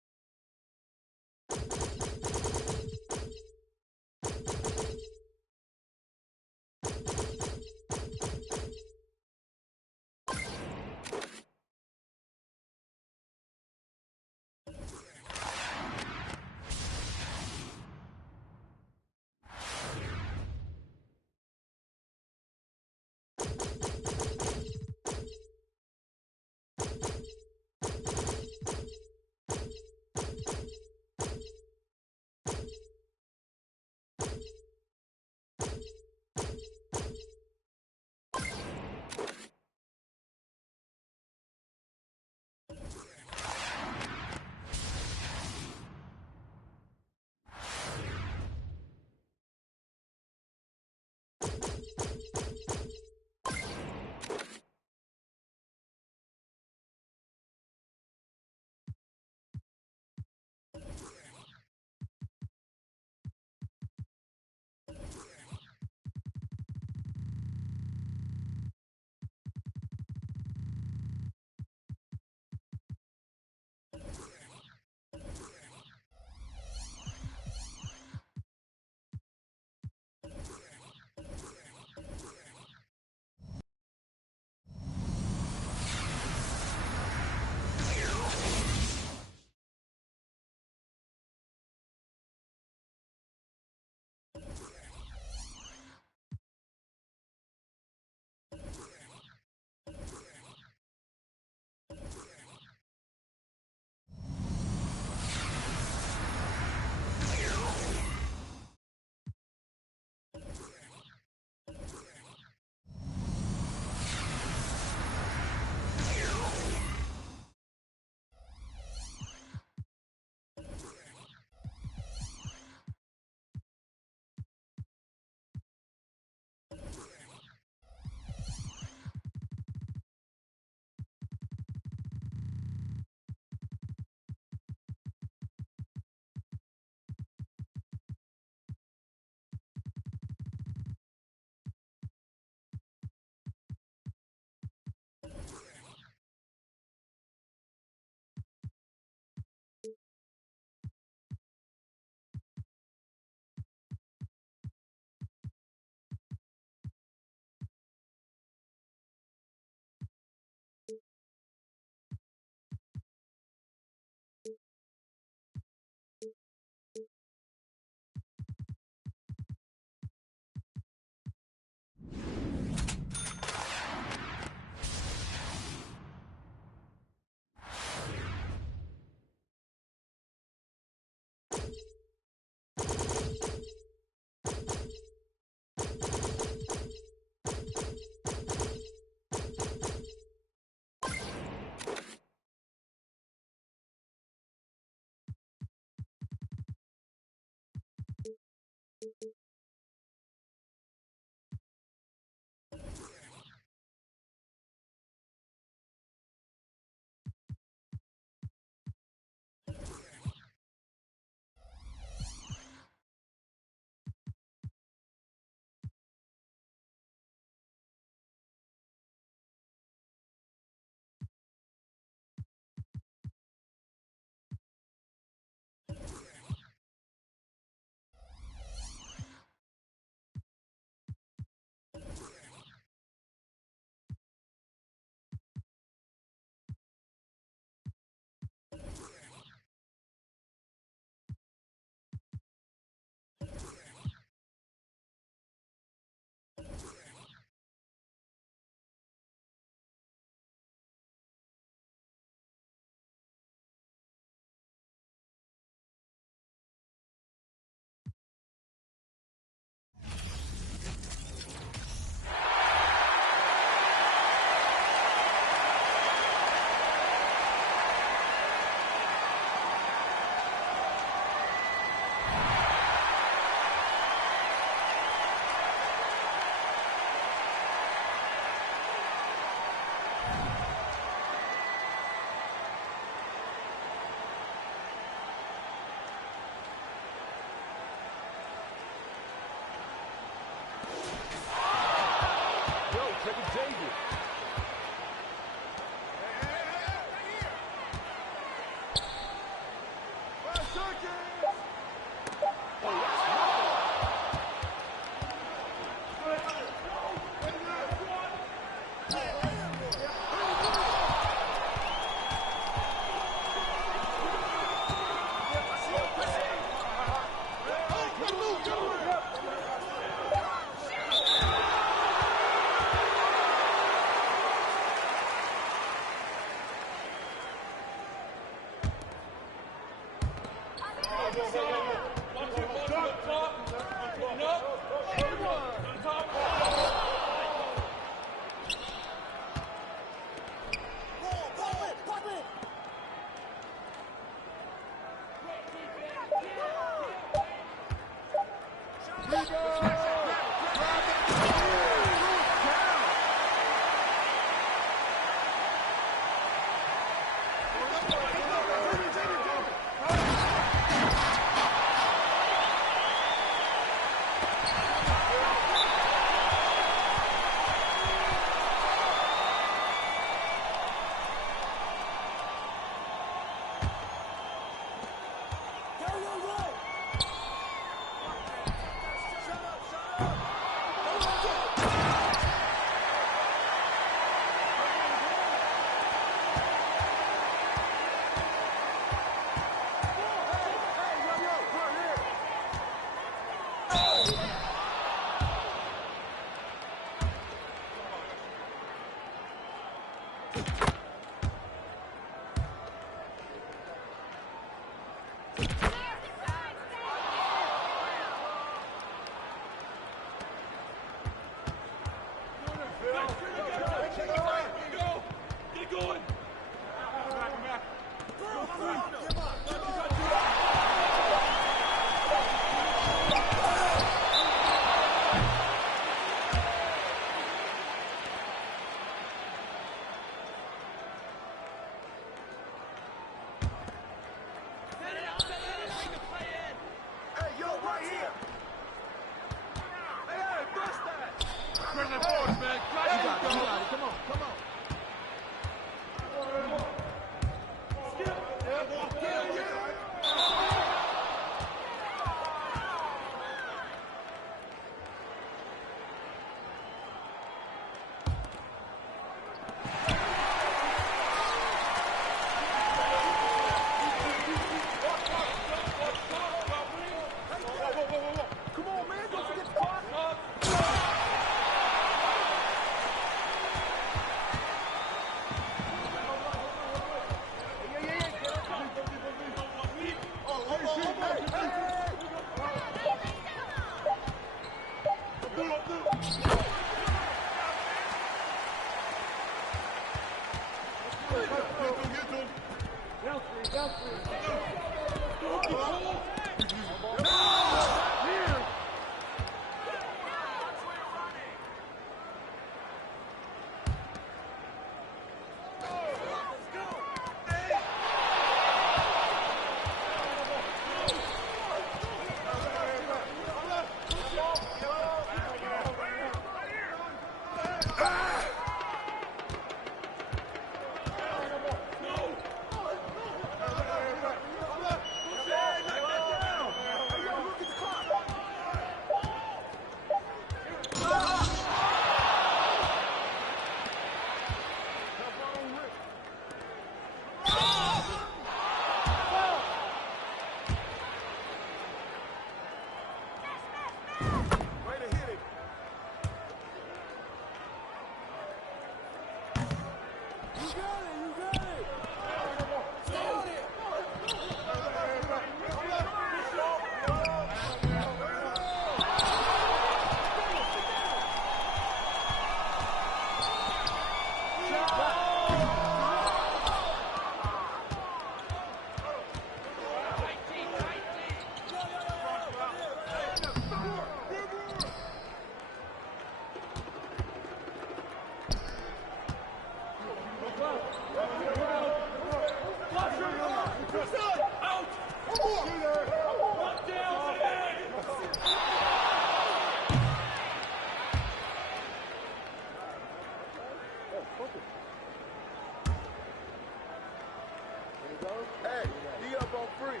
Hey, he up on free.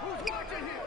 Who's watching here?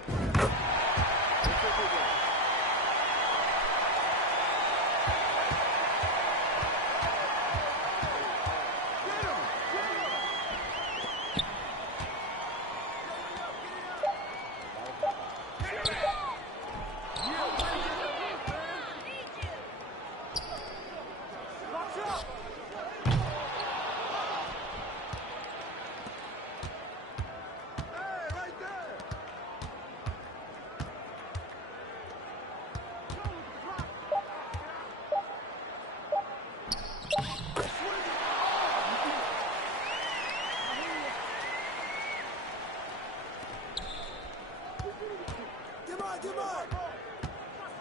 Get mine!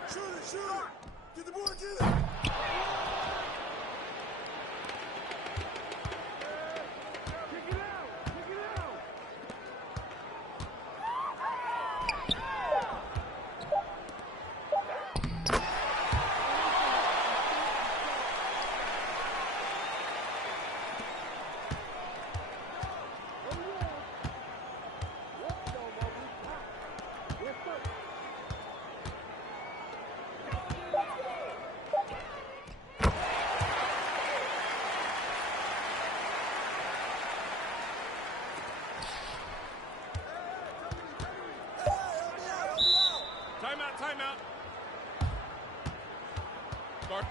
Shoot it! Get the board, get it! Timeout. Start.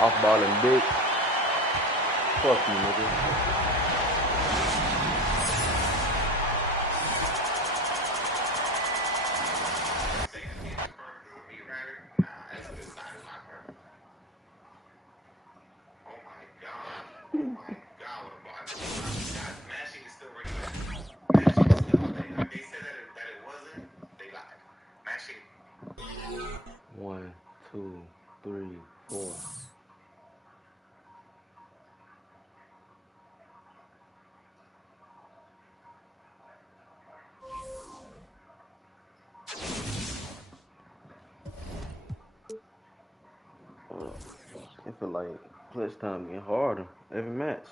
Off ball and big. Fuck you, nigga. One, two, three, four. I feel like clutch time getting harder every match.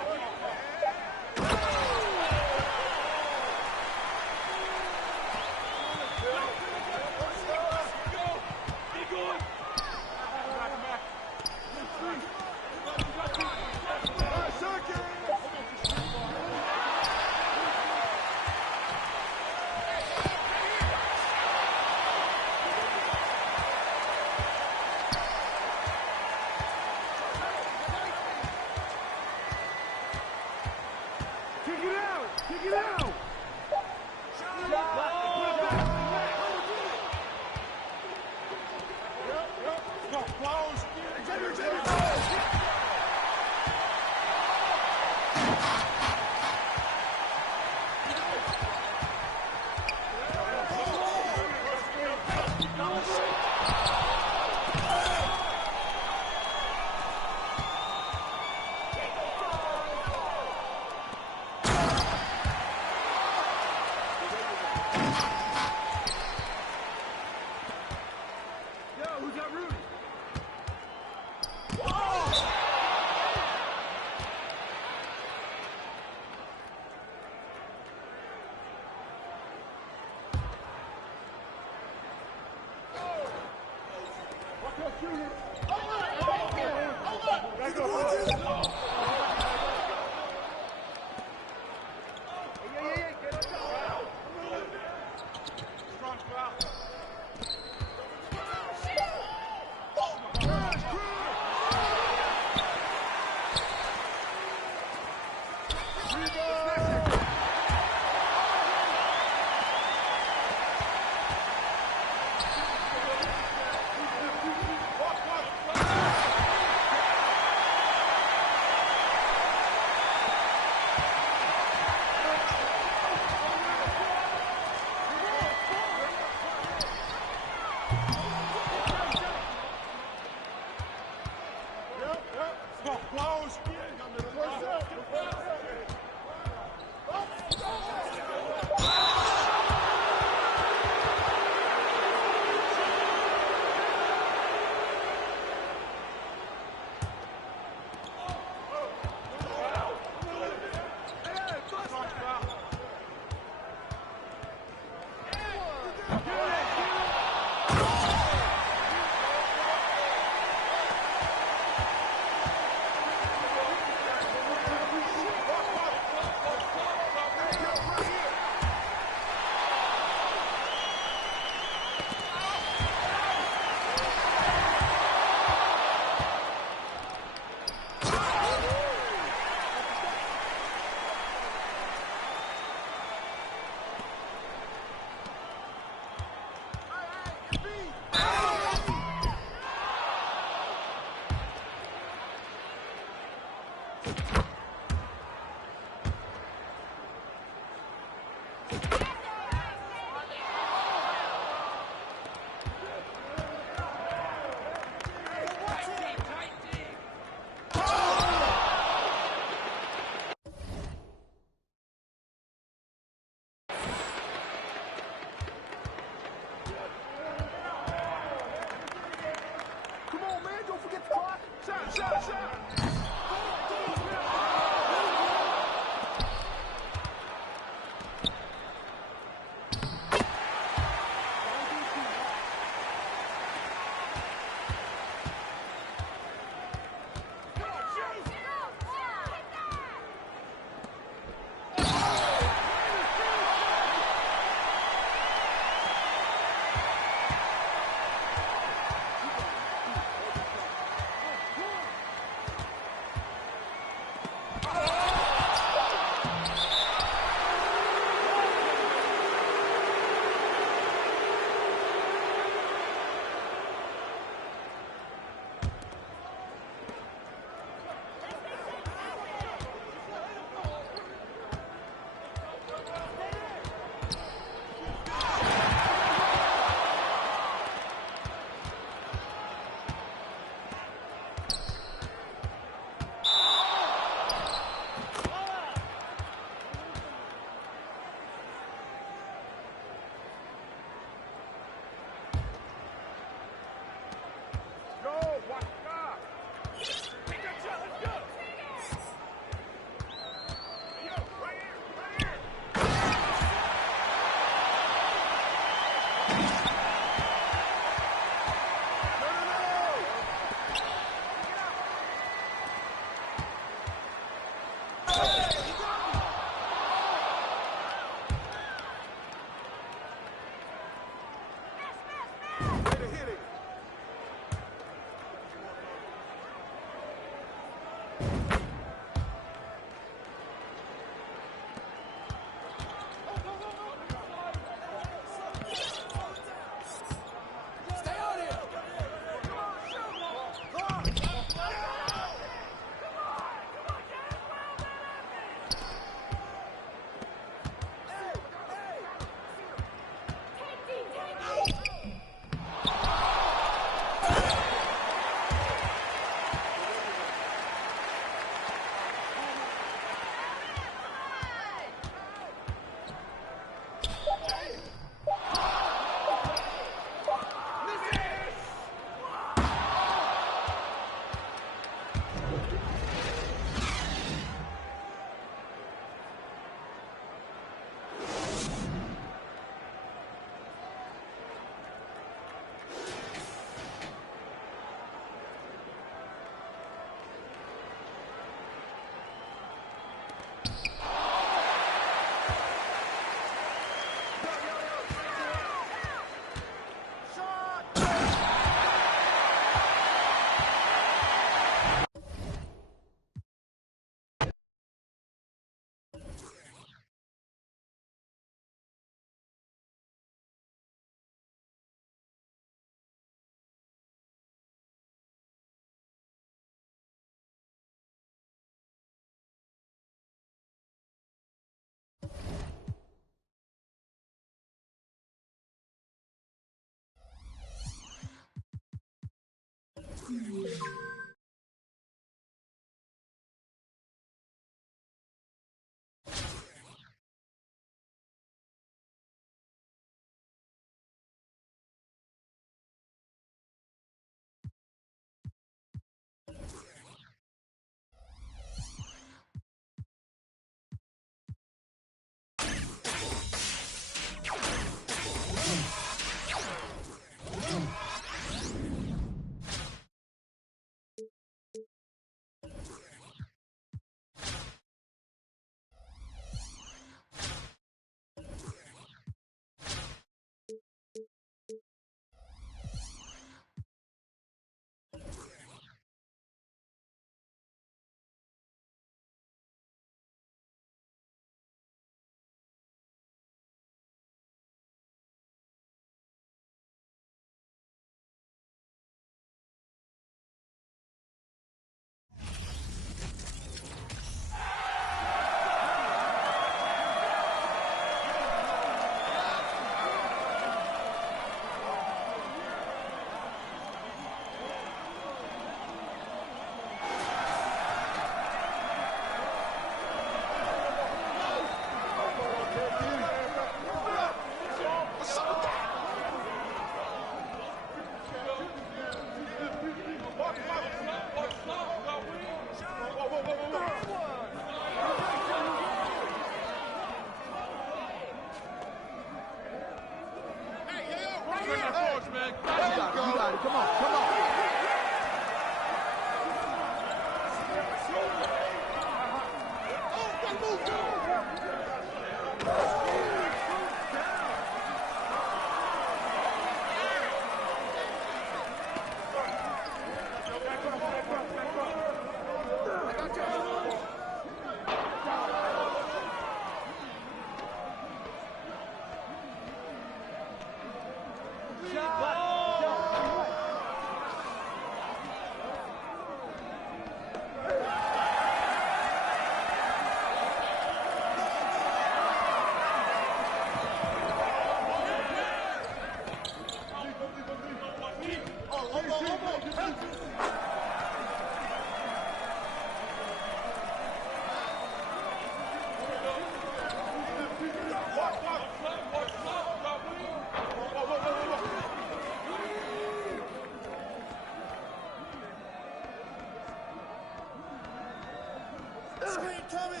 Screen coming!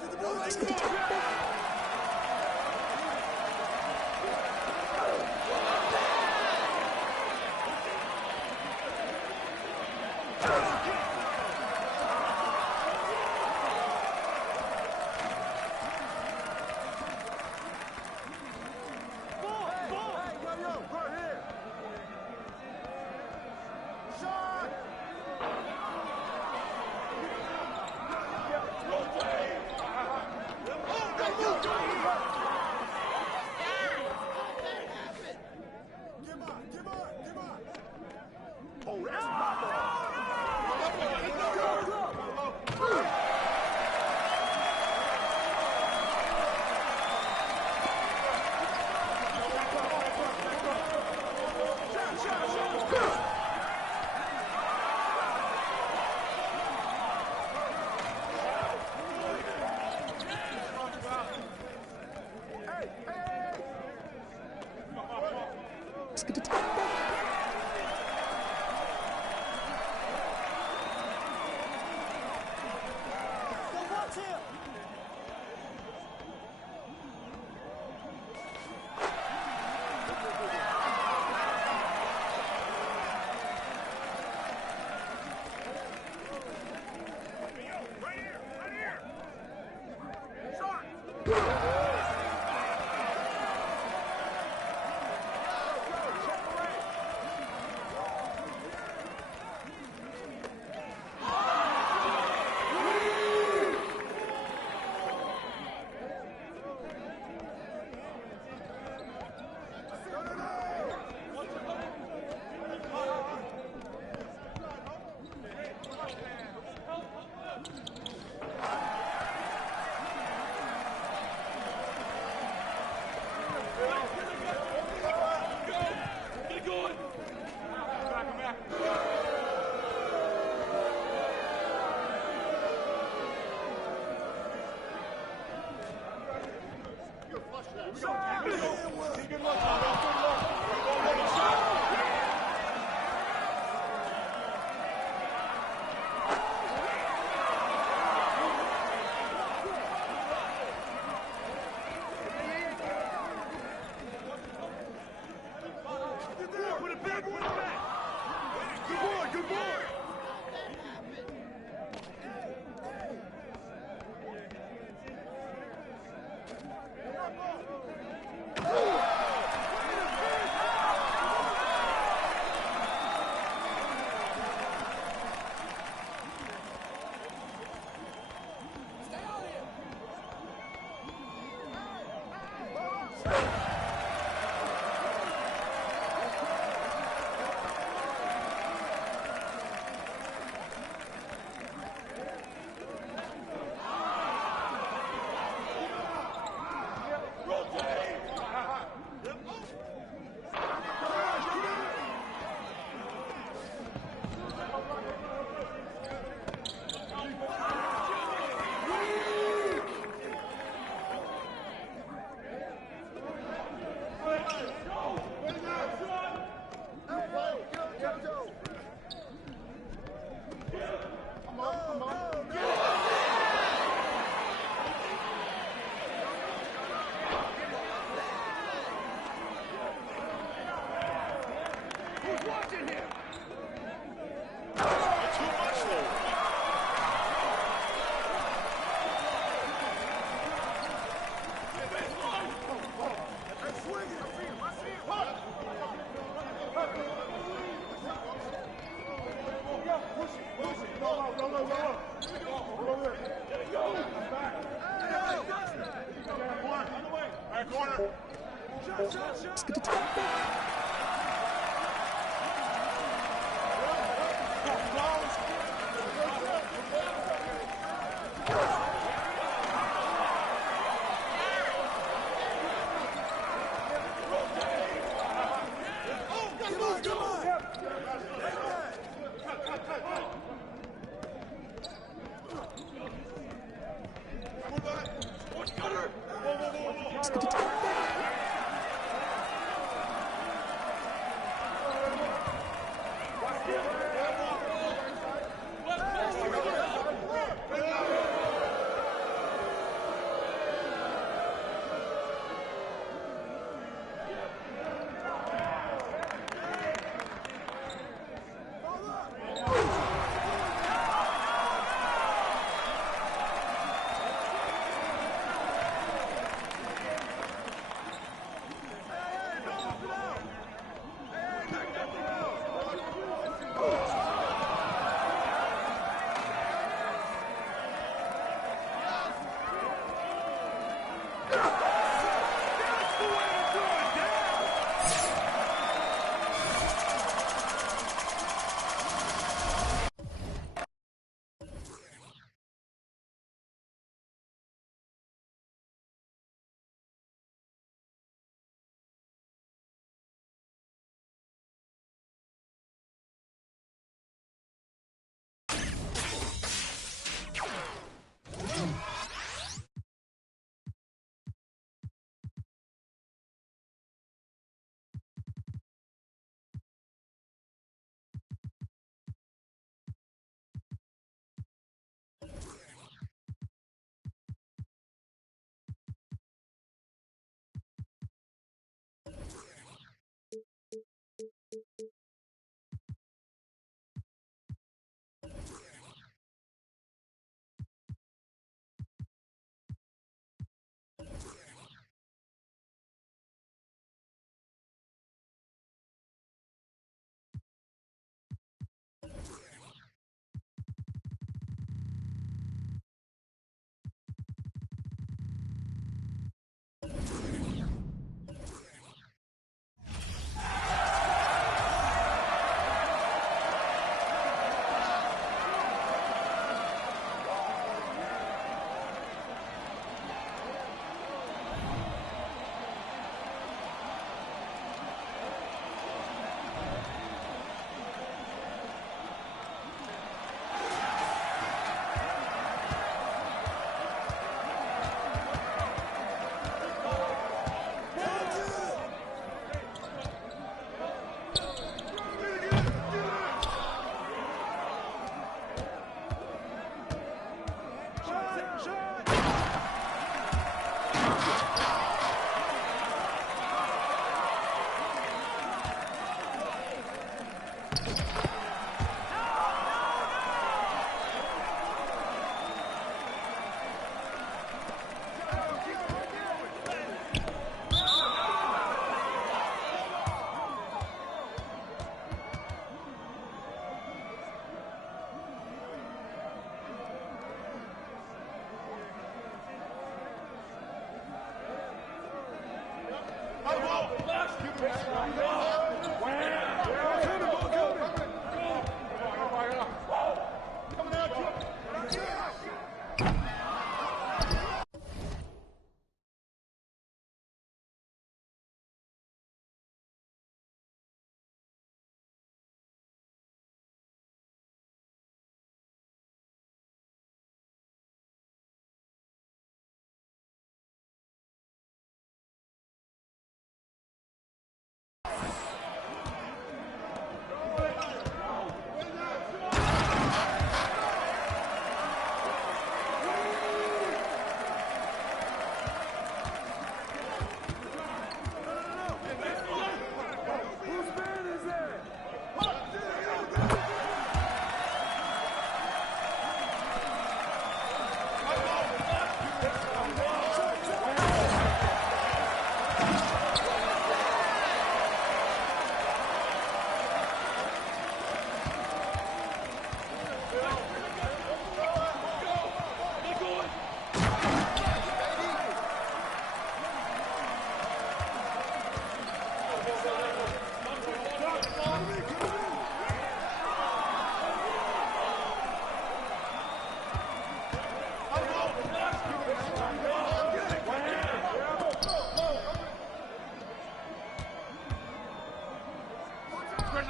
Get the ball right here!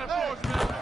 Hey!